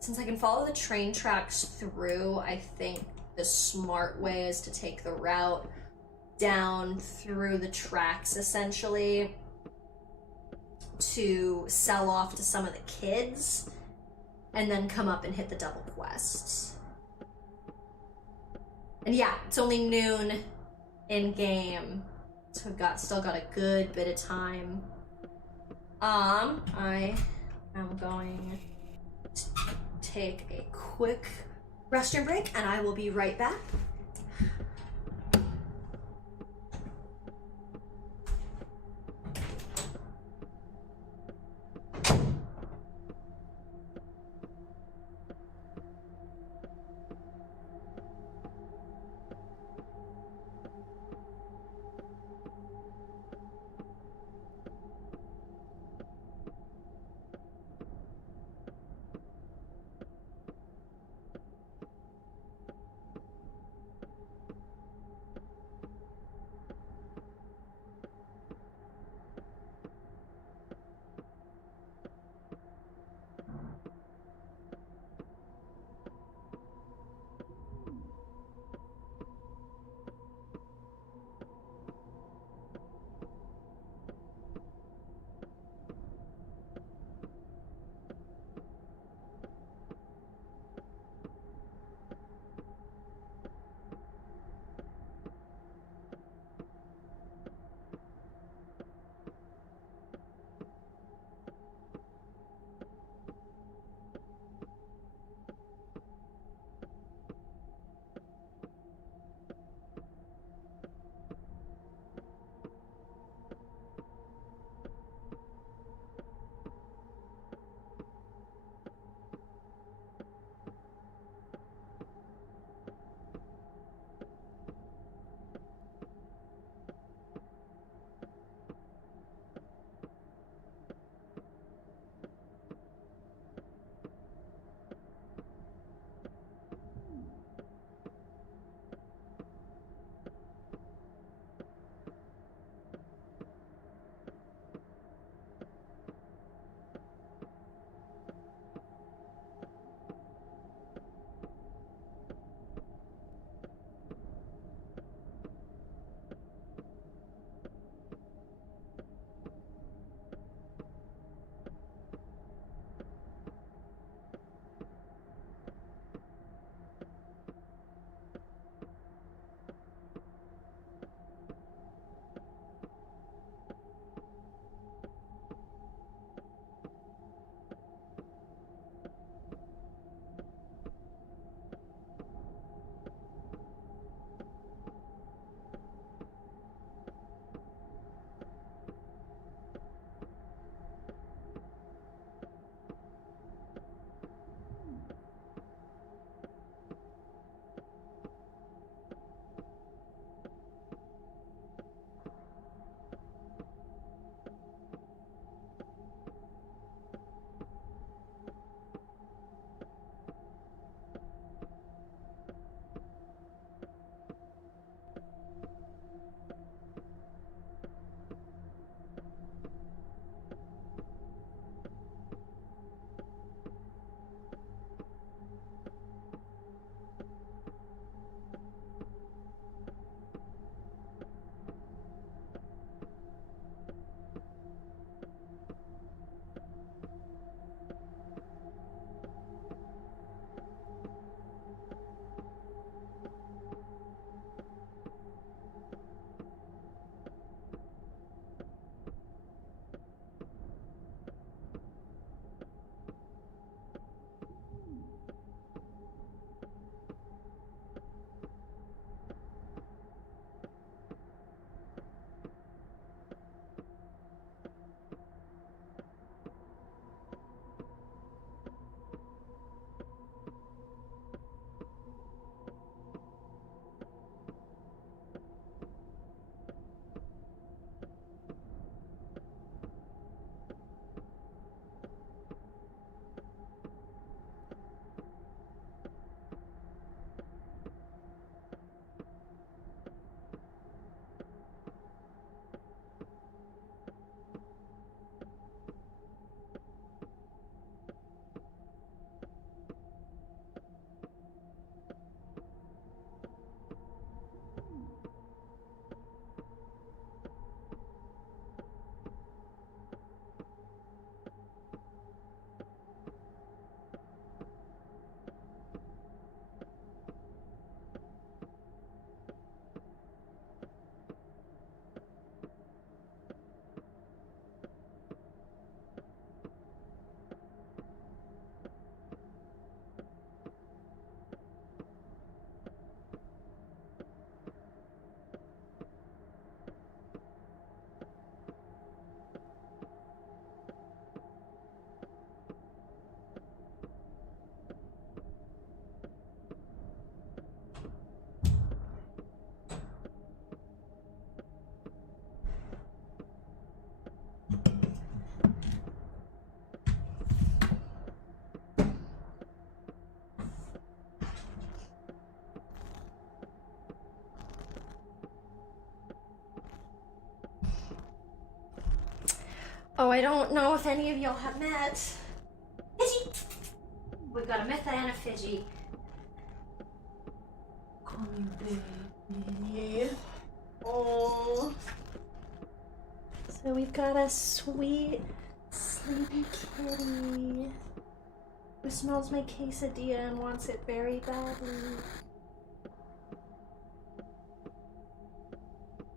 Since I can follow the train tracks through, I think the smart way is to take the route down through the tracks, essentially, to sell off to some of the kids, and then come up and hit the double quests. And yeah, it's only noon in-game, so I've still got a good bit of time. I am going to take a quick restroom break, and I will be right back. Oh, I don't know if any of y'all have met. Fidgy! We've got a Mytha and a Fidgy. Call me baby. Oh. So we've got a sweet, sleepy kitty who smells my quesadilla and wants it very badly.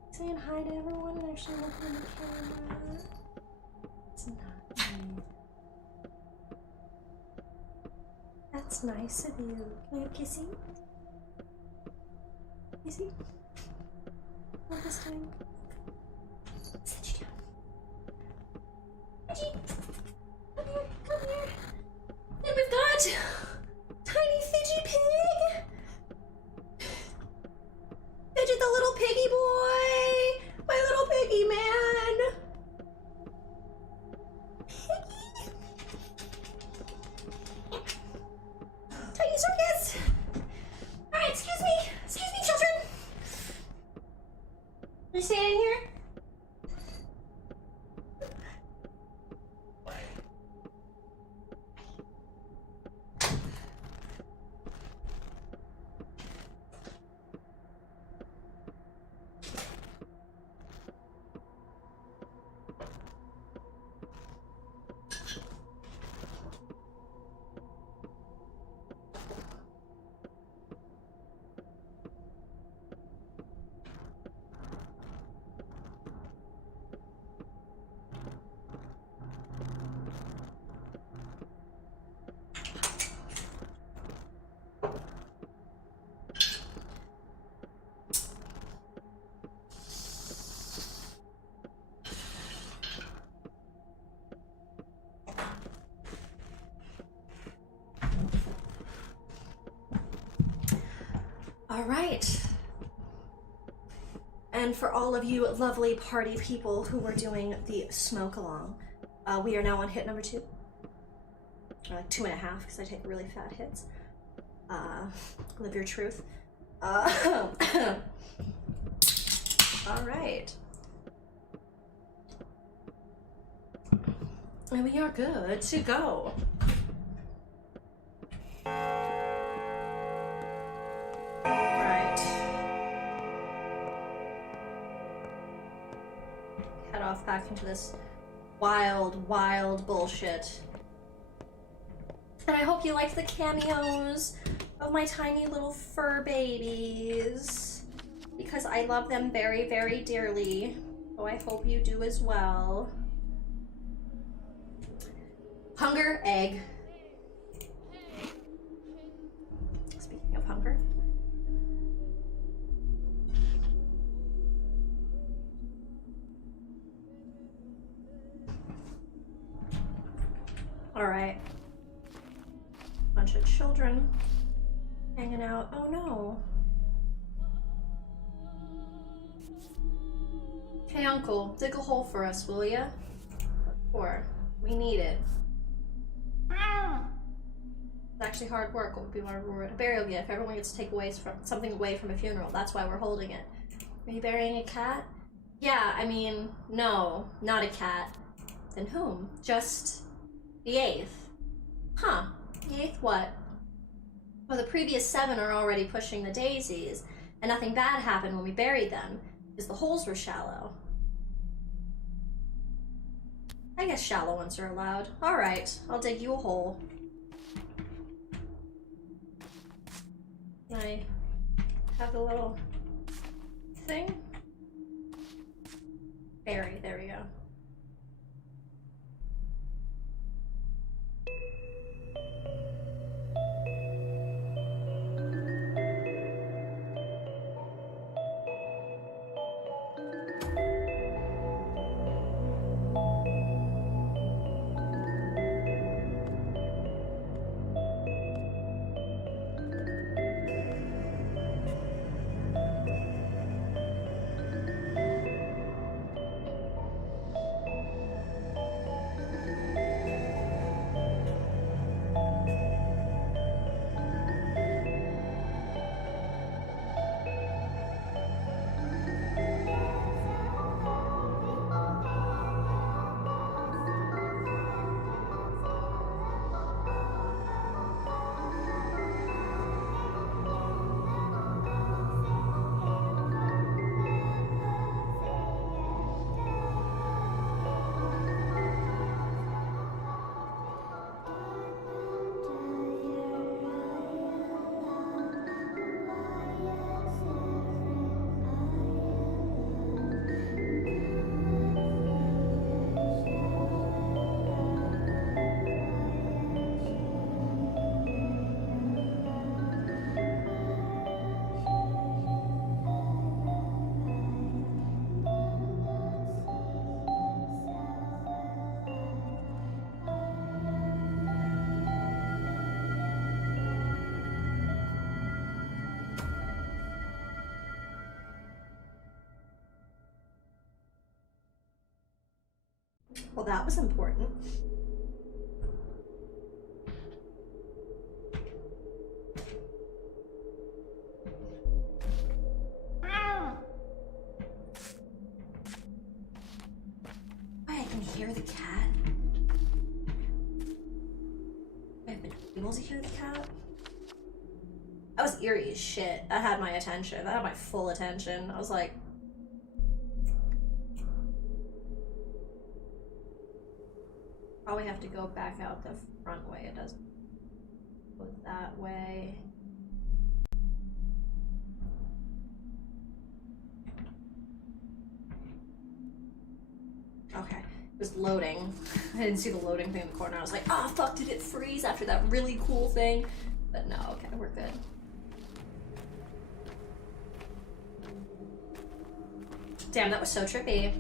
Saying hi to everyone and actually looking in the camera. It's not me. That's nice of you. Can I have a kissy? Kissy? Not this time. Sit you down. Reggie! Come here, come here. And we've got tiny Fidgy Pig! Fidget the little piggy boy! My little piggy man! Piggy! Tiny circus! Alright, excuse me, children! Are you staying here? All right. And for all of you lovely party people who were doing the smoke along, we are now on hit number 2. Or like 2.5, because I take really fat hits. Live your truth. All right. And we are good to go. Head off back into this wild, wild bullshit. And I hope you liked the cameos of my tiny little fur babies, because I love them very, very dearly. So I hope you do as well. Hunger, egg. Speaking of hunger. All right. Bunch of children hanging out. Oh no. Hey uncle, dig a hole for us, will ya? Or we need it. It's actually hard work. What would be more reward? A burial gift. Everyone gets to take something away from a funeral. That's why we're holding it. Are you burying a cat? Yeah, I mean, no, not a cat. Then whom? Just the 8th. Huh. The 8th what? Well, the previous 7 are already pushing the daisies, and nothing bad happened when we buried them, because the holes were shallow. I guess shallow ones are allowed. Alright, I'll dig you a hole. Can I have the little thing? Bury, there we go. Well, that was important. Wait, I can hear the cat. I've been able to hear the cat. That was eerie as shit. That had my attention. That had my full attention. I was like, probably have to go back out the front way. It doesn't go that way. Okay, it was loading. I didn't see the loading thing in the corner. I was like, oh fuck, did it freeze after that really cool thing? But no, okay, we're good. Damn, that was so trippy.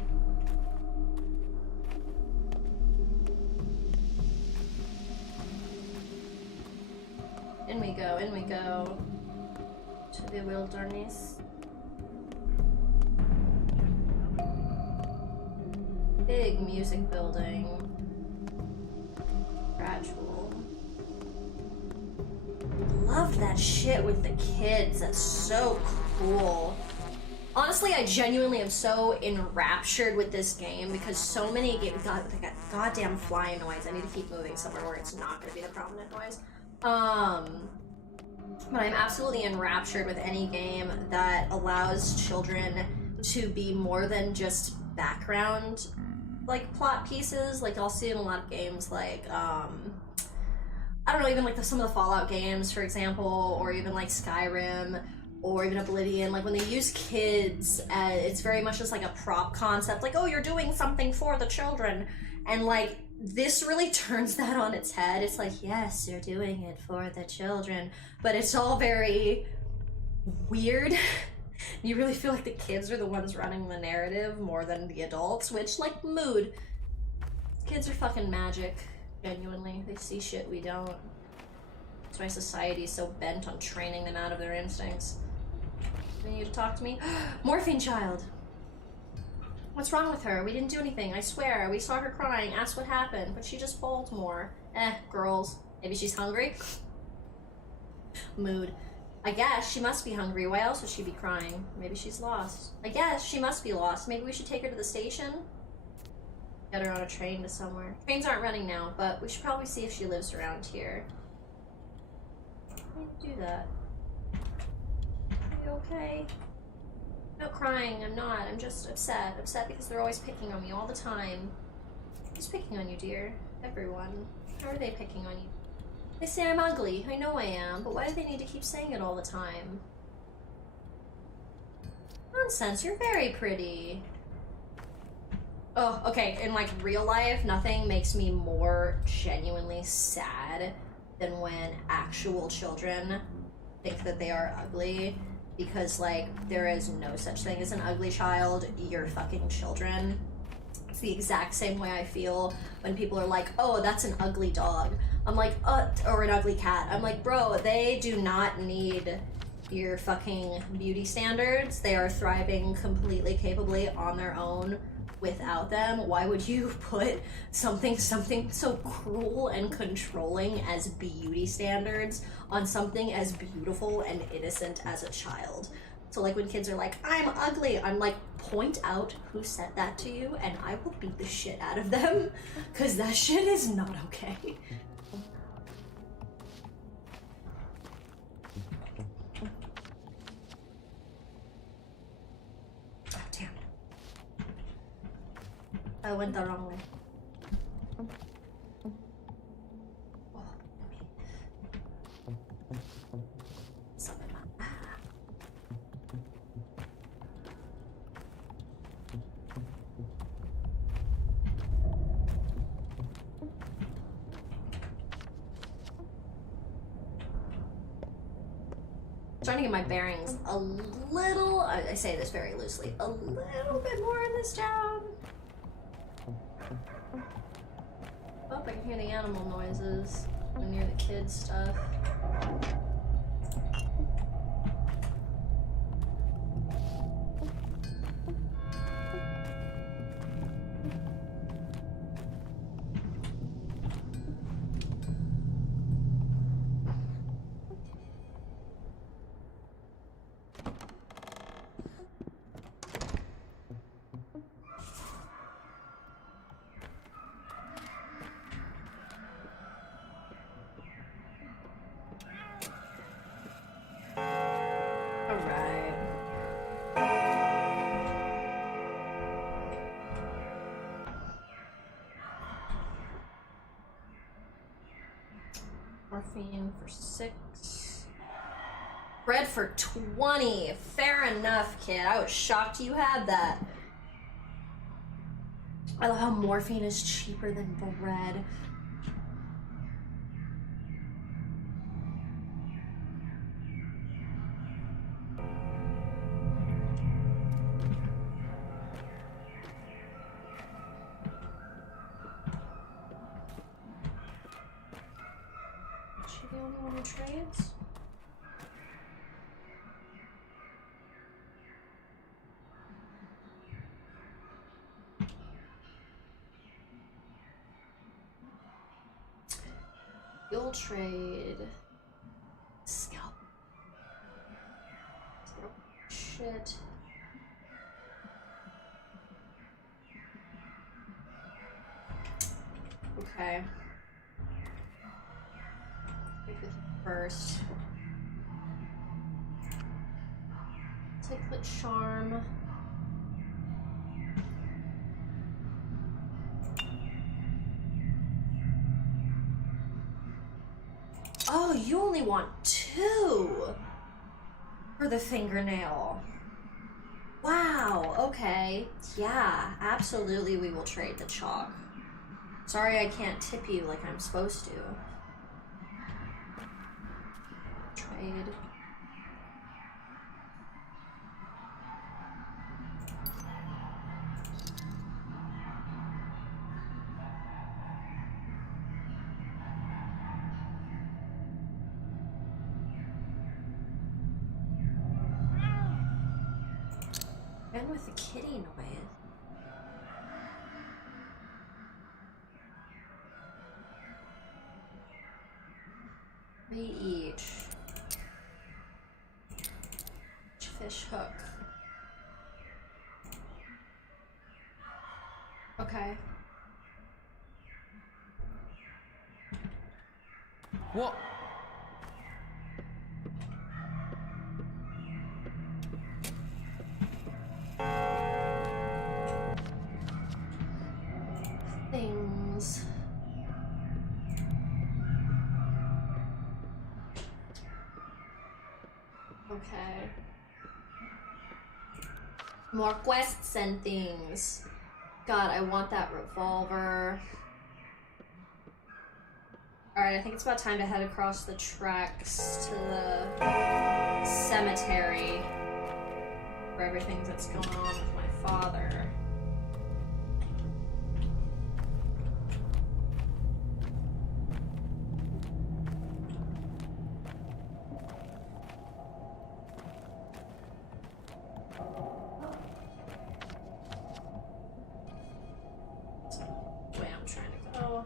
In we go to the wilderness. Big music building. Gradual. Love that shit with the kids. That's so cool. Honestly, I genuinely am so enraptured with this game because so many games got like a goddamn flying noise. I need to keep moving somewhere where it's not going to be the prominent noise. But I'm absolutely enraptured with any game that allows children to be more than just background, like, plot pieces. Like, I'll see in a lot of games, like, I don't know, even like some of the Fallout games, for example, or even like Skyrim, or even Oblivion, like when they use kids, it's very much just like a prop concept, like, oh, you're doing something for the children, and like, this really turns that on its head. It's like, yes, you're doing it for the children, but it's all very weird. You really feel like the kids are the ones running the narrative more than the adults, which, like, mood. Kids are fucking magic, genuinely. They see shit we don't. That's why society is so bent on training them out of their instincts. You need to talk to me? Morphine child! What's wrong with her? We didn't do anything, I swear. We saw her crying, asked what happened, but she just bawled more. Girls. Maybe she's hungry? Mood. I guess she must be hungry. Why else would she be crying? Maybe she's lost. I guess she must be lost. Maybe we should take her to the station? Get her on a train to somewhere. Trains aren't running now, but we should probably see if she lives around here. Why do you do that? Are you okay? No crying, I'm not. I'm just upset. Upset because they're always picking on me all the time. Who's picking on you, dear? Everyone. How are they picking on you? They say I'm ugly. I know I am, but why do they need to keep saying it all the time? Nonsense, you're very pretty. Oh, okay, in like real life, nothing makes me more genuinely sad than when actual children think that they are ugly. Because, like, there is no such thing as an ugly child. You're fucking children. It's the exact same way I feel when people are like, oh, that's an ugly dog. I'm like, or an ugly cat. I'm like, bro, they do not need your fucking beauty standards. They are thriving completely capably on their own without them. Why would you put something so cruel and controlling as beauty standards on something as beautiful and innocent as a child? So like when kids are like, I'm ugly, I'm like, point out who said that to you and I will beat the shit out of them, because that shit is not okay. I went the wrong way. Oh, something about that. Trying to get my bearings a little, I say this very loosely, a little bit more in this town. Oh, I can hear the animal noises when near the kids stuff. Morphine for 6. Bread for 20. Fair enough, kid. I was shocked you had that. I love how morphine is cheaper than bread. Is she the only one who trades? You'll trade scalp. Shit. Okay. Pick with you first. Take the charm. Oh, you only want 2 for the fingernail. Wow, okay. Yeah, absolutely we will trade the chalk. Sorry I can't tip you like I'm supposed to. Trade. And with the kitty noise. 3 each. Fish hook. Okay. What? Things. Okay. More quests and things. God, I want that revolver. Alright, I think it's about time to head across the tracks to the cemetery for everything that's going on with my father. Wait, I'm trying to go.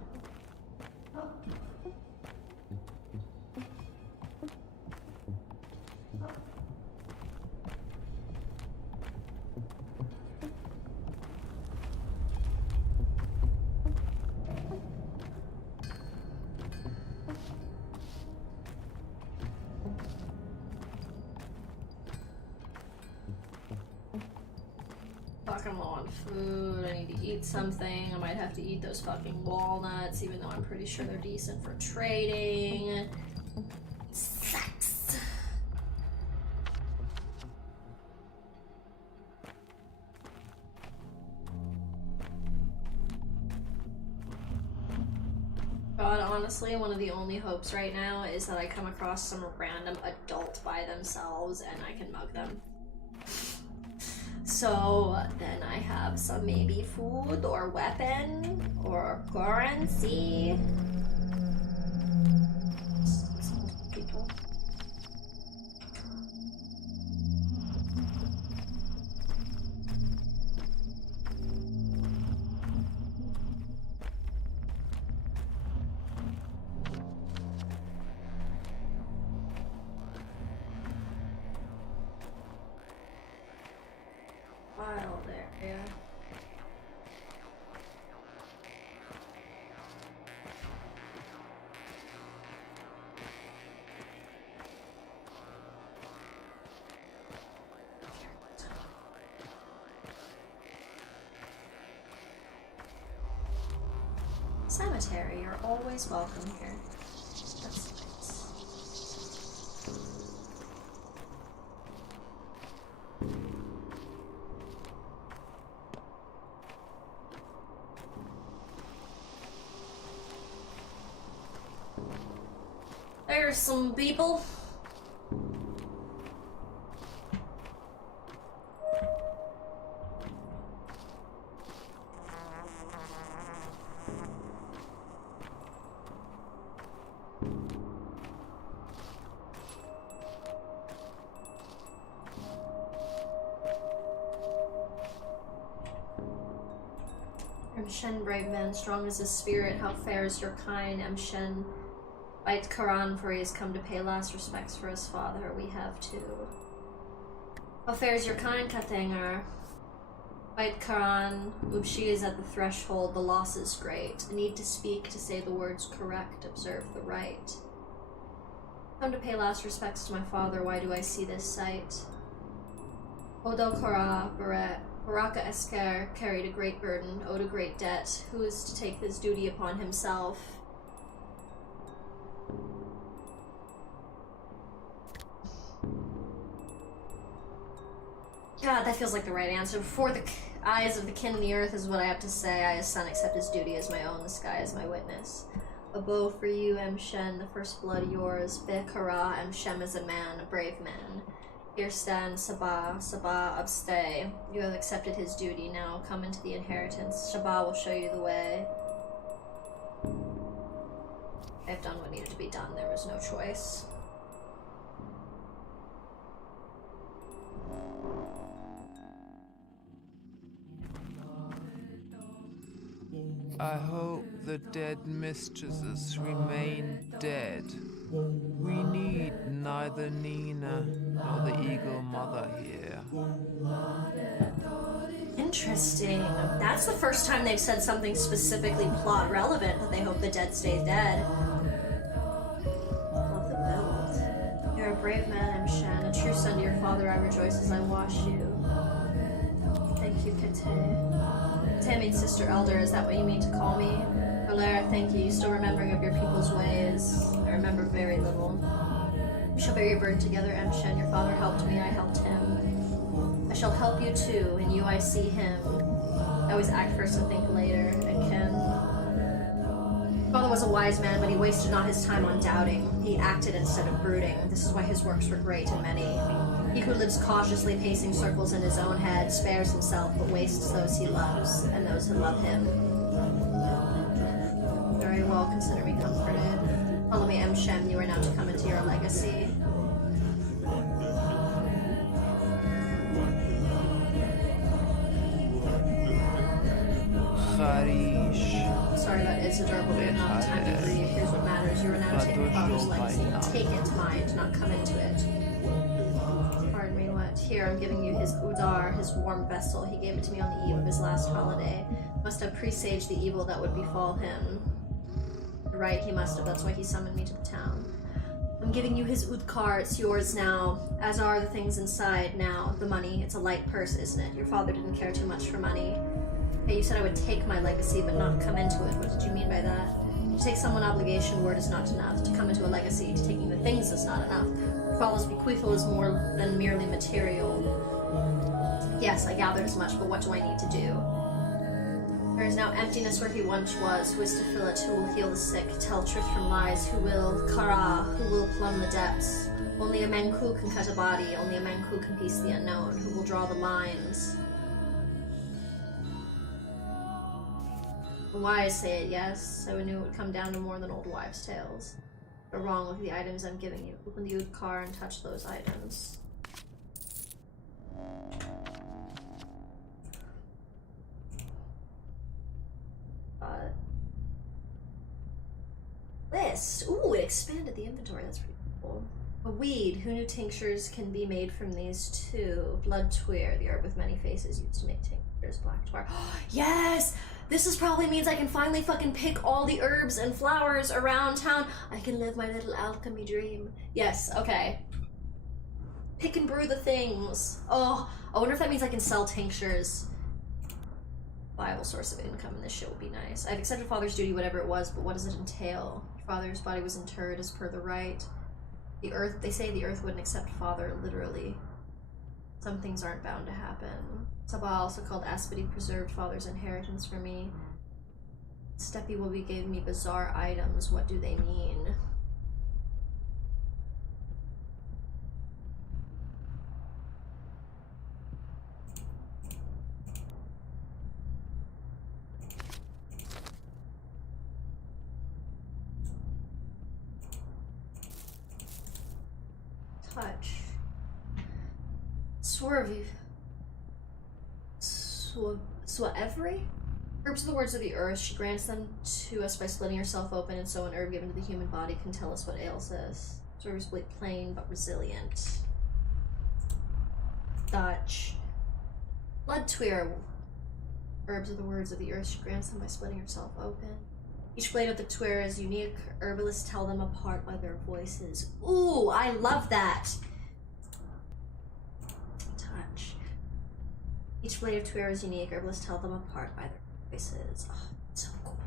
Fucking low on food. I need to eat something. I might have to eat those fucking walnuts, even though I'm pretty sure they're decent for trading. Sucks. God, honestly, one of the only hopes right now is that I come across some random adult by themselves and I can mug them. So then I have some maybe food or weapon or currency. People. Wild area. Cemetery, you're always welcome here. That's nice. There's some people. Shen, brave man, strong as his spirit, how fair is your kind, Shen. Bite Karan, for he has come to pay last respects for his father. We have too. How fair is your kind, Katangar? Bite Karan, Ubshi is at the threshold, the loss is great. I need to speak, to say the words correct, observe the right. Come to pay last respects to my father, why do I see this sight? Odo Kara, Baraka Esker carried a great burden, owed a great debt. Who is to take this duty upon himself? God, that feels like the right answer. Before the eyes of the kin of the earth is what I have to say. I, his son, accept his duty as my own, the sky is my witness. A bow for you, Shen, the first blood yours. Bekara, Shem is a man, a brave man. Here stands Sabah, Sabah abstay. You have accepted his duty, now come into the inheritance. Sabah will show you the way. I've done what needed to be done, there was no choice. I hope the dead mistresses remain dead. We need neither Nina nor the Eagle Mother here. Interesting. That's the first time they've said something specifically plot relevant, that they hope the dead stay dead. Love the build. You're a brave man, Shen. A true son to your father, I rejoice as I wash you. Thank you, Kate. Kate means sister elder, is that what you mean to call me? Valera, thank you. Still remembering of your people's ways. I remember very little. We shall bear your burden together, Shen. Your father helped me, I helped him. I shall help you too, in you I see him. I always act first and think later. Ken. Father was a wise man, but he wasted not his time on doubting. He acted instead of brooding. This is why his works were great and many. He who lives cautiously, pacing circles in his own head, spares himself, but wastes those he loves, and those who love him. Very well, consider me comforted. Follow me, Shem, you are now to come into your legacy. Sorry about Isidore, but we have not time to grieve. Here's what matters. You are now to take your father's legacy. Take it, mind, not come into it. Pardon me, what? Here, I'm giving you his udar, his warm vessel. He gave it to me on the eve of his last holiday. Must have presaged the evil that would befall him. Right, he must have. That's why he summoned me to the town. I'm giving you his udkar. It's yours now. As are the things inside now. The money. It's a light purse, isn't it? Your father didn't care too much for money. Hey, you said I would take my legacy, but not come into it. What did you mean by that? To take someone obligation, word is not enough. To come into a legacy, to taking the things is not enough. Follows bequeathal is more than merely material. Yes, I gathered as much, but what do I need to do? There is now emptiness where he once was. Who is to fill it? Who will heal the sick? Tell truth from lies? Who will? Kara? Who will plumb the depths? Only a Menku can cut a body. Only a Menku can piece the unknown. Who will draw the lines? The wise say it, yes. So I knew it would come down to more than old wives' tales. But wrong with the items I'm giving you. Open the Udkar and touch those items. List. Ooh, it expanded the inventory. That's pretty cool. A weed. Who knew tinctures can be made from these two? Blood twir, the herb with many faces used to make tinctures. Black twir. Yes! This is probably means I can finally fucking pick all the herbs and flowers around town. I can live my little alchemy dream. Yes, okay. Pick and brew the things. Oh, I wonder if that means I can sell tinctures. Viable source of income in this shit would be nice. I've accepted father's duty, whatever it was, but what does it entail? Your father's body was interred as per the right. The earth, they say the earth wouldn't accept father literally. Some things aren't bound to happen. Sabah, also called Aspidi, preserved father's inheritance for me. Steppy will be giving me bizarre items. What do they mean? touch. Swerve. Every? Herbs are the words of the earth. She grants them to us by splitting herself open, and so an herb given to the human body can tell us what ails us. Swerve is plain but resilient. Dutch. Blood tweer. Herbs are the words of the earth. She grants them by splitting herself open. Each blade of the tweer is unique. Herbalists tell them apart by their voices. Ooh, I love that. Touch. Each blade of tweer is unique. Herbalists tell them apart by their voices. Oh, so cool.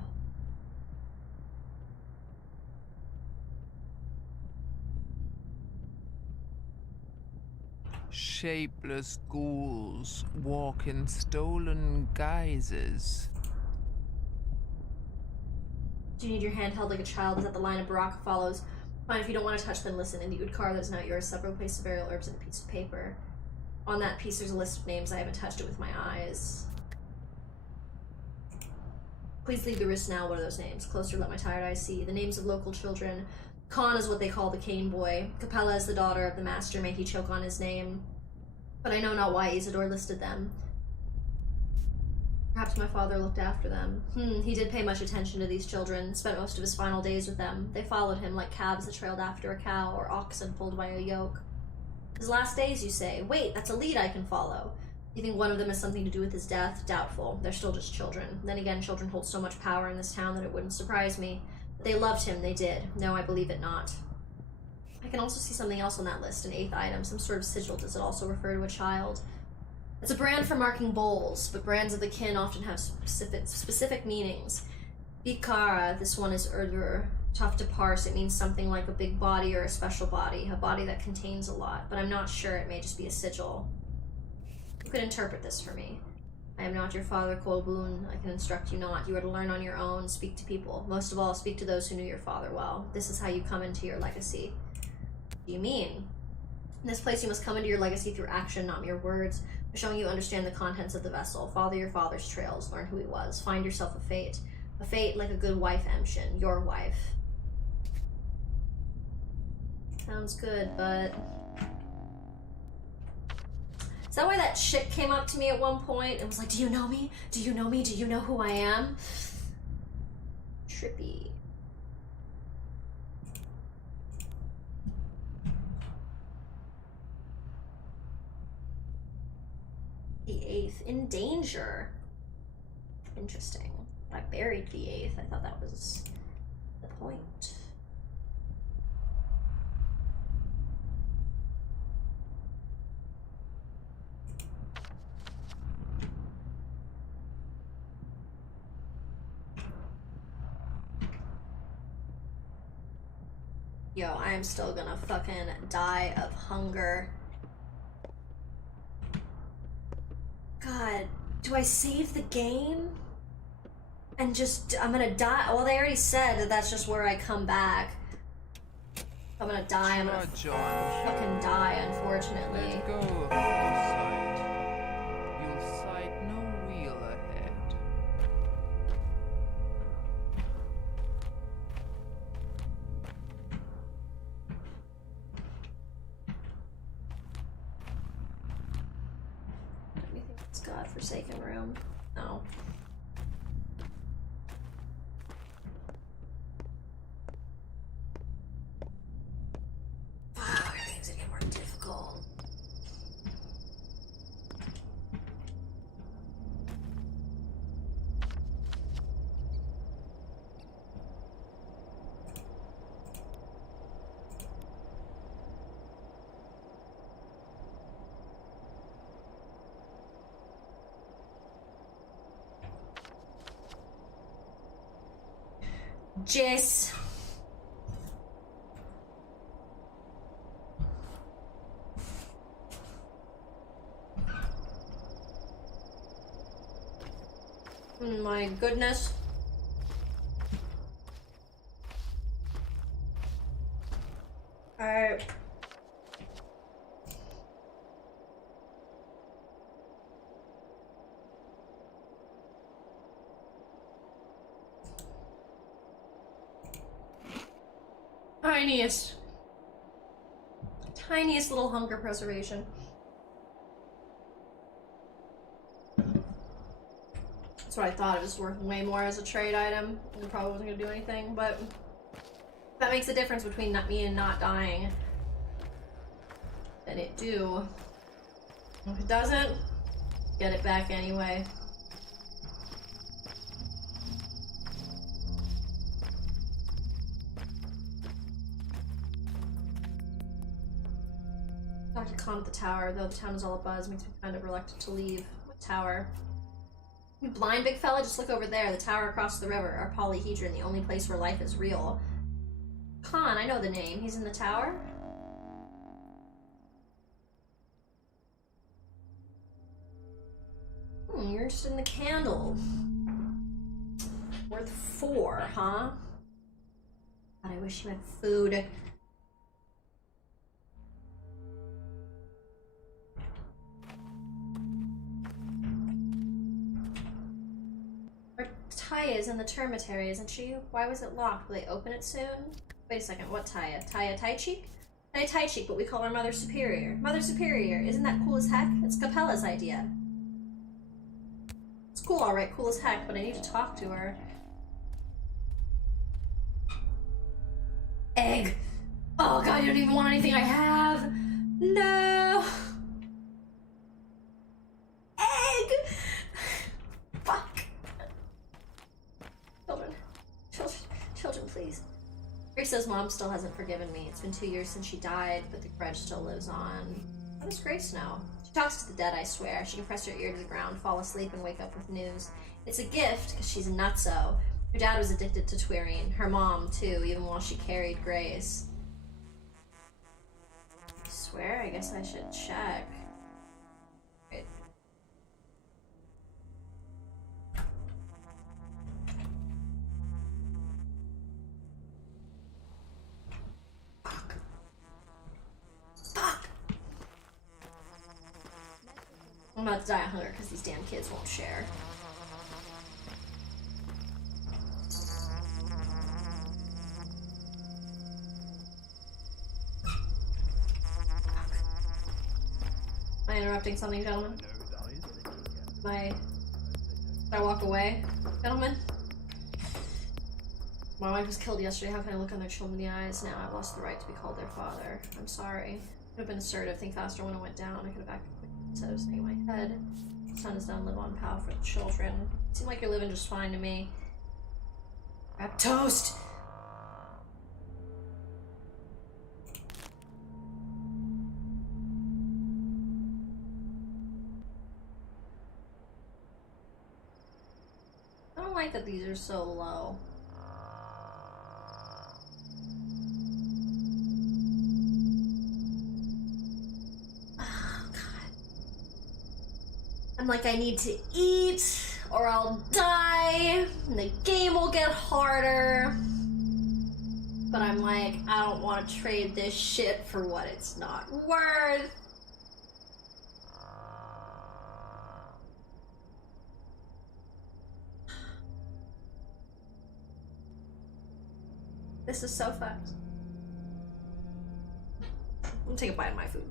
Shapeless ghouls walk in stolen guises. Do you need your hand held like a child? Is that the line of Baraka follows? Fine, if you don't want to touch, then listen. In the Udkar that is not yours, several places of burial herbs and a piece of paper. On that piece, there's a list of names. I haven't touched it with my eyes. Please leave the wrist now. What are those names? Closer, let my tired eyes see. The names of local children. Khan is what they call the cane boy. Capella is the daughter of the master. May he choke on his name. But I know not why Isidore listed them. Perhaps my father looked after them. He did pay much attention to these children, spent most of his final days with them. They followed him like calves that trailed after a cow, or oxen pulled by a yoke. His last days, you say. Wait, that's a lead I can follow. You think one of them has something to do with his death? Doubtful. They're still just children. Then again, children hold so much power in this town that it wouldn't surprise me. But they loved him, they did. No, I believe it not. I can also see something else on that list, an 8th item, some sort of sigil. Does it also refer to a child? It's a brand for marking bowls, but brands of the kin often have specific meanings. Bikara, this one is Urdur. Tough to parse, it means something like a big body or a special body, a body that contains a lot, but I'm not sure, it may just be a sigil. You could interpret this for me. I am not your father, Kolbun. I can instruct you not. You are to learn on your own, speak to people. Most of all, speak to those who knew your father well. This is how you come into your legacy. What do you mean? In this place, you must come into your legacy through action, not mere words. Showing you understand the contents of the vessel. Follow your father's trails. Learn who he was. Find yourself a fate. A fate like a good wife, Emshin. Your wife. Sounds good, but... Is that why that chick came up to me at one point and was like, do you know me? Do you know me? Do you know who I am? Trippy. The 8th. In danger. Interesting. I buried the 8th. I thought that was the point. Yo, I am still gonna fucking die of hunger. God, do I save the game? And just, I'm gonna die? Well, they already said that that's just where I come back. I'm gonna die, I'm gonna fucking die, unfortunately. Let go of foresight. You'll sight no wheel ahead. Do you think it's godforsaken room? No. Everything's getting more difficult. Jess. My goodness. Alright. Tiniest Tiniest little hunger preservation. That's what I thought. It was worth way more as a trade item. It probably wasn't gonna do anything, but that makes a difference between me and not dying. Then it do. If it doesn't, get it back anyway. Dr. Khan at the tower, though the town is all abuzz, makes me kind of reluctant to leave. What tower? You blind big fella? Just look over there, the tower across the river, our polyhedron, the only place where life is real. Khan, I know the name. He's in the tower? You're interested in the candle. Worth 4, huh? God, I wish you had food. Taya is in the termitary, isn't she? Why was it locked? Will they open it soon? Wait a second, what Taya? Taya Tai-Cheek? Taya Tai-Cheek, but we call her Mother Superior. Mother Superior, isn't that cool as heck? It's Capella's idea. It's cool, alright, cool as heck, but I need to talk to her. Egg! Oh god, you don't even want anything I have! No! Egg! Fuck! Children, please. Grace's mom still hasn't forgiven me. It's been 2 years since she died, but the grudge still lives on. What does Grace know? She talks to the dead, I swear. She can press her ear to the ground, fall asleep, and wake up with news. It's a gift, because she's nutso. Her dad was addicted to Twirine. Her mom, too, even while she carried Grace. I swear, I guess I should check. Wait. Fuck! I'm about to die of hunger because these damn kids won't share. Am I interrupting something, gentlemen? Did I walk away, gentlemen? My wife was killed yesterday. How can I look on their children in the eyes now? I've lost the right to be called their father. I'm sorry. Could have been assertive. Think faster when it went down. I could have acted quick instead of staying in my head. The sun is done. Live on, pal, for the children. Seem like you're living just fine to me. Grab toast! I don't like that these are so low. Oh, God. I'm like, I need to eat, or I'll die, and the game will get harder. But I'm like, I don't want to trade this shit for what it's not worth. This is so fucked. I'm gonna take a bite of my food.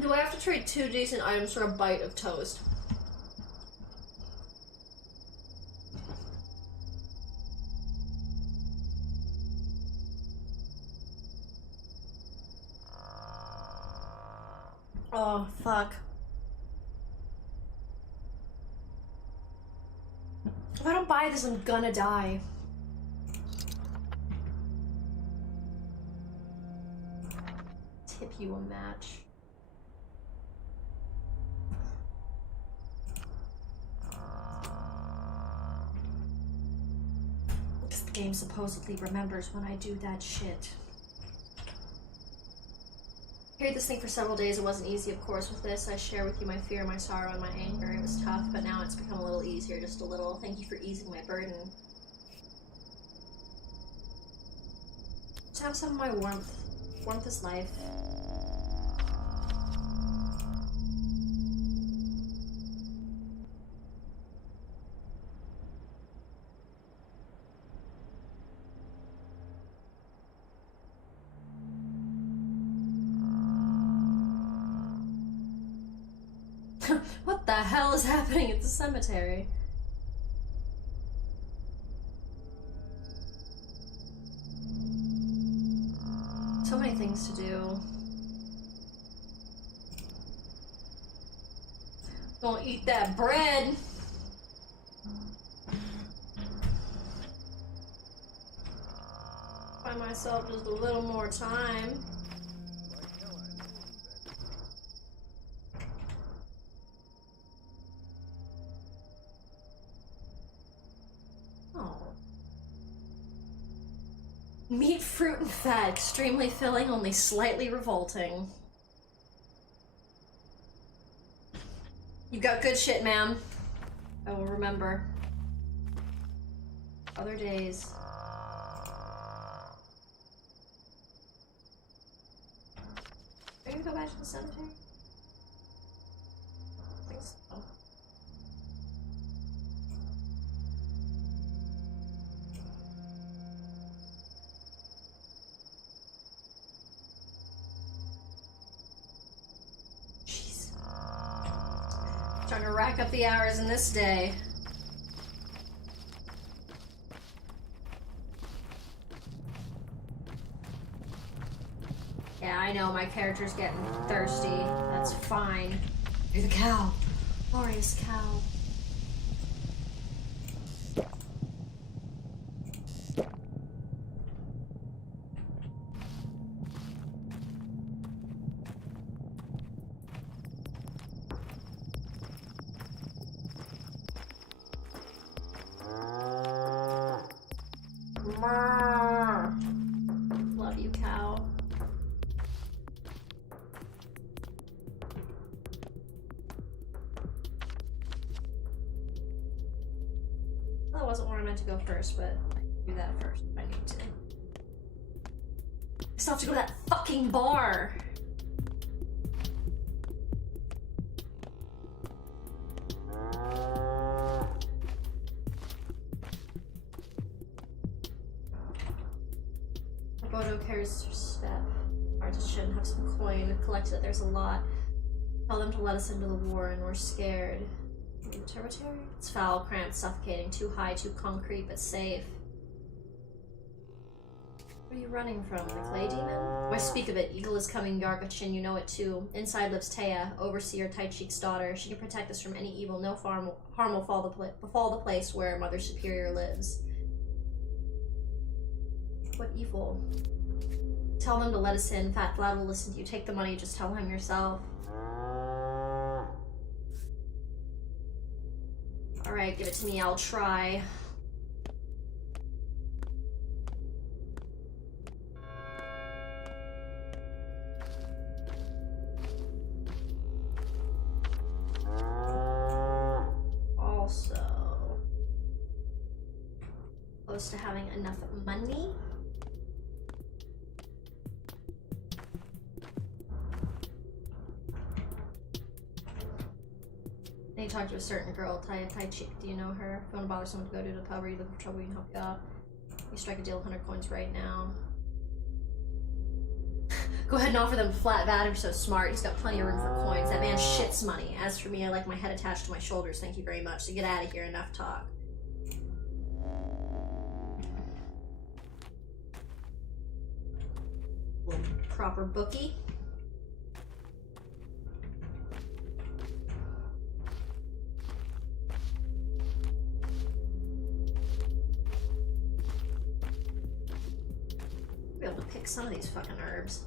Do I have to trade 2 decent items for a bite of toast? Oh, fuck. If I don't buy this, I'm gonna die. Tip you a match. Because the game supposedly remembers when I do that shit. Carried this thing for several days. It wasn't easy, of course, with this. I share with you my fear, my sorrow, and my anger. It was tough, but now it's become a little easier, just a little. Thank you for easing my burden. Just have some of my warmth. Warmth is life. What the hell is happening at the cemetery? So many things to do. Gonna eat that bread. Find myself just a little more time. Oh. Meat, fruit, and fat. Extremely filling, only slightly revolting. You got good shit, ma'am. I will remember. Other days. Are you gonna go back to the cemetery? I think so. Jeez. Trying to rack up the hours in this day. Yeah, I know, my character's getting thirsty. That's fine. You're the cow. Glorious cow. Love you, cow. That wasn't where I meant to go first, but I can do that first if I need to. I still have to go to that fucking bar! Bodo carries her step. Artist shouldn't have some coin. Collected it, there's a lot. Tell them to let us into the war and we're scared. Territory? It's foul, cramped, suffocating, too high, too concrete, but safe. Where are you running from? The clay demon? Why speak of it? Eagle is coming, Yargachin, you know it too. Inside lives Taya, overseer Taichik's daughter. She can protect us from any evil. No harm will befall the place where Mother Superior lives. What evil? Tell them to let us in. Fat Vlad will listen to you. Take the money, just tell him yourself. Alright, give it to me, I'll try. Also, close to having enough money. I need to talk to a certain girl, Taichik. Do you know her? If you want to bother someone to go to the pub or you looking for trouble, we can help you out. You strike a deal of 100 coins right now. Go ahead and offer them flat VAT. You're so smart. He's got plenty of room for coins. That man shits money. As for me, I like my head attached to my shoulders. Thank you very much. So get out of here. Enough talk. Proper bookie. Be able to pick some of these fucking herbs.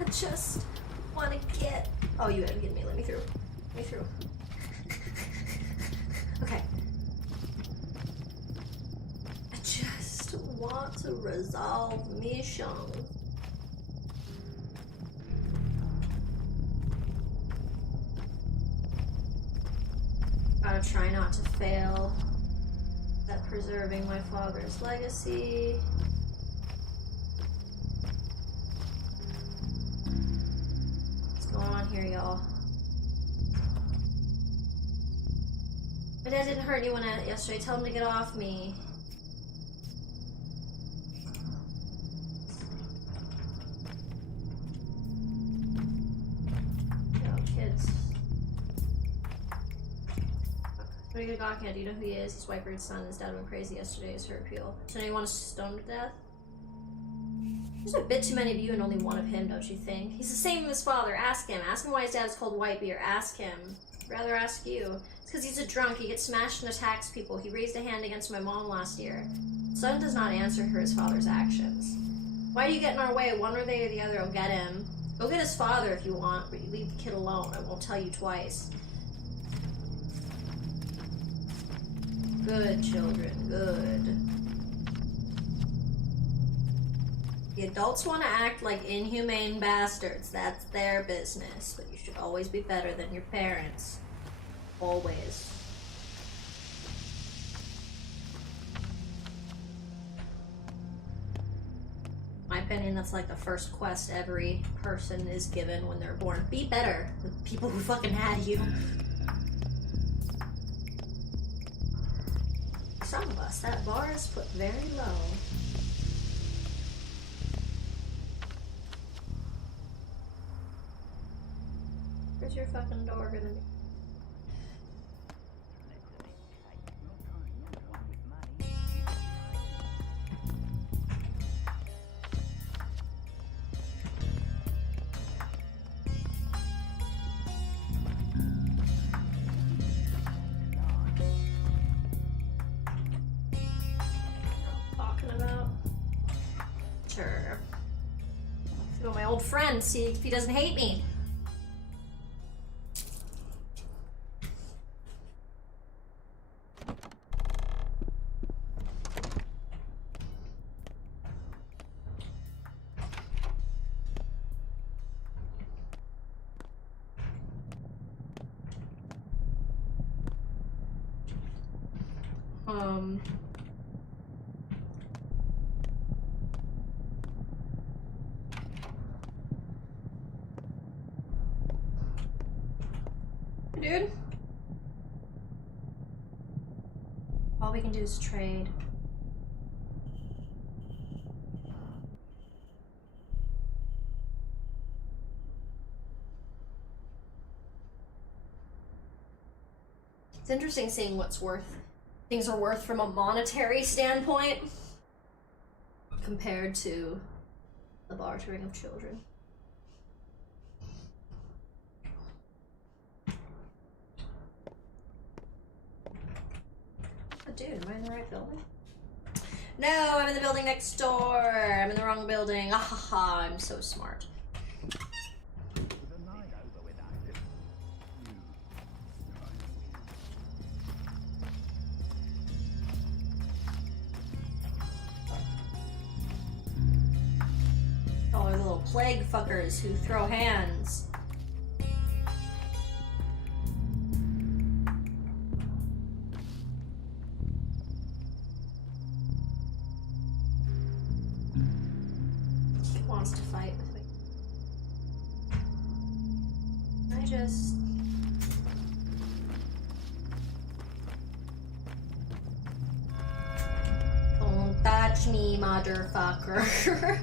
I just want to get... Oh, you haven't given me. Let me through. Let me through. Okay. I just want to resolve mission. want to try not to fail at preserving my father's legacy. What's going on here, y'all? My dad didn't hurt anyone yesterday. Tell him to get off me. Kids. Pretty good Gawkhead. Do you know who he is? He's Whitebeard's son. His dad went crazy yesterday. His her appeal. So now you want to stone to death? There's a bit too many of you and only one of him, don't you think? He's the same as his father. Ask him. Ask him why his dad is called Whitebeard. Ask him. I'd rather ask you. It's because he's a drunk. He gets smashed and attacks people. He raised a hand against my mom last year. Son does not answer for his father's actions. Why do you get in our way? One or they or the other will get him. Go get his father if you want, but you leave the kid alone. I won't tell you twice. Good children, good. The adults want to act like inhumane bastards. That's their business. But you should always be better than your parents. Always. My opinion, that's like the first quest every person is given when they're born. Be better with people who fucking had you. Some of us, that bar is put very low. Where's your fucking door gonna be? Talking about? Sure. Let's go my old friend, see if he doesn't hate me. Dude. All we can do is trade. It's interesting seeing what's things are worth from a monetary standpoint compared to the bartering of children. Oh, dude, am I in the right building? No, I'm in the building next door. I'm in the wrong building. Ah ha ha, I'm so smart. All are the little plague fuckers who throw hands. He wants to fight with me. I just... Don't touch me, motherfucker.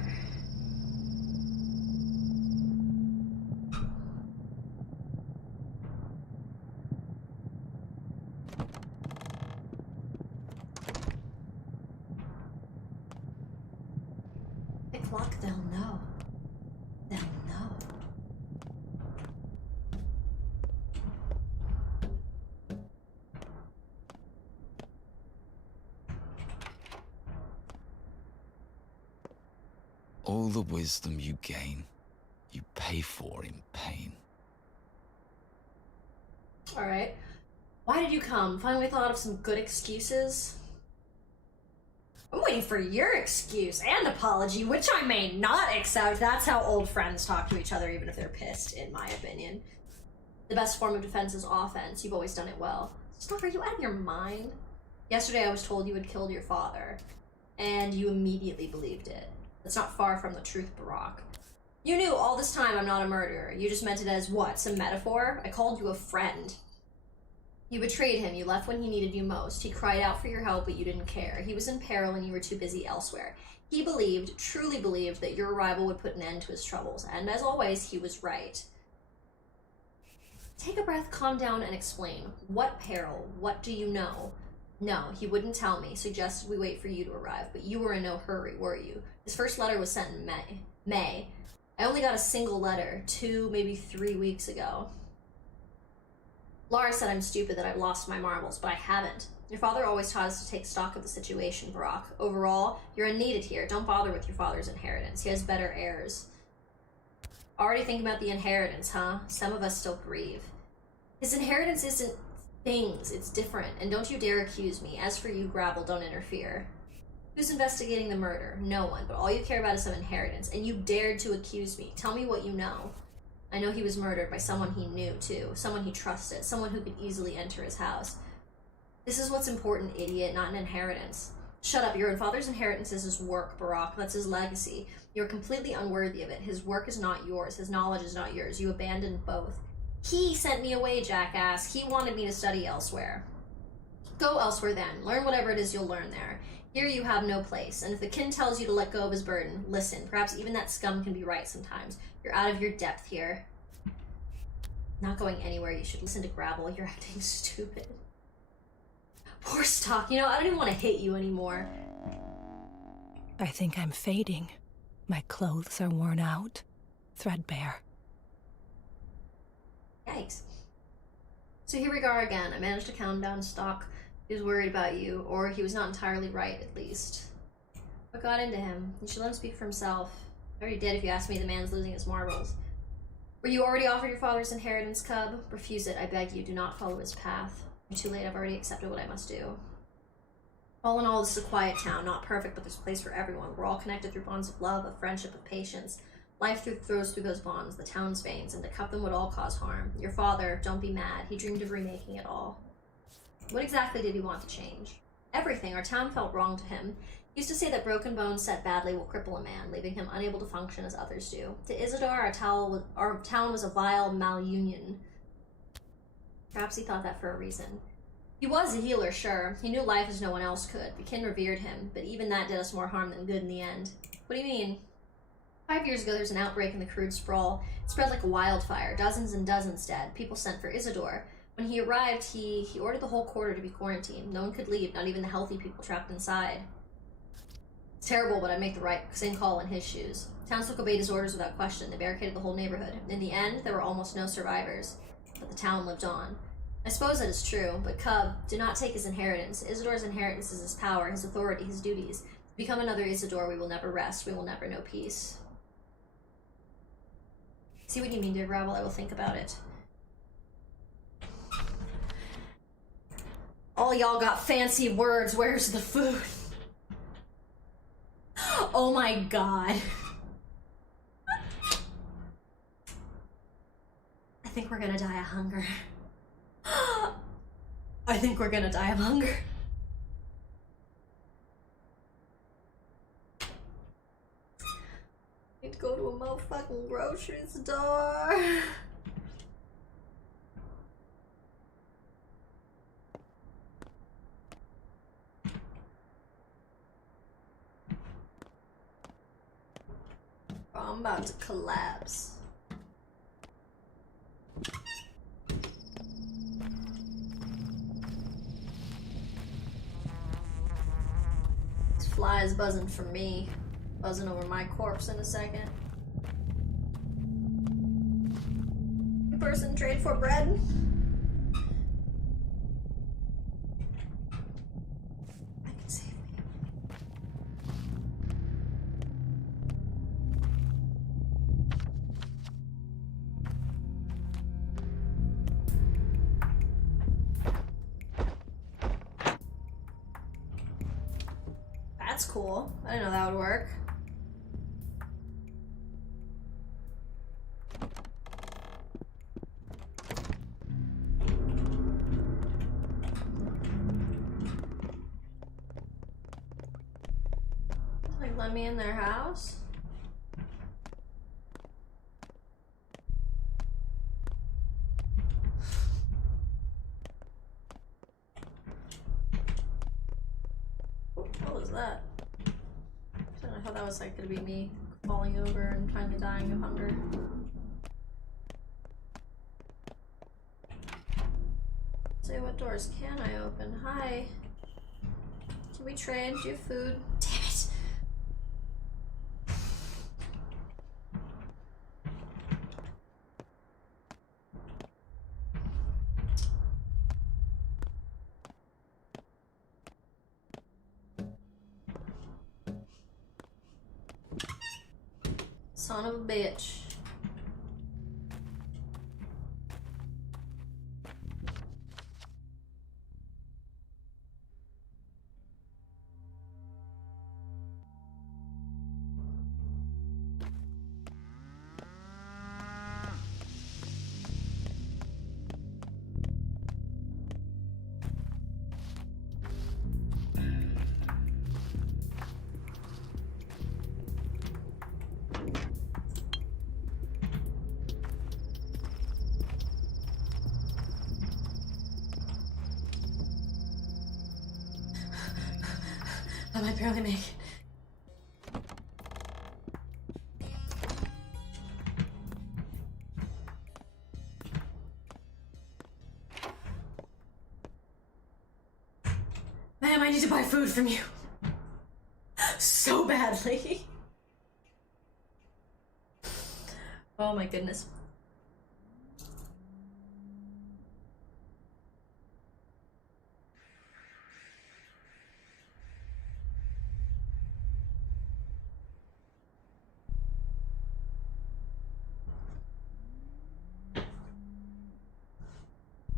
Lock, they'll know. They'll know. All the wisdom you gain, you pay for in pain. Alright. Why did you come? Finally thought of some good excuses? I'm waiting for your excuse and apology, which I may not accept. That's how old friends talk to each other, even if they're pissed, in my opinion. The best form of defense is offense. You've always done it well. Stock, are you out of your mind? Yesterday I was told you had killed your father, and you immediately believed it. That's not far from the truth, Barack. You knew all this time I'm not a murderer. You just meant it as what, some metaphor? I called you a friend. You betrayed him. You left when he needed you most. He cried out for your help, but you didn't care. He was in peril and you were too busy elsewhere. He believed, truly believed, that your arrival would put an end to his troubles, and as always, he was right. Take a breath, calm down, and explain. What peril? What do you know? No, he wouldn't tell me, suggested we wait for you to arrive, but you were in no hurry, were you? His first letter was sent in May. I only got a single letter, 2, maybe 3 weeks ago. Laura said I'm stupid, that I've lost my marbles, but I haven't. Your father always taught us to take stock of the situation, Barack. Overall, you're unneeded here. Don't bother with your father's inheritance. He has better heirs. Already thinking about the inheritance, huh? Some of us still grieve. His inheritance isn't things, it's different, and don't you dare accuse me. As for you, Gravel, don't interfere. Who's investigating the murder? No one, but all you care about is some inheritance, and you dared to accuse me. Tell me what you know. I know he was murdered by someone he knew, too. Someone he trusted. Someone who could easily enter his house. This is what's important, idiot, not an inheritance. Shut up. Your father's inheritance is his work, Barack. That's his legacy. You're completely unworthy of it. His work is not yours. His knowledge is not yours. You abandoned both. He sent me away, jackass. He wanted me to study elsewhere. Go elsewhere then. Learn whatever it is you'll learn there. Here you have no place, and if the kin tells you to let go of his burden, listen. Perhaps even that scum can be right sometimes. You're out of your depth here. Not going anywhere. You should listen to Gravel. You're acting stupid. Poor Stock. You know, I don't even want to hit you anymore. I think I'm fading. My clothes are worn out, threadbare. Yikes. So here we are again. I managed to calm down Stock. He was worried about you, or he was not entirely right, at least. What got into him? You should let him speak for himself. I already did if you asked me. The man's losing his marbles. Were you already offered your father's inheritance, Cub? Refuse it, I beg you. Do not follow his path. You're too late. I've already accepted what I must do. All in all, this is a quiet town. Not perfect, but there's a place for everyone. We're all connected through bonds of love, of friendship, of patience. Life flows through those bonds, the town's veins, and to cut them would all cause harm. Your father, don't be mad. He dreamed of remaking it all. What exactly did he want to change? Everything. Our town felt wrong to him. He used to say that broken bones set badly will cripple a man, leaving him unable to function as others do. To Isidore, our town was a vile malunion. Perhaps he thought that for a reason. He was a healer, sure. He knew life as no one else could. The kin revered him, but even that did us more harm than good in the end. What do you mean? 5 years ago, there was an outbreak in the crude sprawl. It spread like a wildfire. Dozens and dozens dead. People sent for Isidore. When he arrived, he ordered the whole quarter to be quarantined. No one could leave, not even the healthy people trapped inside. It's terrible, but I'd make the same call in his shoes. Townsfolk obeyed his orders without question. They barricaded the whole neighborhood. In the end, there were almost no survivors. But the town lived on. I suppose that is true, but Cub, do not take his inheritance. Isidore's inheritance is his power, his authority, his duties. To become another Isidore, we will never rest. We will never know peace. See what you mean, dear Gravel. I will think about it. All y'all got fancy words. Where's the food? Oh my god. I think we're gonna die of hunger. I think we're gonna die of hunger. Need to go to a motherfucking grocery store. I'm about to collapse. These flies buzzing for me. Buzzing over my corpse in a second. You person trade for bread? I can save me. That's cool. I didn't know that would work. let me in their house? What was that? I thought that was like gonna be me falling over and finally dying of hunger. Say, what doors can I open? Hi. Can we trade? Do you have food? Damn it! Son of a bitch. I might barely make it. Ma'am, I need to buy food from you. So badly. Oh my goodness.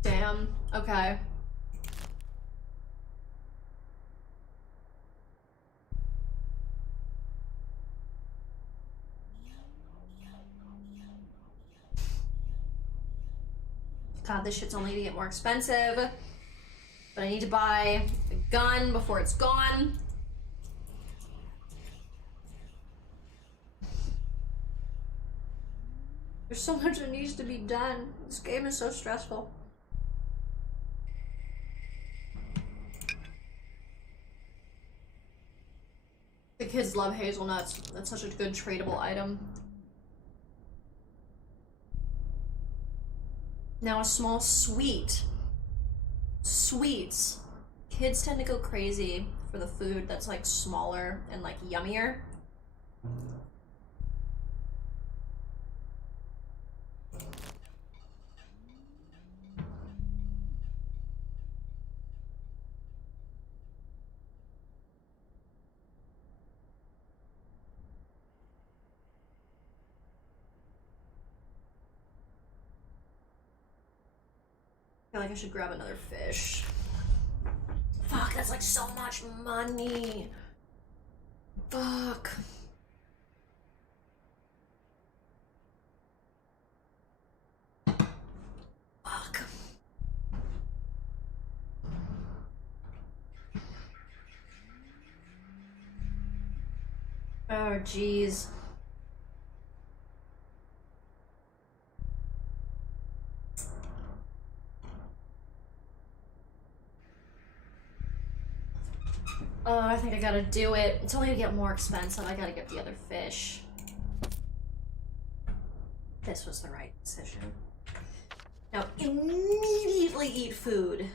Damn. Okay. God, this shit's only gonna get more expensive. But I need to buy a gun before it's gone. There's so much that needs to be done. This game is so stressful. The kids love hazelnuts. That's such a good tradable item. Now a small sweet. Sweets. Kids tend to go crazy for the food that's like smaller and like yummier. I feel like I should grab another fish. Fuck, that's like so much money. Fuck. Fuck. Oh, jeez. Oh, I think I gotta do it. It's only gonna get more expensive. I gotta get the other fish. This was the right decision. Now, immediately eat food.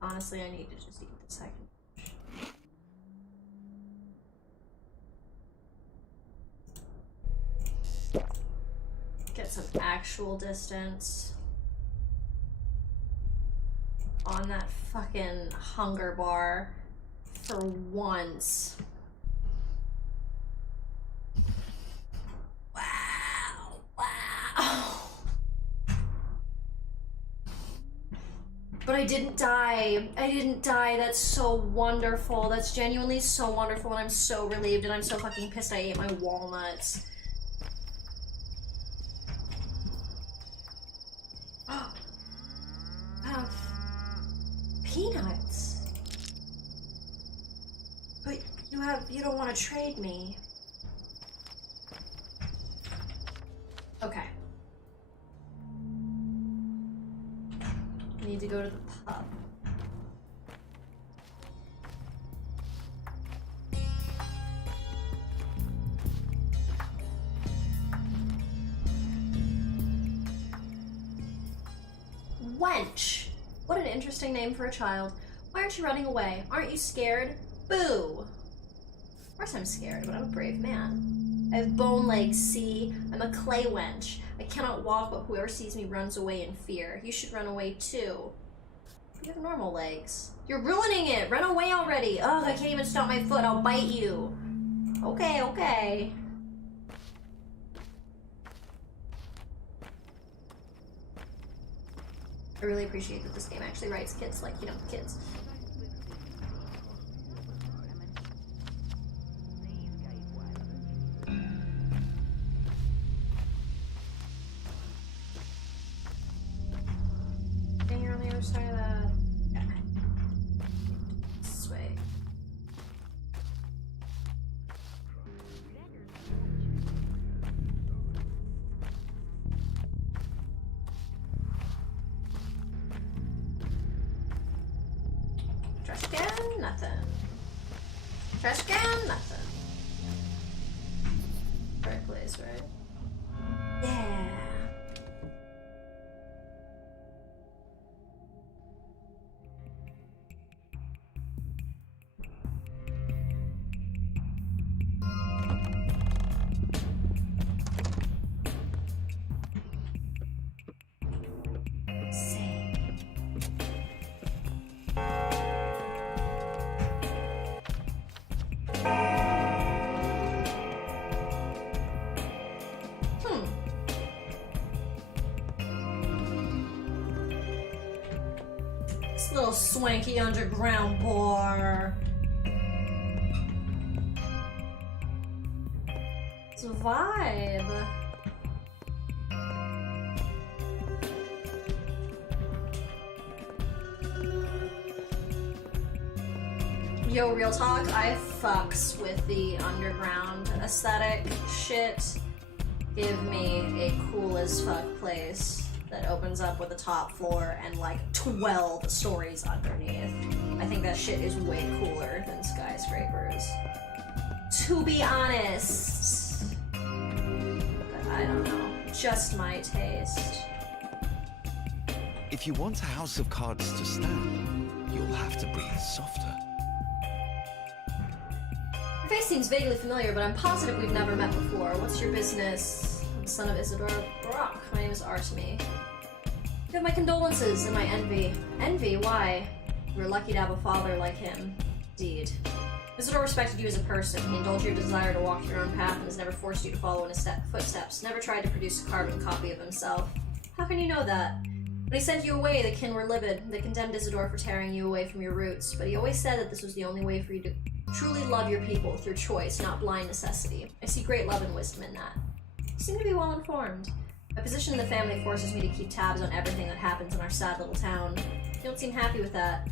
Honestly, I need to just eat the second fish. Get some actual distance on that fucking hunger bar for once. Wow, wow. But I didn't die. I didn't die. That's so wonderful. That's genuinely so wonderful, and I'm so relieved, and I'm so fucking pissed I ate my walnuts. peanuts. But you don't want to trade me. Okay. I need to go to the pub. Wench! What an interesting name for a child. Why aren't you running away? Aren't you scared? Boo! Of course I'm scared, but I'm a brave man. I have bone legs, see? I'm a clay wench. I cannot walk, but whoever sees me runs away in fear. You should run away too. You have normal legs. You're ruining it! Run away already! Ugh, I can't even stop my foot. I'll bite you. Okay, okay. I really appreciate that this game actually writes kids like, you know, kids. And you're on the other side of that. Yeah. This way. Trash can, nothing. Trash can, nothing. Right place, right? Yeah. Little swanky underground bar. It's a vibe. Yo, real talk, I fucks with the underground aesthetic shit. Give me a cool as fuck place that opens up with a top floor and like 12 stories underneath. I think that shit is way cooler than skyscrapers. To be honest. But I don't know. Just my taste. If you want a house of cards to stand, you'll have to breathe softer. Your face seems vaguely familiar, but I'm positive we've never met before. What's your business? I'm the son of Isidore Brock. My name is Artemy. You have my condolences and my envy. Envy? Why? You were lucky to have a father like him. Indeed. Isidore respected you as a person. He indulged your desire to walk your own path and has never forced you to follow in his footsteps. Never tried to produce a carbon copy of himself. How can you know that? When he sent you away, the kin were livid. They condemned Isidore for tearing you away from your roots, but he always said that this was the only way for you to truly love your people through choice, not blind necessity. I see great love and wisdom in that. You seem to be well informed. My position in the family forces me to keep tabs on everything that happens in our sad little town. You don't seem happy with that.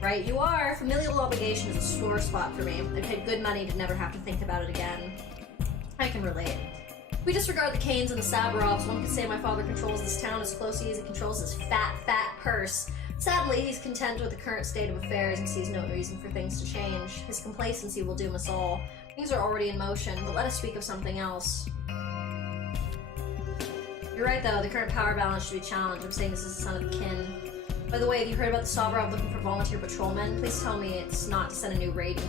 Right, you are. Familial obligation is a sore spot for me. I paid good money to never have to think about it again. I can relate. If we disregard the Canes and the Sabarovs, one could say my father controls this town as closely as he controls his fat purse. Sadly, he's content with the current state of affairs and sees no reason for things to change. His complacency will doom us all. Things are already in motion, but let us speak of something else. You're right, though. The current power balance should be challenged. I'm saying this as a son of the kin. By the way, have you heard about the Sovereign looking for volunteer patrolmen? Please tell me it's not to send a new raiding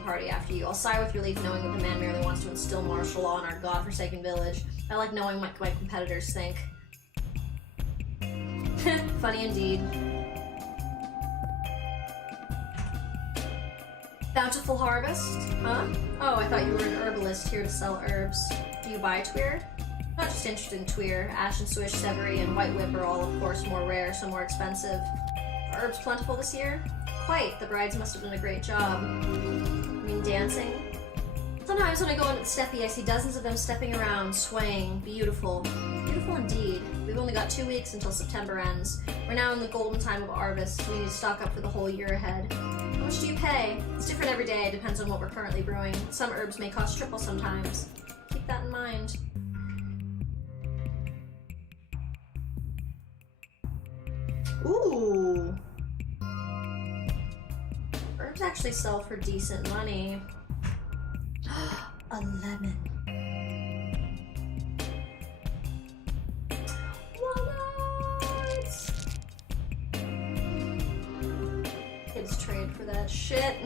party after you. I'll sigh with relief knowing that the man merely wants to instill martial law in our godforsaken village. I like knowing what my competitors think. Funny indeed. Bountiful harvest? Huh? Oh, I thought you were an herbalist here to sell herbs. Do you buy Tweer? Not just interested in Tweer. Ash and Swish, Severy, and White Whip are all, of course, more rare, so more expensive. Are herbs plentiful this year? Quite. The brides must have done a great job. I mean, dancing? Sometimes when I go into the steppe, I see dozens of them stepping around, swaying. Beautiful. Beautiful indeed. We've only got 2 weeks until September ends. We're now in the golden time of harvest, so we need to stock up for the whole year ahead. How much do you pay? It's different every day, depends on what we're currently brewing. Some herbs may cost triple sometimes. Keep that in mind. Ooh. Herbs actually sell for decent money. A lemon. What? Kids trade for that shit.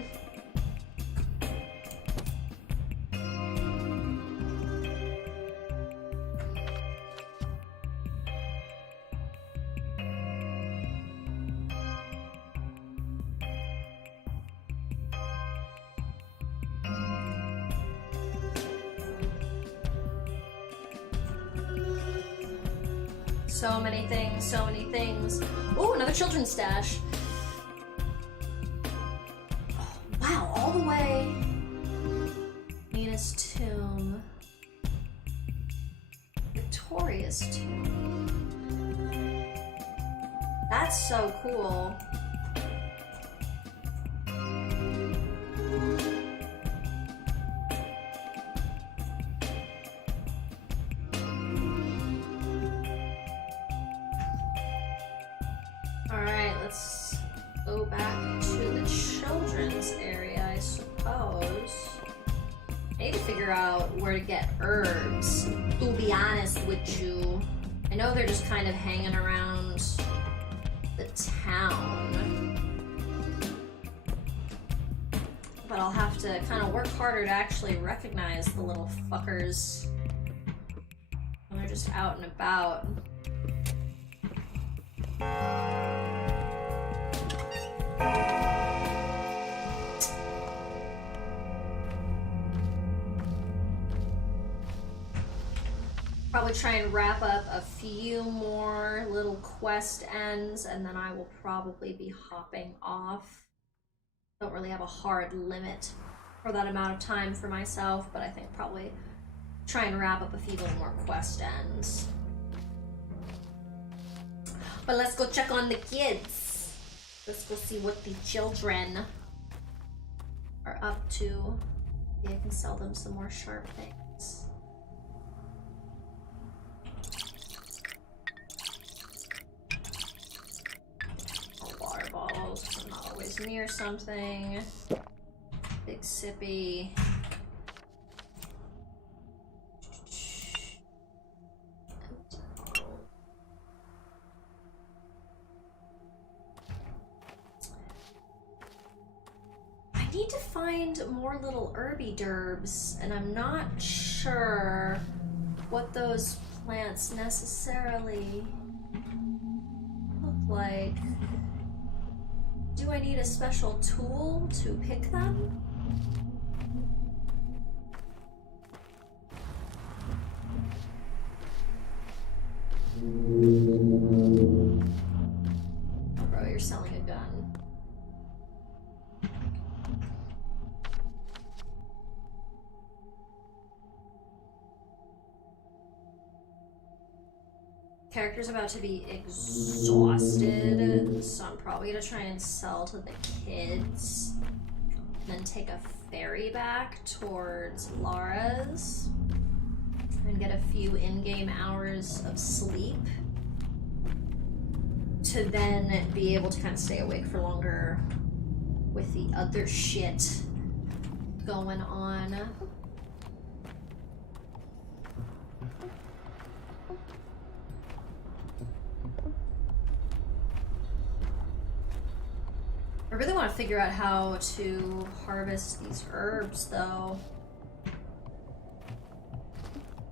So many things, so many things. Oh, another children's stash. Oh, wow, all the way. Nina's tomb. Victoria's tomb. That's so cool. Alright, let's go back to the children's area, I suppose. I need to figure out where to get herbs, to be honest with you. I know they're just kind of hanging around the town. But I'll have to kind of work harder to actually recognize the little fuckers when they're just out and about. Probably try and wrap up a few more little quest ends, and then I will probably be hopping off. Don't really have a hard limit for that amount of time for myself, but I think probably try and wrap up a few little more quest ends. But let's go check on the kids. Let's go see what the children are up to. Maybe I can sell them some more sharp things. Water bottles. I'm not always near something. Big sippy. I need to find more little herby derbs, and I'm not sure what those plants necessarily look like. Do I need a special tool to pick them? Oh, bro, you're selling a gun. Character's about to be exhausted, so I'm probably gonna try and sell to the kids, and then take a ferry back towards Lara's, and get a few in-game hours of sleep, to then be able to kind of stay awake for longer with the other shit going on. I really want to figure out how to harvest these herbs, though. I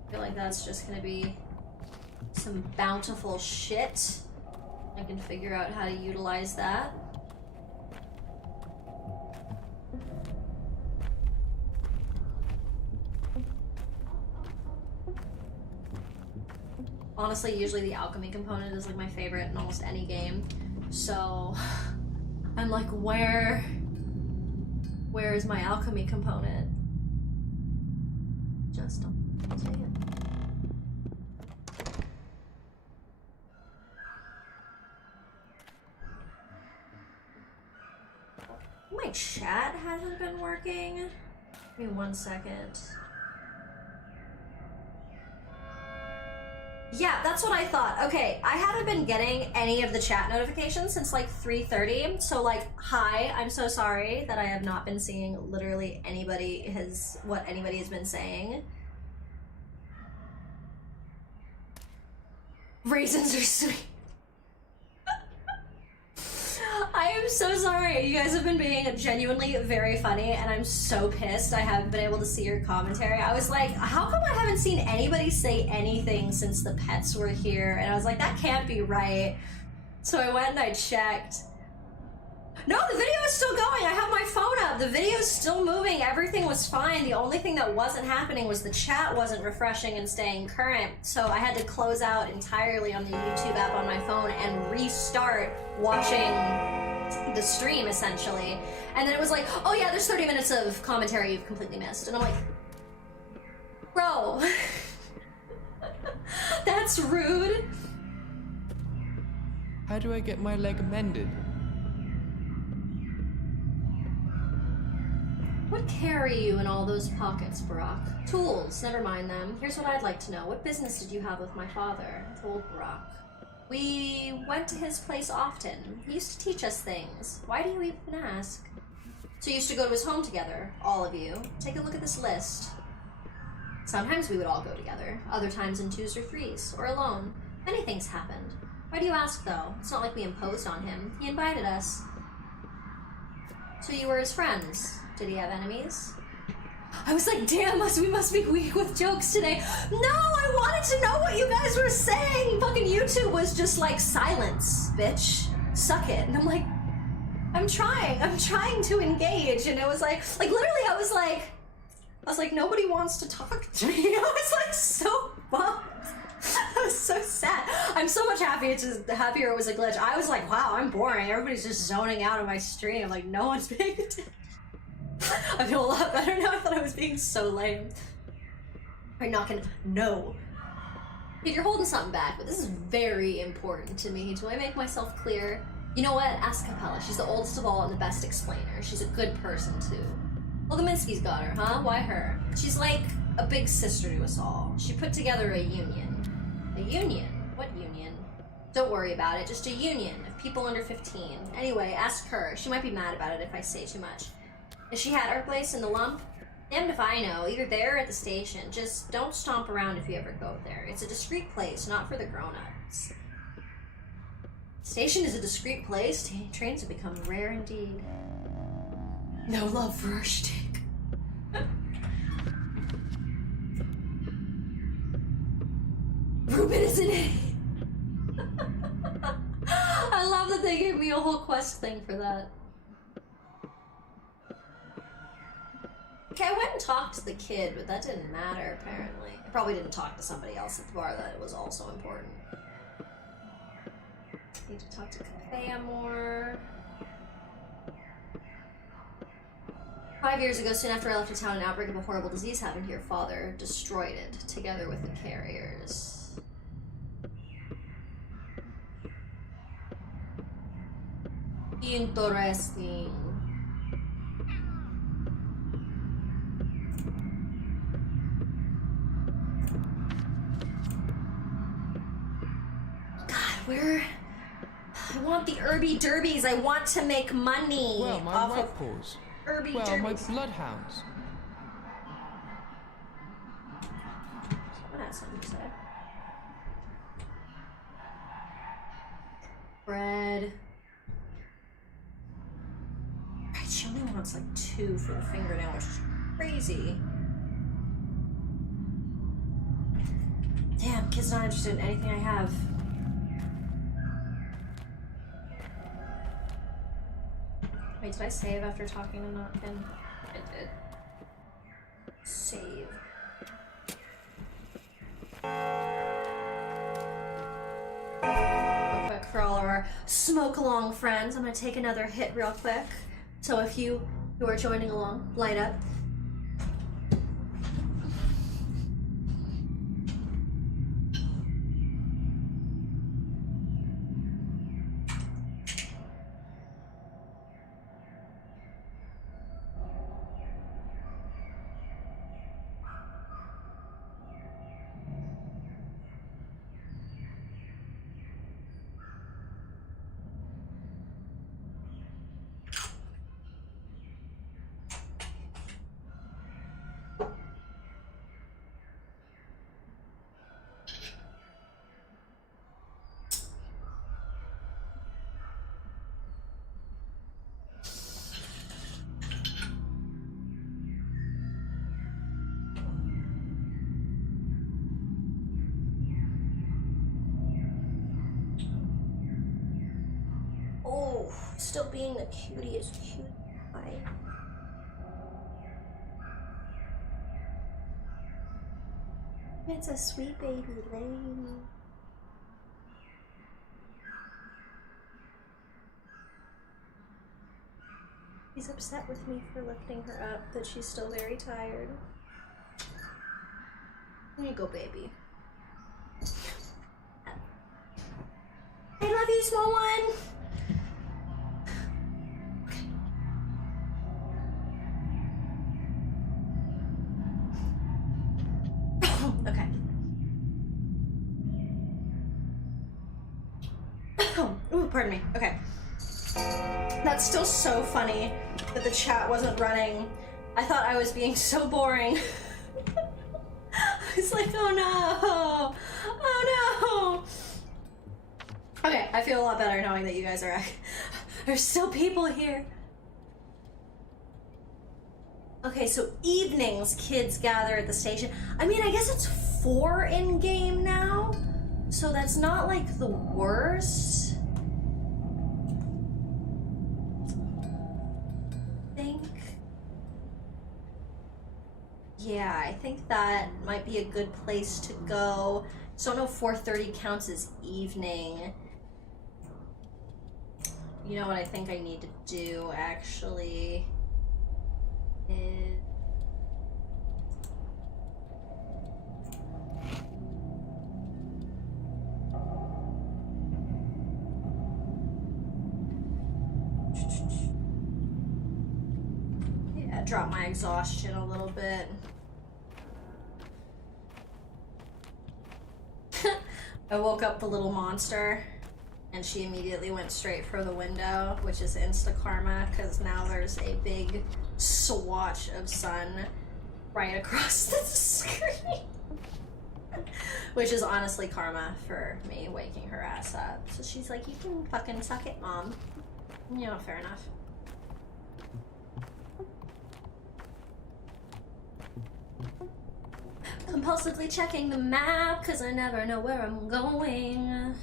feel like that's just gonna be some bountiful shit. I can figure out how to utilize that. Honestly, usually the alchemy component is like my favorite in almost any game, so I'm like, where is my alchemy component? Just don't say it. My chat hasn't been working. Give me 1 second. Yeah, that's what I thought. Okay, I haven't been getting any of the chat notifications since like 3:30. So like, hi, I'm so sorry that I have not been seeing literally what anybody has been saying. Raisins are sweet. I am so sorry. You guys have been being genuinely very funny, and I'm so pissed I haven't been able to see your commentary. I was like, how come I haven't seen anybody say anything since the pets were here? And I was like, that can't be right. So I went and I checked. No, the video is still going. I have my phone up. The video is still moving. Everything was fine. The only thing that wasn't happening was the chat wasn't refreshing and staying current. So I had to close out entirely on the YouTube app on my phone and restart watching the stream, essentially. And then it was like, oh yeah, there's 30 minutes of commentary you've completely missed. And I'm like, bro, that's rude. How do I get my leg mended? What carry you in all those pockets, Barack? Tools, never mind them. Here's what I'd like to know. What business did you have with my father? Told Barack. We went to his place often. He used to teach us things. Why do you even ask? So you used to go to his home together, all of you. Take a look at this list. Sometimes we would all go together, other times in 2s or 3s, or alone. Many things happened. Why do you ask, though? It's not like we imposed on him. He invited us. So you were his friends. Did he have enemies? I was like, damn, we must be weak with jokes today. No, I wanted to know what you guys were saying. Fucking YouTube was just like, silence, bitch. Suck it. And I'm like, I'm trying to engage. And it was like literally I was like, nobody wants to talk to me. I was like so bummed. I was so sad. I'm so much happier it was a glitch. I was like, wow, I'm boring. Everybody's just zoning out of my stream. Like, no one's paying attention. I feel a lot better now. I thought I was being so lame. I'm not gonna. No. You're holding something back, but this is very important to me. Do I make myself clear? You know what? Ask Capella. She's the oldest of all and the best explainer. She's a good person, too. Well, Kaminsky's got her, huh? Why her? She's like a big sister to us all. She put together a union. A union? What union? Don't worry about it. Just a union of people under 15. Anyway, ask her. She might be mad about it if I say too much. Is she at our place in the lump? Damned if I know. Either there or at the station. Just don't stomp around if you ever go there. It's a discreet place, not for the grown-ups. Station is a discreet place. Trains have become rare indeed. No love for our shtick. Ruben is an A. I love that they gave me a whole quest thing for that. Okay, I went and talked to the kid, but that didn't matter, apparently. I probably didn't talk to somebody else at the bar that was also important. Need to talk to Capella more. 5 years ago, soon after I left the town, an outbreak of a horrible disease happened here. Father destroyed it, together with the carriers. Interesting. Where? I want the Irby Derbies. I want to make money. Well, my white paws. Irby well, Derbies. my bloodhounds. Someone has something to say. Bread. Right, she only wants like 2 for the fingernail, which is crazy. Damn, kid's not interested in anything I have. Wait, did I save after talking to not him? I did. Save. Real quick for all of our smoke along friends, I'm gonna take another hit real quick. So if you who are joining along, light up. Still being the cutest cutie pie. It's a sweet baby lady. He's upset with me for lifting her up, but she's still very tired. Here you go, baby. I love you, small one! Okay. Ooh, pardon me. Okay. That's still so funny that the chat wasn't running. I thought I was being so boring. It's like, oh no! Oh no! Okay, I feel a lot better knowing that you guys are... There's still people here. Okay, so evenings kids gather at the station. I mean, I guess it's 4 in-game now, so that's not like the worst. Yeah, I think that might be a good place to go. So I don't know if 4:30 counts as evening. You know what I think I need to do, actually, is... yeah, drop my exhaustion a little bit. I woke up the little monster, and she immediately went straight for the window, which is insta-karma, because now there's a big swatch of sun right across the screen. Which is honestly karma for me waking her ass up. So she's like, you can fucking suck it, Mom. You know, fair enough. Compulsively checking the map because I never know where I'm going.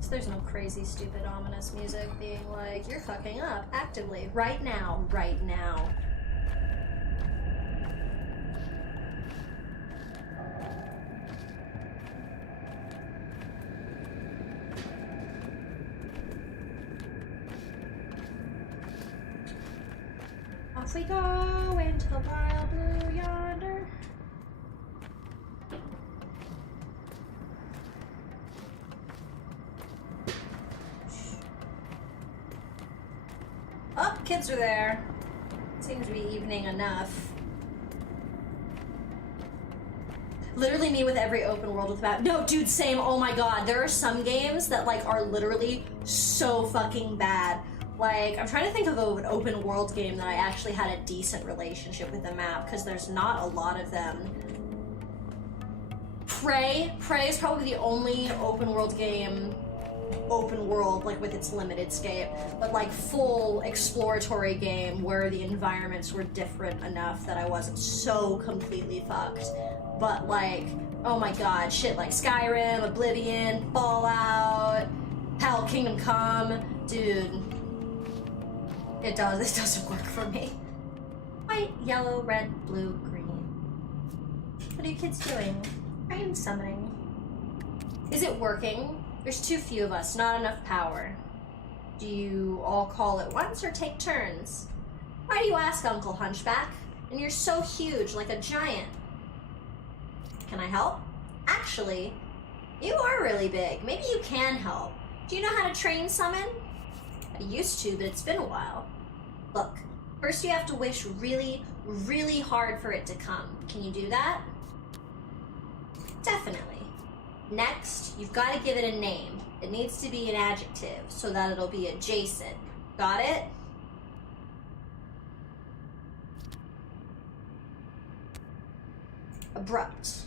So there's no crazy, stupid, ominous music being like, you're fucking up actively right now, right now. Off we go into the wild blue yonder. Oh, kids are there. Seems to be evening enough. Literally me with every open world with map. No, dude, same. Oh my god. There are some games that like are literally so fucking bad. Like, I'm trying to think of an open world game that I actually had a decent relationship with the map, because there's not a lot of them. Prey is probably the only open world game, like with its limited scape, but like full exploratory game where the environments were different enough that I wasn't so completely fucked. But like, oh my god, shit like Skyrim, Oblivion, Fallout, hell, Kingdom Come, dude. It doesn't work for me. White, yellow, red, blue, green. What are you kids doing? Rain summoning. Is it working? There's too few of us, not enough power. Do you all call at once or take turns? Why do you ask, Uncle Hunchback? And you're so huge, like a giant. Can I help? Actually, you are really big. Maybe you can help. Do you know how to train summon? I used to, but it's been a while. Look, first you have to wish really, really hard for it to come. Can you do that? Definitely. Next, you've got to give it a name. It needs to be an adjective so that it'll be adjacent. Got it? Abrupt.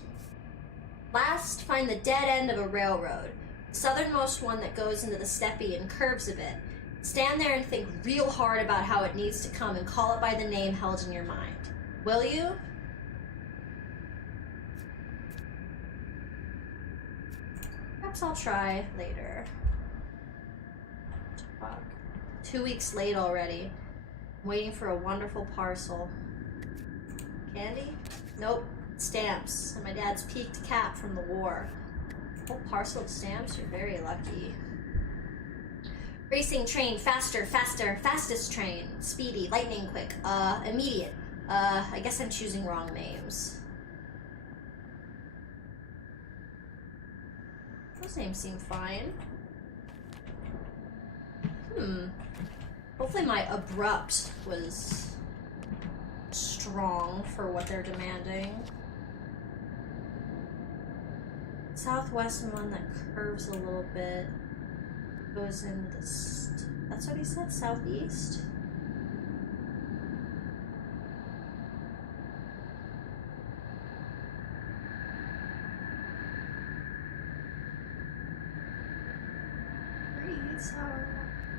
Last, find the dead end of a railroad. The southernmost one that goes into the steppe and curves a bit. Stand there and think real hard about how it needs to come and call it by the name held in your mind. Will you? Perhaps I'll try later. Fuck. 2 weeks late already. I'm waiting for a wonderful parcel. Candy? Nope. Stamps. And my dad's peaked cap from the war. Whole parcel of stamps? You're very lucky. Racing train, faster, faster, fastest train. Speedy, lightning quick, immediate. I guess I'm choosing wrong names. Those names seem fine. Hopefully my abrupt was strong for what they're demanding. Southwest one that curves a little bit. Goes in the that's what he said? Southeast?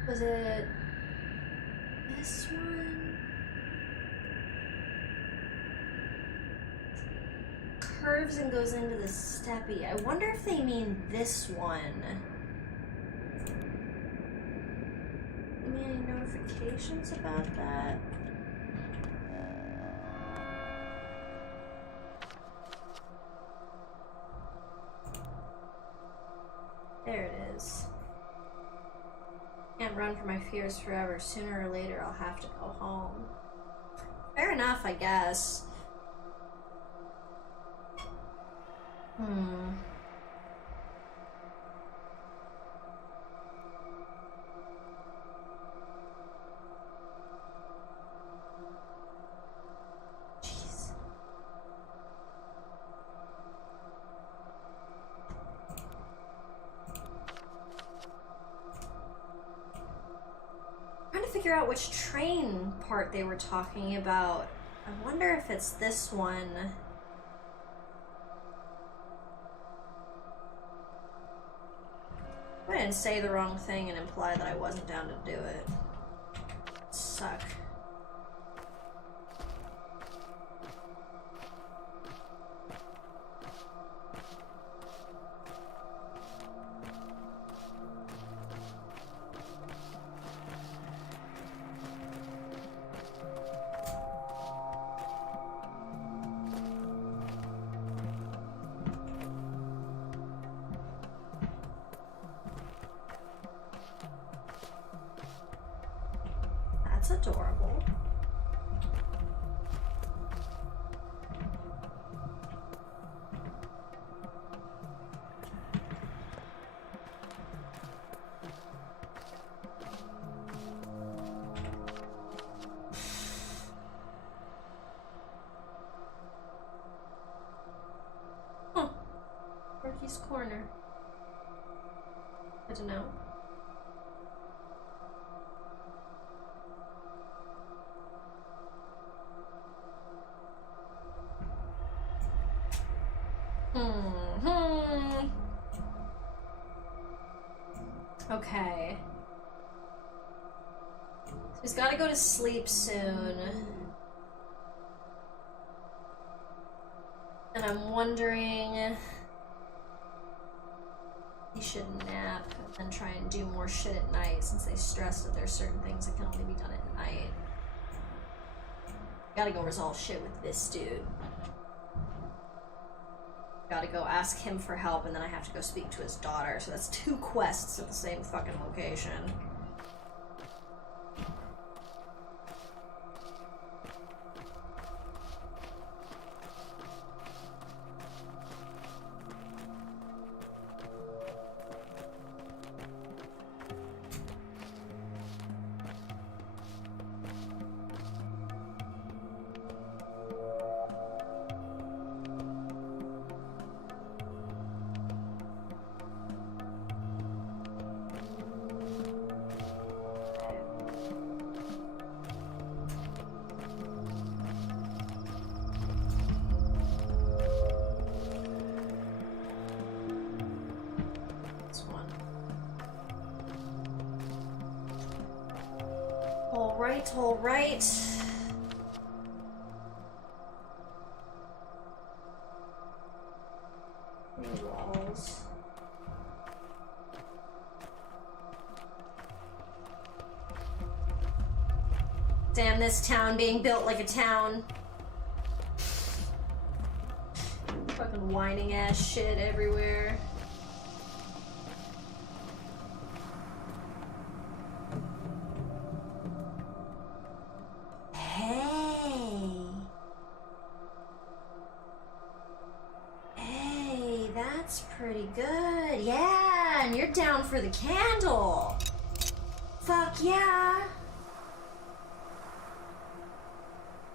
Was it this one? Curves and goes into the steppe. I wonder if they mean this one. Any notifications about that? There it is. Can't run from my fears forever. Sooner or later I'll have to go home. Fair enough, I guess. Figure out which train part they were talking about. I wonder if it's this one. I didn't say the wrong thing and imply that I wasn't down to do it. Suck. That's adorable. Huh. Ricky's Corner. Good to know. Okay. So he's gotta go to sleep soon. And I'm wondering he should nap and try and do more shit at night since they stress that there's certain things that can only be done at night. Gotta go resolve shit with this dude. Gotta go ask him for help, and then I have to go speak to his daughter, so that's 2 quests at the same fucking location. All right. Walls. Damn this town being built like a town. Fucking whining ass shit everywhere. Hey, that's pretty good. Yeah, and you're down for the candle. Fuck yeah.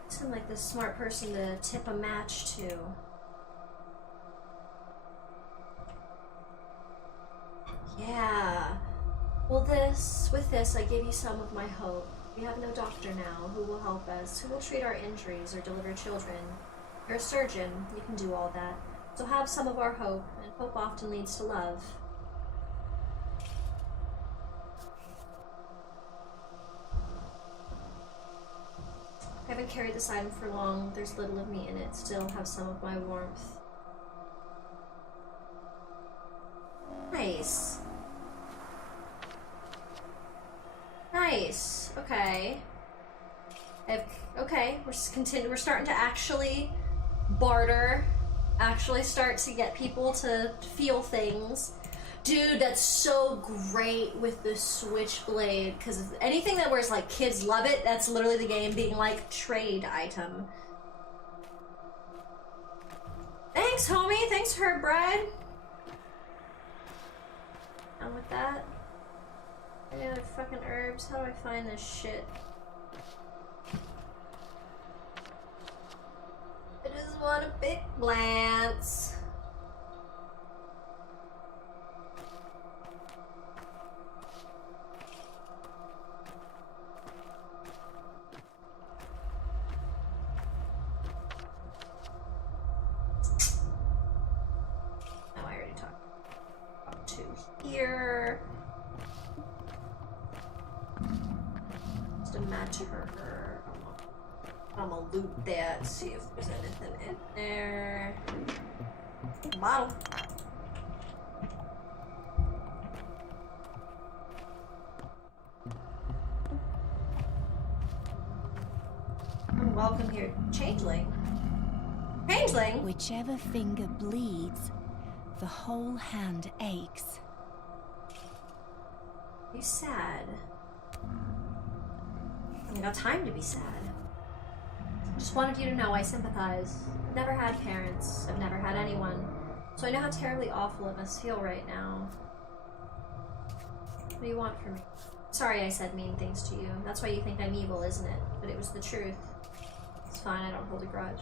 Seem like the smart person to tip a match to. Yeah. Well, with this, I give you some of my hope. We have no doctor now. Who will help us? Who will treat our injuries or deliver children? You're a surgeon. You can do all that. So have some of our hope, and hope often leads to love. I haven't carried this item for long. There's little of me in it. Still have some of my warmth. Nice. Nice. Okay. Okay, we're starting to actually barter. Actually start to get people to feel things. Dude, that's so great with the switchblade, because anything that wears like kids love it, that's literally the game being like trade item. Thanks, homie. Thanks, Herb Bride. Done with that. Any other fucking herbs? How do I find this shit? I just want a big glance. Oh, I already talked to here. Just a match her. I'm gonna loot that, see if there's anything in there. Bottle. Welcome here, Changeling. Changeling? Whichever finger bleeds, the whole hand aches. You sad? I ain't got time to be sad. Just wanted you to know I sympathize. I've never had parents. I've never had anyone. So I know how terribly awful it must feel right now. What do you want from me? Sorry I said mean things to you. That's why you think I'm evil, isn't it? But it was the truth. It's fine, I don't hold a grudge.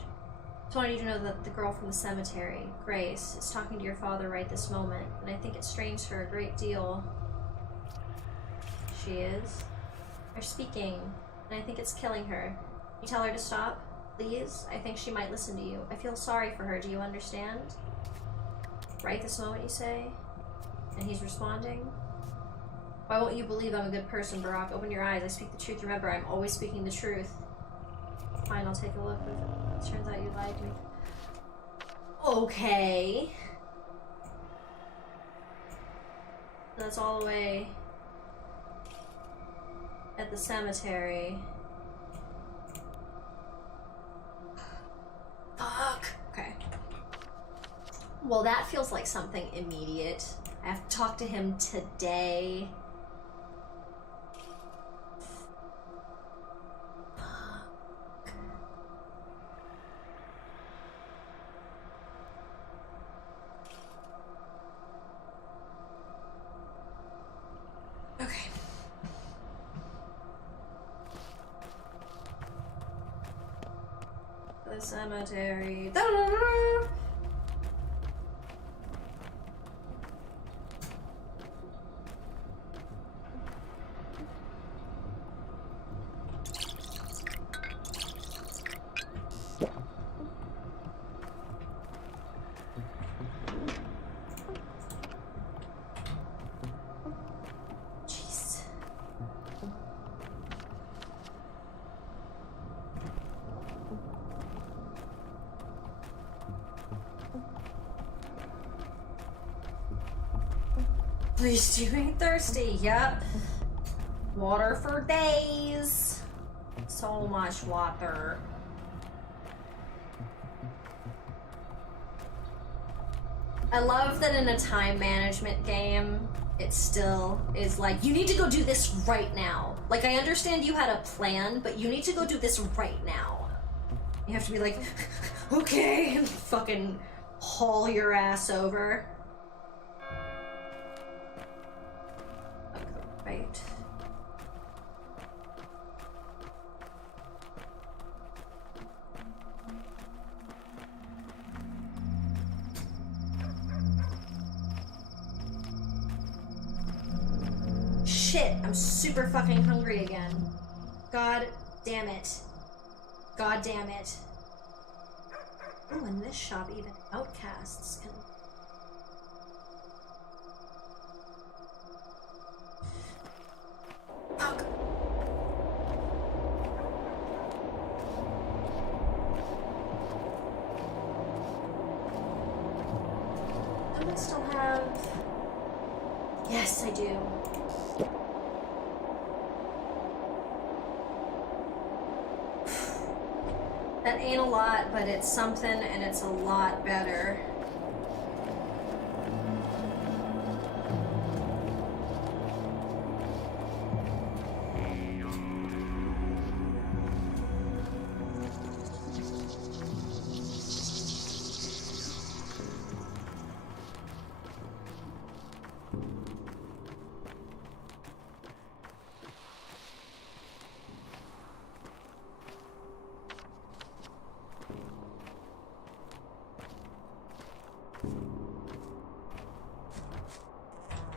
Just wanted you to know that the girl from the cemetery, Grace, is talking to your father right this moment, and I think it strains her a great deal. She is. They're speaking, and I think it's killing her. You tell her to stop, please? I think she might listen to you. I feel sorry for her, do you understand? Right this moment, you say? And he's responding? Why won't you believe I'm a good person, Barack? Open your eyes, I speak the truth. Remember, I'm always speaking the truth. Fine, I'll take a look. It turns out you lied to me. Okay. That's all the way at the cemetery. Fuck. Okay. Well, that feels like something immediate. I have to talk to him today. Okay. The cemetery. Da-da-da-da. Jeez. Please do ain't thirsty. Yep. Water for days. So much water. I love that in a time management game, it still is like, you need to go do this right now. Like, I understand you had a plan, but you need to go do this right now. You have to be like, okay, and fucking haul your ass over. Okay, right. Shit, I'm super fucking hungry again. God damn it. God damn it. Oh, in this shop even outcasts can... Fuck. Don't I still have... Yes, I do. That ain't a lot, but it's something, and it's a lot better.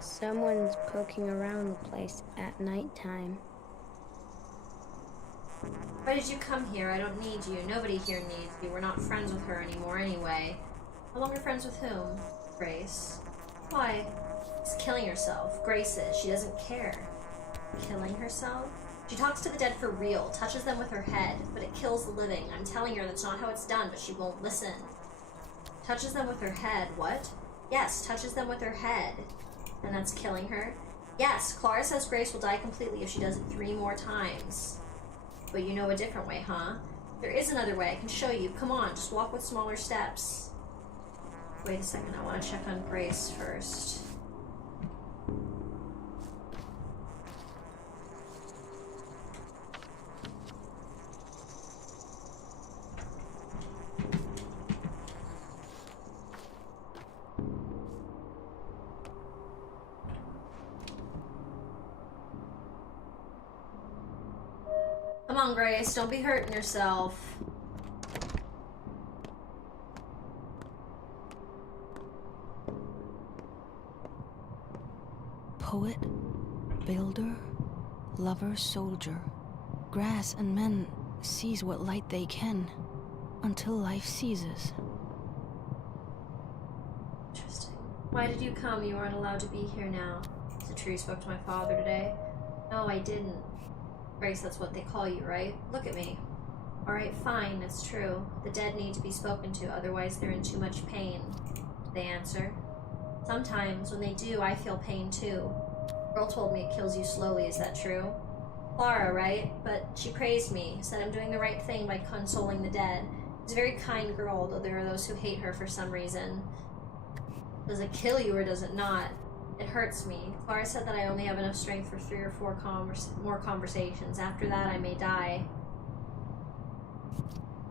Someone's poking around the place at nighttime. Why did you come here? I don't need you. Nobody here needs you. We're not friends with her anymore anyway. No longer friends with whom? Grace. Why? She's killing herself. Grace is. She doesn't care. Killing herself? She talks to the dead for real, touches them with her head, but it kills the living. I'm telling her that's not how it's done, but she won't listen. Touches them with her head. What? Yes, touches them with her head. And that's killing her? Yes, Clara says Grace will die completely if she does it 3 more times. But you know a different way, huh? There is another way. I can show you. Come on, just walk with smaller steps. Wait a second, I want to check on Grace first. Come on, Grace, don't be hurting yourself. Poet, builder, lover, soldier, grass and men seize what light they can, until life ceases. Interesting. Why did you come? You aren't allowed to be here now. Is it true you spoke to my father today? No, I didn't. Grace, that's what they call you, right? Look at me. Alright, fine, it's true. The dead need to be spoken to, otherwise they're in too much pain. Did they answer? Sometimes, when they do, I feel pain too. Girl told me it kills you slowly, is that true? Clara, right? But she praised me, said I'm doing the right thing by consoling the dead. She's a very kind girl, though there are those who hate her for some reason. Does it kill you or does it not? It hurts me. Clara said that I only have enough strength for 3 or 4 more conversations. After that, I may die.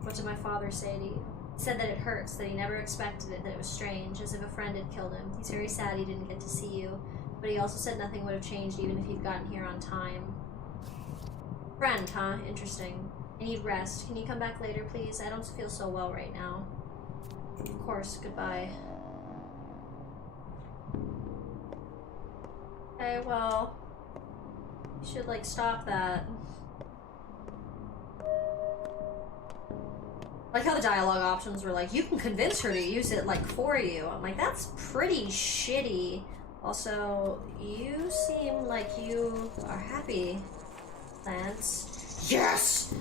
What did my father say to you? He said that it hurts, that he never expected it, that it was strange, as if a friend had killed him. He's very sad he didn't get to see you, but he also said nothing would have changed even if you'd gotten here on time. Friend, huh? Interesting. I need rest. Can you come back later, please? I don't feel so well right now. Of course, goodbye. Okay, well, you should, like, stop that. Like how the dialogue options were like, you can convince her to use it, like, for you. I'm like, that's pretty shitty. Also, you seem like you are happy, Lance. Yes!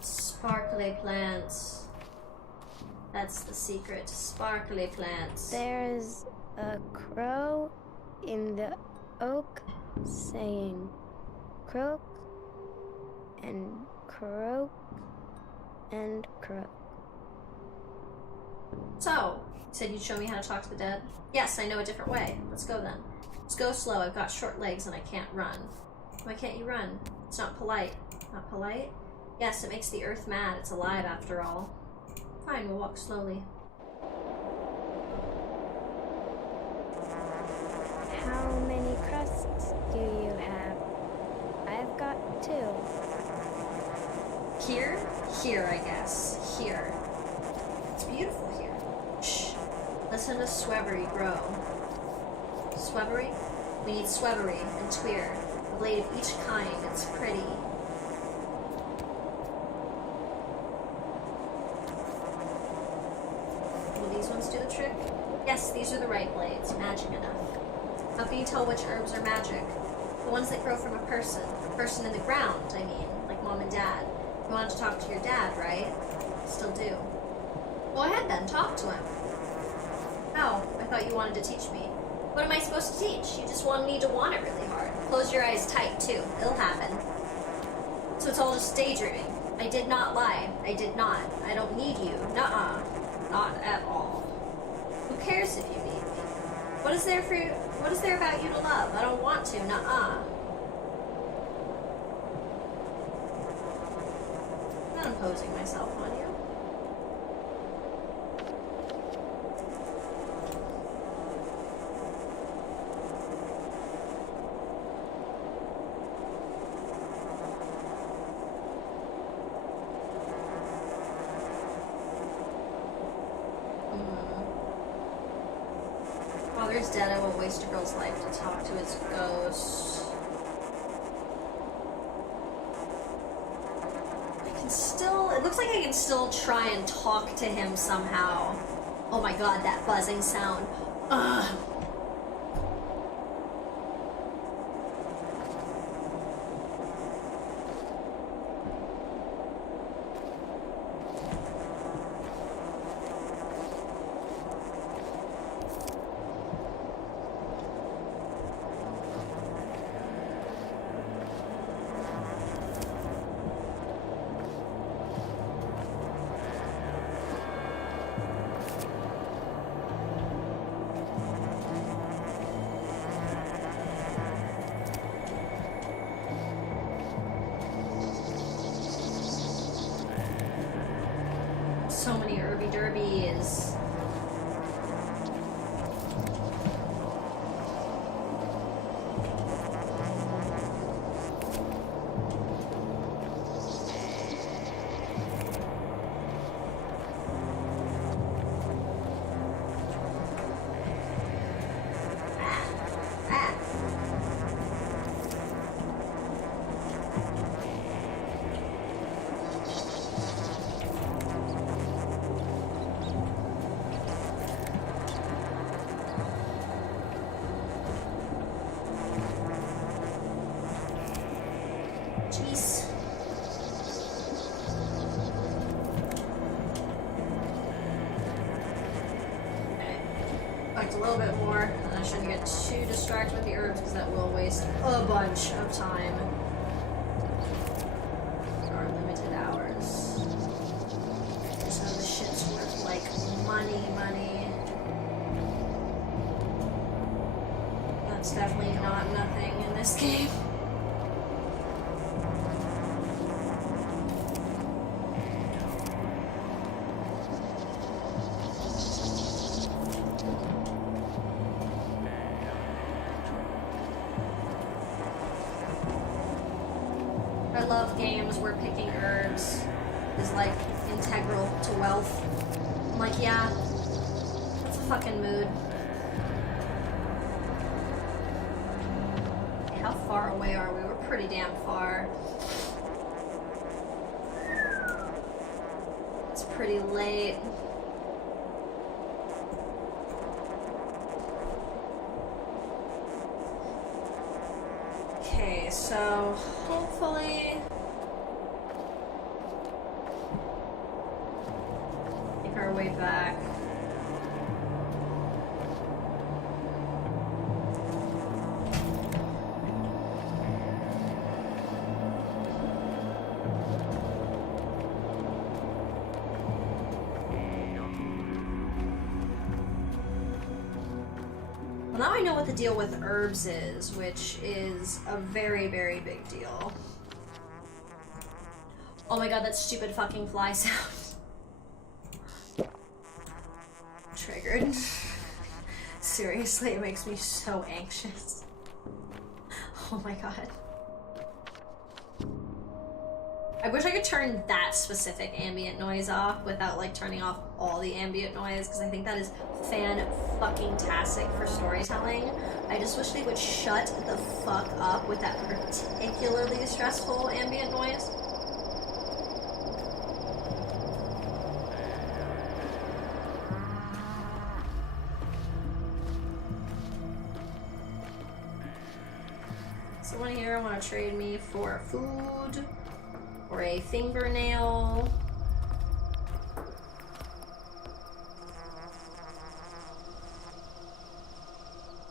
Spark Sparkly plants. That's the secret. Sparkly plants. There's a crow in the oak saying croak and croak and croak. So, you said you'd show me how to talk to the dead? Yes, I know a different way. Let's go then. Let's go slow. I've got short legs and I can't run. Why can't you run? It's not polite. Not polite? Yes, it makes the earth mad. It's alive after all. Fine, we'll walk slowly. How many crusts do you have? I've got 2. Here? Here, I guess. Here. It's beautiful here. Shh. Listen to Swebbery grow. Swebbery? We need Swebbery and Tweer. A blade of each kind. It's pretty. Will these ones do the trick? Yes, these are the right blades. Magic enough. How can you tell which herbs are magic? The ones that grow from a person. A person in the ground, I mean. Like Mom and Dad. You wanted to talk to your dad, right? Still do. Go ahead then, talk to him. Oh, I thought you wanted to teach me. What am I supposed to teach? You just need to want it really hard. Close your eyes tight, too. It'll happen. So it's all just daydreaming. I did not lie. I did not. I don't need you. Nuh-uh. Not at all. Who cares if you need me? What is there about you to love? I don't want to. Nuh-uh. I'm not imposing myself on you. Father's dead. I won't waste a girl's life to talk to his ghost. It looks like I can still try and talk to him somehow. Oh my god, that buzzing sound. Ugh. So many herby derbies. Jeez. Okay. Collect a little bit more, and I shouldn't get too distracted with the herbs because that will waste a bunch of time. There are limited hours. So the shit's worth like money. That's definitely not nothing in this game. I love games where picking herbs is like integral to wealth. I'm like, yeah, that's a fucking mood. Okay, how far away are we? We're pretty damn far. It's pretty late. Okay, so hopefully now I know what the deal with herbs is, which is a very, very big deal. Oh my god, that stupid fucking fly sound. Triggered. Seriously, it makes me so anxious. Oh my god. I wish I could turn that specific ambient noise off without like turning off all the ambient noise, because I think that is fan-fucking-tastic for storytelling. I just wish they would shut the fuck up with that particularly stressful ambient noise. Someone here want to trade me for food or a fingernail.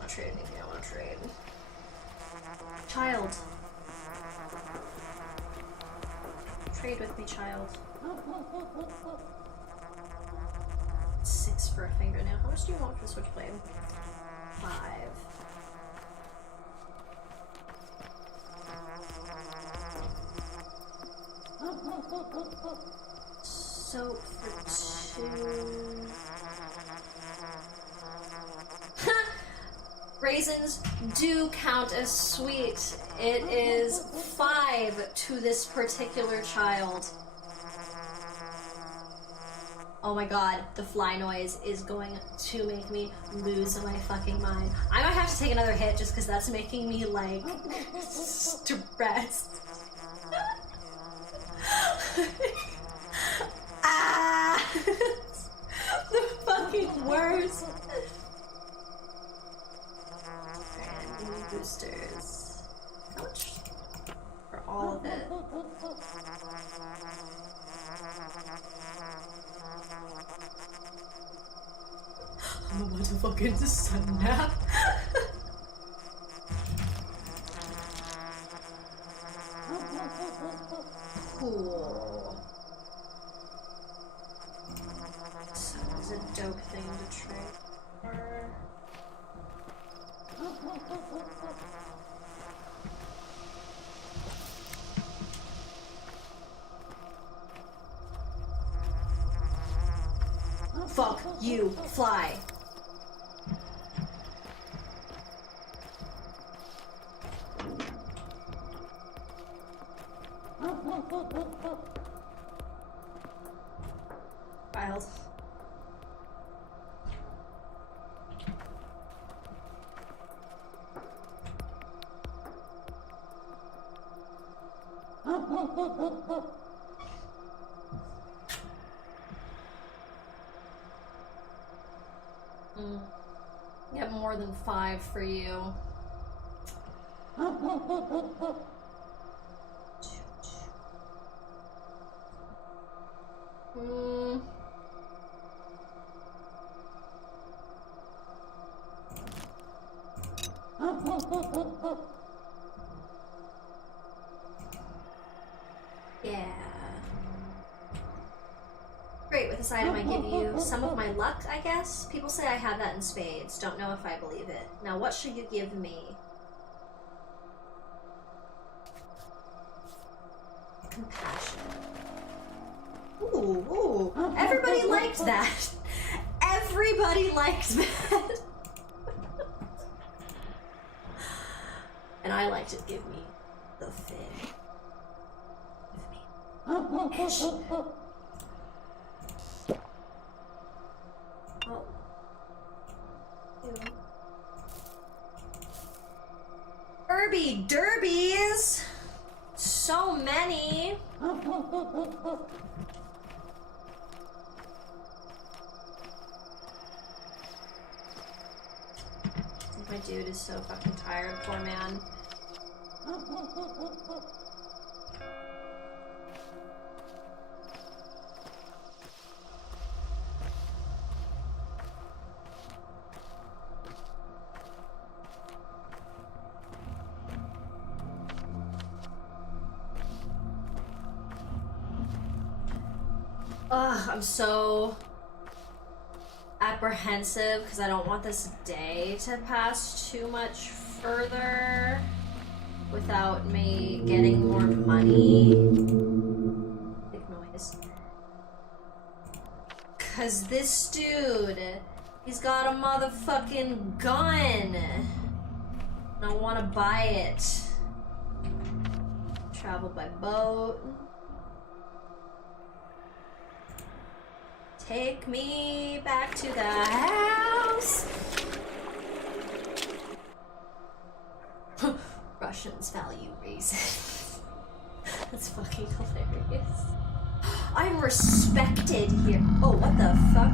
I'll trade anything I want to trade. Child. Trade with me, child. 6 for a fingernail. How much do you want for the switchblade? 5. Soap for 2. Raisins do count as sweet. It is 5 to this particular child. Oh my god, the fly noise is going to make me lose my fucking mind. I might have to take another hit just because that's making me, like, stressed. Ah! The fucking worst. And boosters. How much for all of it? I'm about to fucking snap. Cool. So it's a dope thing to trade for. Fuck you, fly. Wild. Get more than 5 for you. Yeah. Great, with this item I give you some of my luck, I guess? People say I have that in spades. Don't know if I believe it. Now what should you give me? Compassion. Ooh, ooh. Everybody liked that. Everybody liked that. And I liked it. Give me the thing. Give me. Ish. Oh. Ew. Herbie derbies! So many! My dude is so fucking tired, poor man. Ugh, I'm so apprehensive because I don't want this day to pass too much further without me getting more money. Big noise. Cause this dude, he's got a motherfucking gun. And I want to buy it. Travel by boat. Take me back to the house. Russians value reason. That's fucking hilarious. I'm respected here. Oh, what the fuck?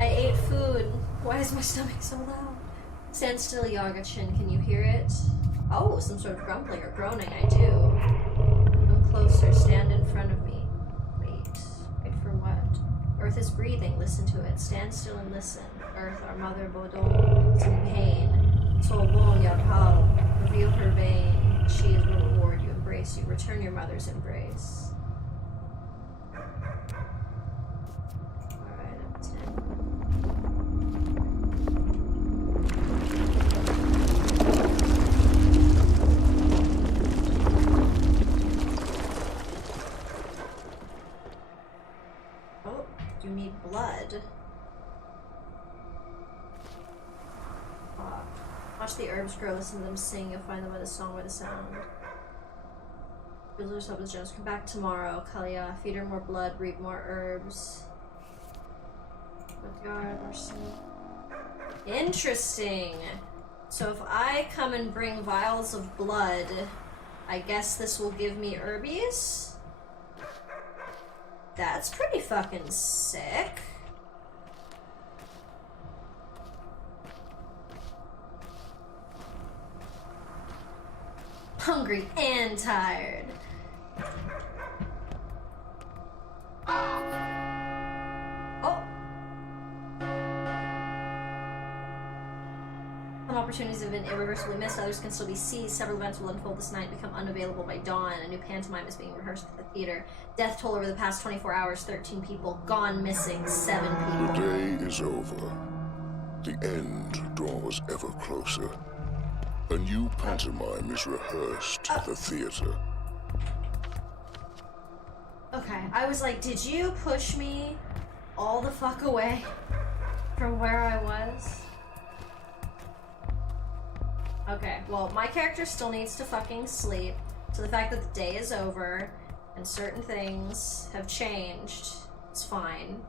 I ate food. Why is my stomach so loud? Stand still, Yagachin. Can you hear it? Oh, some sort of grumbling or groaning. I do. Come closer. Stand in front of me. Wait. Wait for what? Earth is breathing. Listen to it. Stand still and listen. Earth, our mother Bodong, is in pain. Solbon Yaphao. Reveal her vein. She is will reward you. Embrace you. Return your mother's embrace. Alright, I'm 10. Oh, you need blood. Watch the herbs grow, listen to them sing, you'll find them by the song, by the sound. Build yourself with Jones. Come back tomorrow, Kalia. Feed her more blood, reap more herbs. Interesting. So if I come and bring vials of blood, I guess this will give me herbies? That's pretty fucking sick. Hungry and tired. Oh. Some opportunities have been irreversibly missed, others can still be seized. Several events will unfold this night, become unavailable by dawn. A new pantomime is being rehearsed at the theater. Death toll over the past 24 hours, 13 people. Gone missing, 7 people. The day is over. The end draws ever closer. A new pantomime is rehearsed at the theater. Okay, I was like, did you push me all the fuck away from where I was? Okay, well, my character still needs to fucking sleep. So the fact that the day is over and certain things have changed, it's fine.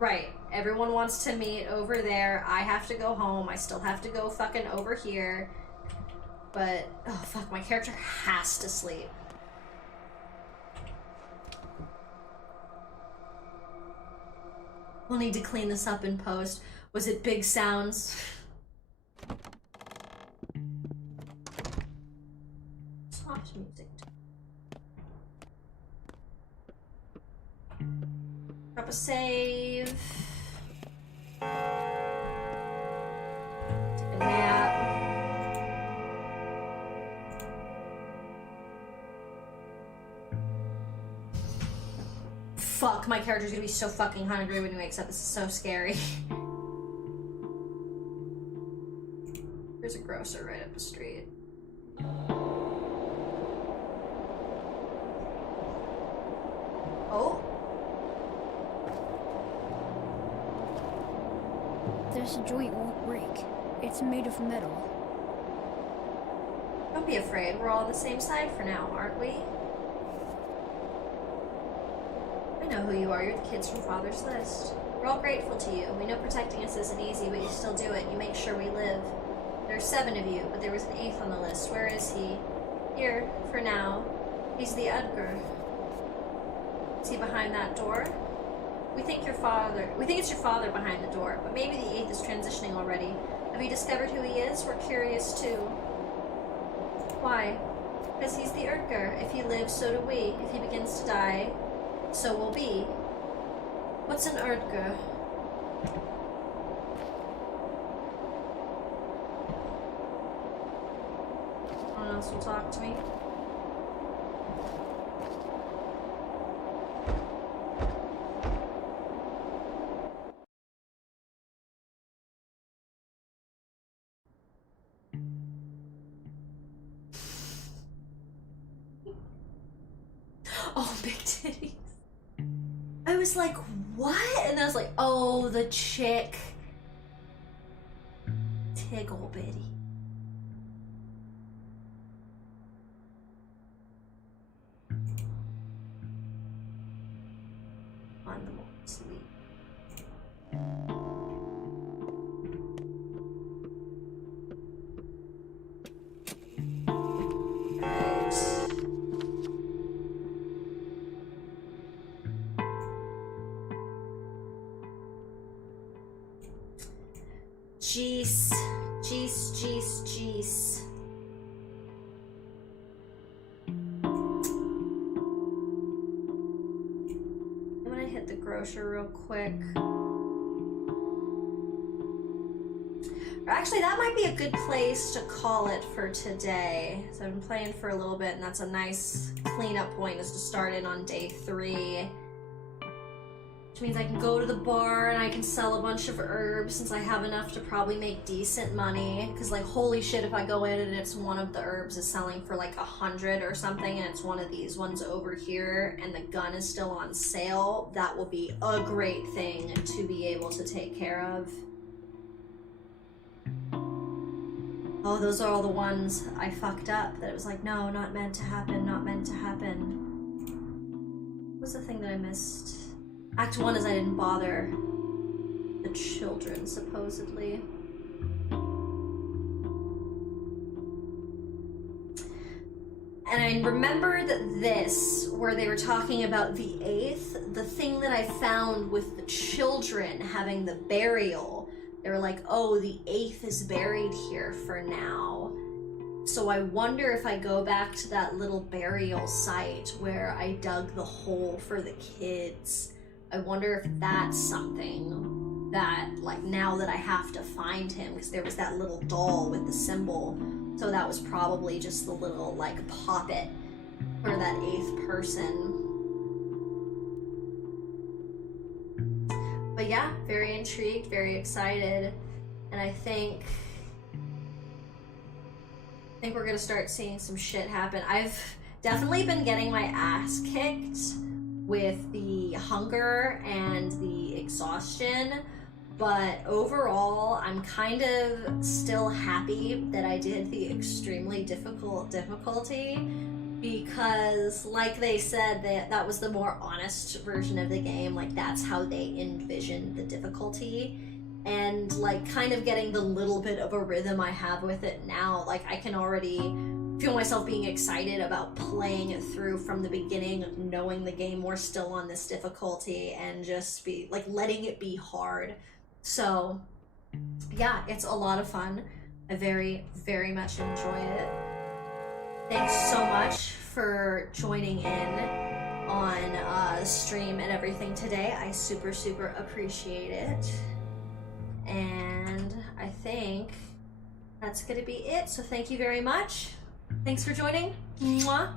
Right, everyone wants to meet over there. I have to go home. I still have to go fucking over here. But, oh fuck, my character has to sleep. We'll need to clean this up in post. Was it big sounds? Soft music. Drop a save. Take a nap. Fuck, my character's gonna be so fucking hungry when he wakes up. This is so scary. There's a grocer right up the street. Oh? This joint won't break. It's made of metal. Don't be afraid. We're all on the same side for now, aren't we? I know who you are. You're the kids from Father's List. We're all grateful to you. We know protecting us isn't easy, but you still do it. You make sure we live. There are 7 of you, but there was an 8th on the list. Where is he? Here, for now. He's the Udgar. Is he behind that door? We think it's your father behind the door, but maybe the 8th is transitioning already. Have you discovered who he is? We're curious too. Why? Because he's the Udgar. If he lives, so do we. If he begins to die, so will be. What's an Erdger? No one else will talk to me. Oh, big titties. I was like, what? And I was like, oh, the chick. Tiggle bitty. On the more sleep. Jeez. Jeez, jeez, jeez. I'm gonna hit the grocer real quick. Or actually, that might be a good place to call it for today. So I've been playing for a little bit, and that's a nice cleanup point, is to start in on day 3. Which means I can go to the bar and I can sell a bunch of herbs since I have enough to probably make decent money. Because, like, holy shit, if I go in and it's one of the herbs is selling for like 100 or something, and it's one of these ones over here, and the gun is still on sale, that will be a great thing to be able to take care of. Oh, those are all the ones I fucked up. That it was like, no, not meant to happen, not meant to happen. What was the thing that I missed? Act 1 is I didn't bother the children, supposedly. And I remember that this, where they were talking about the 8th, the thing that I found with the children having the burial, they were like, oh, the 8th is buried here for now. So I wonder if I go back to that little burial site where I dug the hole for the kids, I wonder if that's something that, like, now that I have to find him, because there was that little doll with the symbol, so that was probably just the little, like, poppet for that 8th person. But yeah, very intrigued, very excited, and I think we're gonna start seeing some shit happen. I've definitely been getting my ass kicked with the hunger and the exhaustion, but overall I'm kind of still happy that I did the extremely difficult difficulty, because like they said, that was the more honest version of the game. Like, that's how they envisioned the difficulty, and like kind of getting the little bit of a rhythm I have with it now, like I can already feel myself being excited about playing it through from the beginning, knowing the game we're still on this difficulty, and just be like letting it be hard. So yeah, it's a lot of fun. I very, very much enjoy it. Thanks so much for joining in on stream and everything today. I super, super appreciate it. And I think that's gonna be it. So thank you very much. Thanks for joining. Mwah.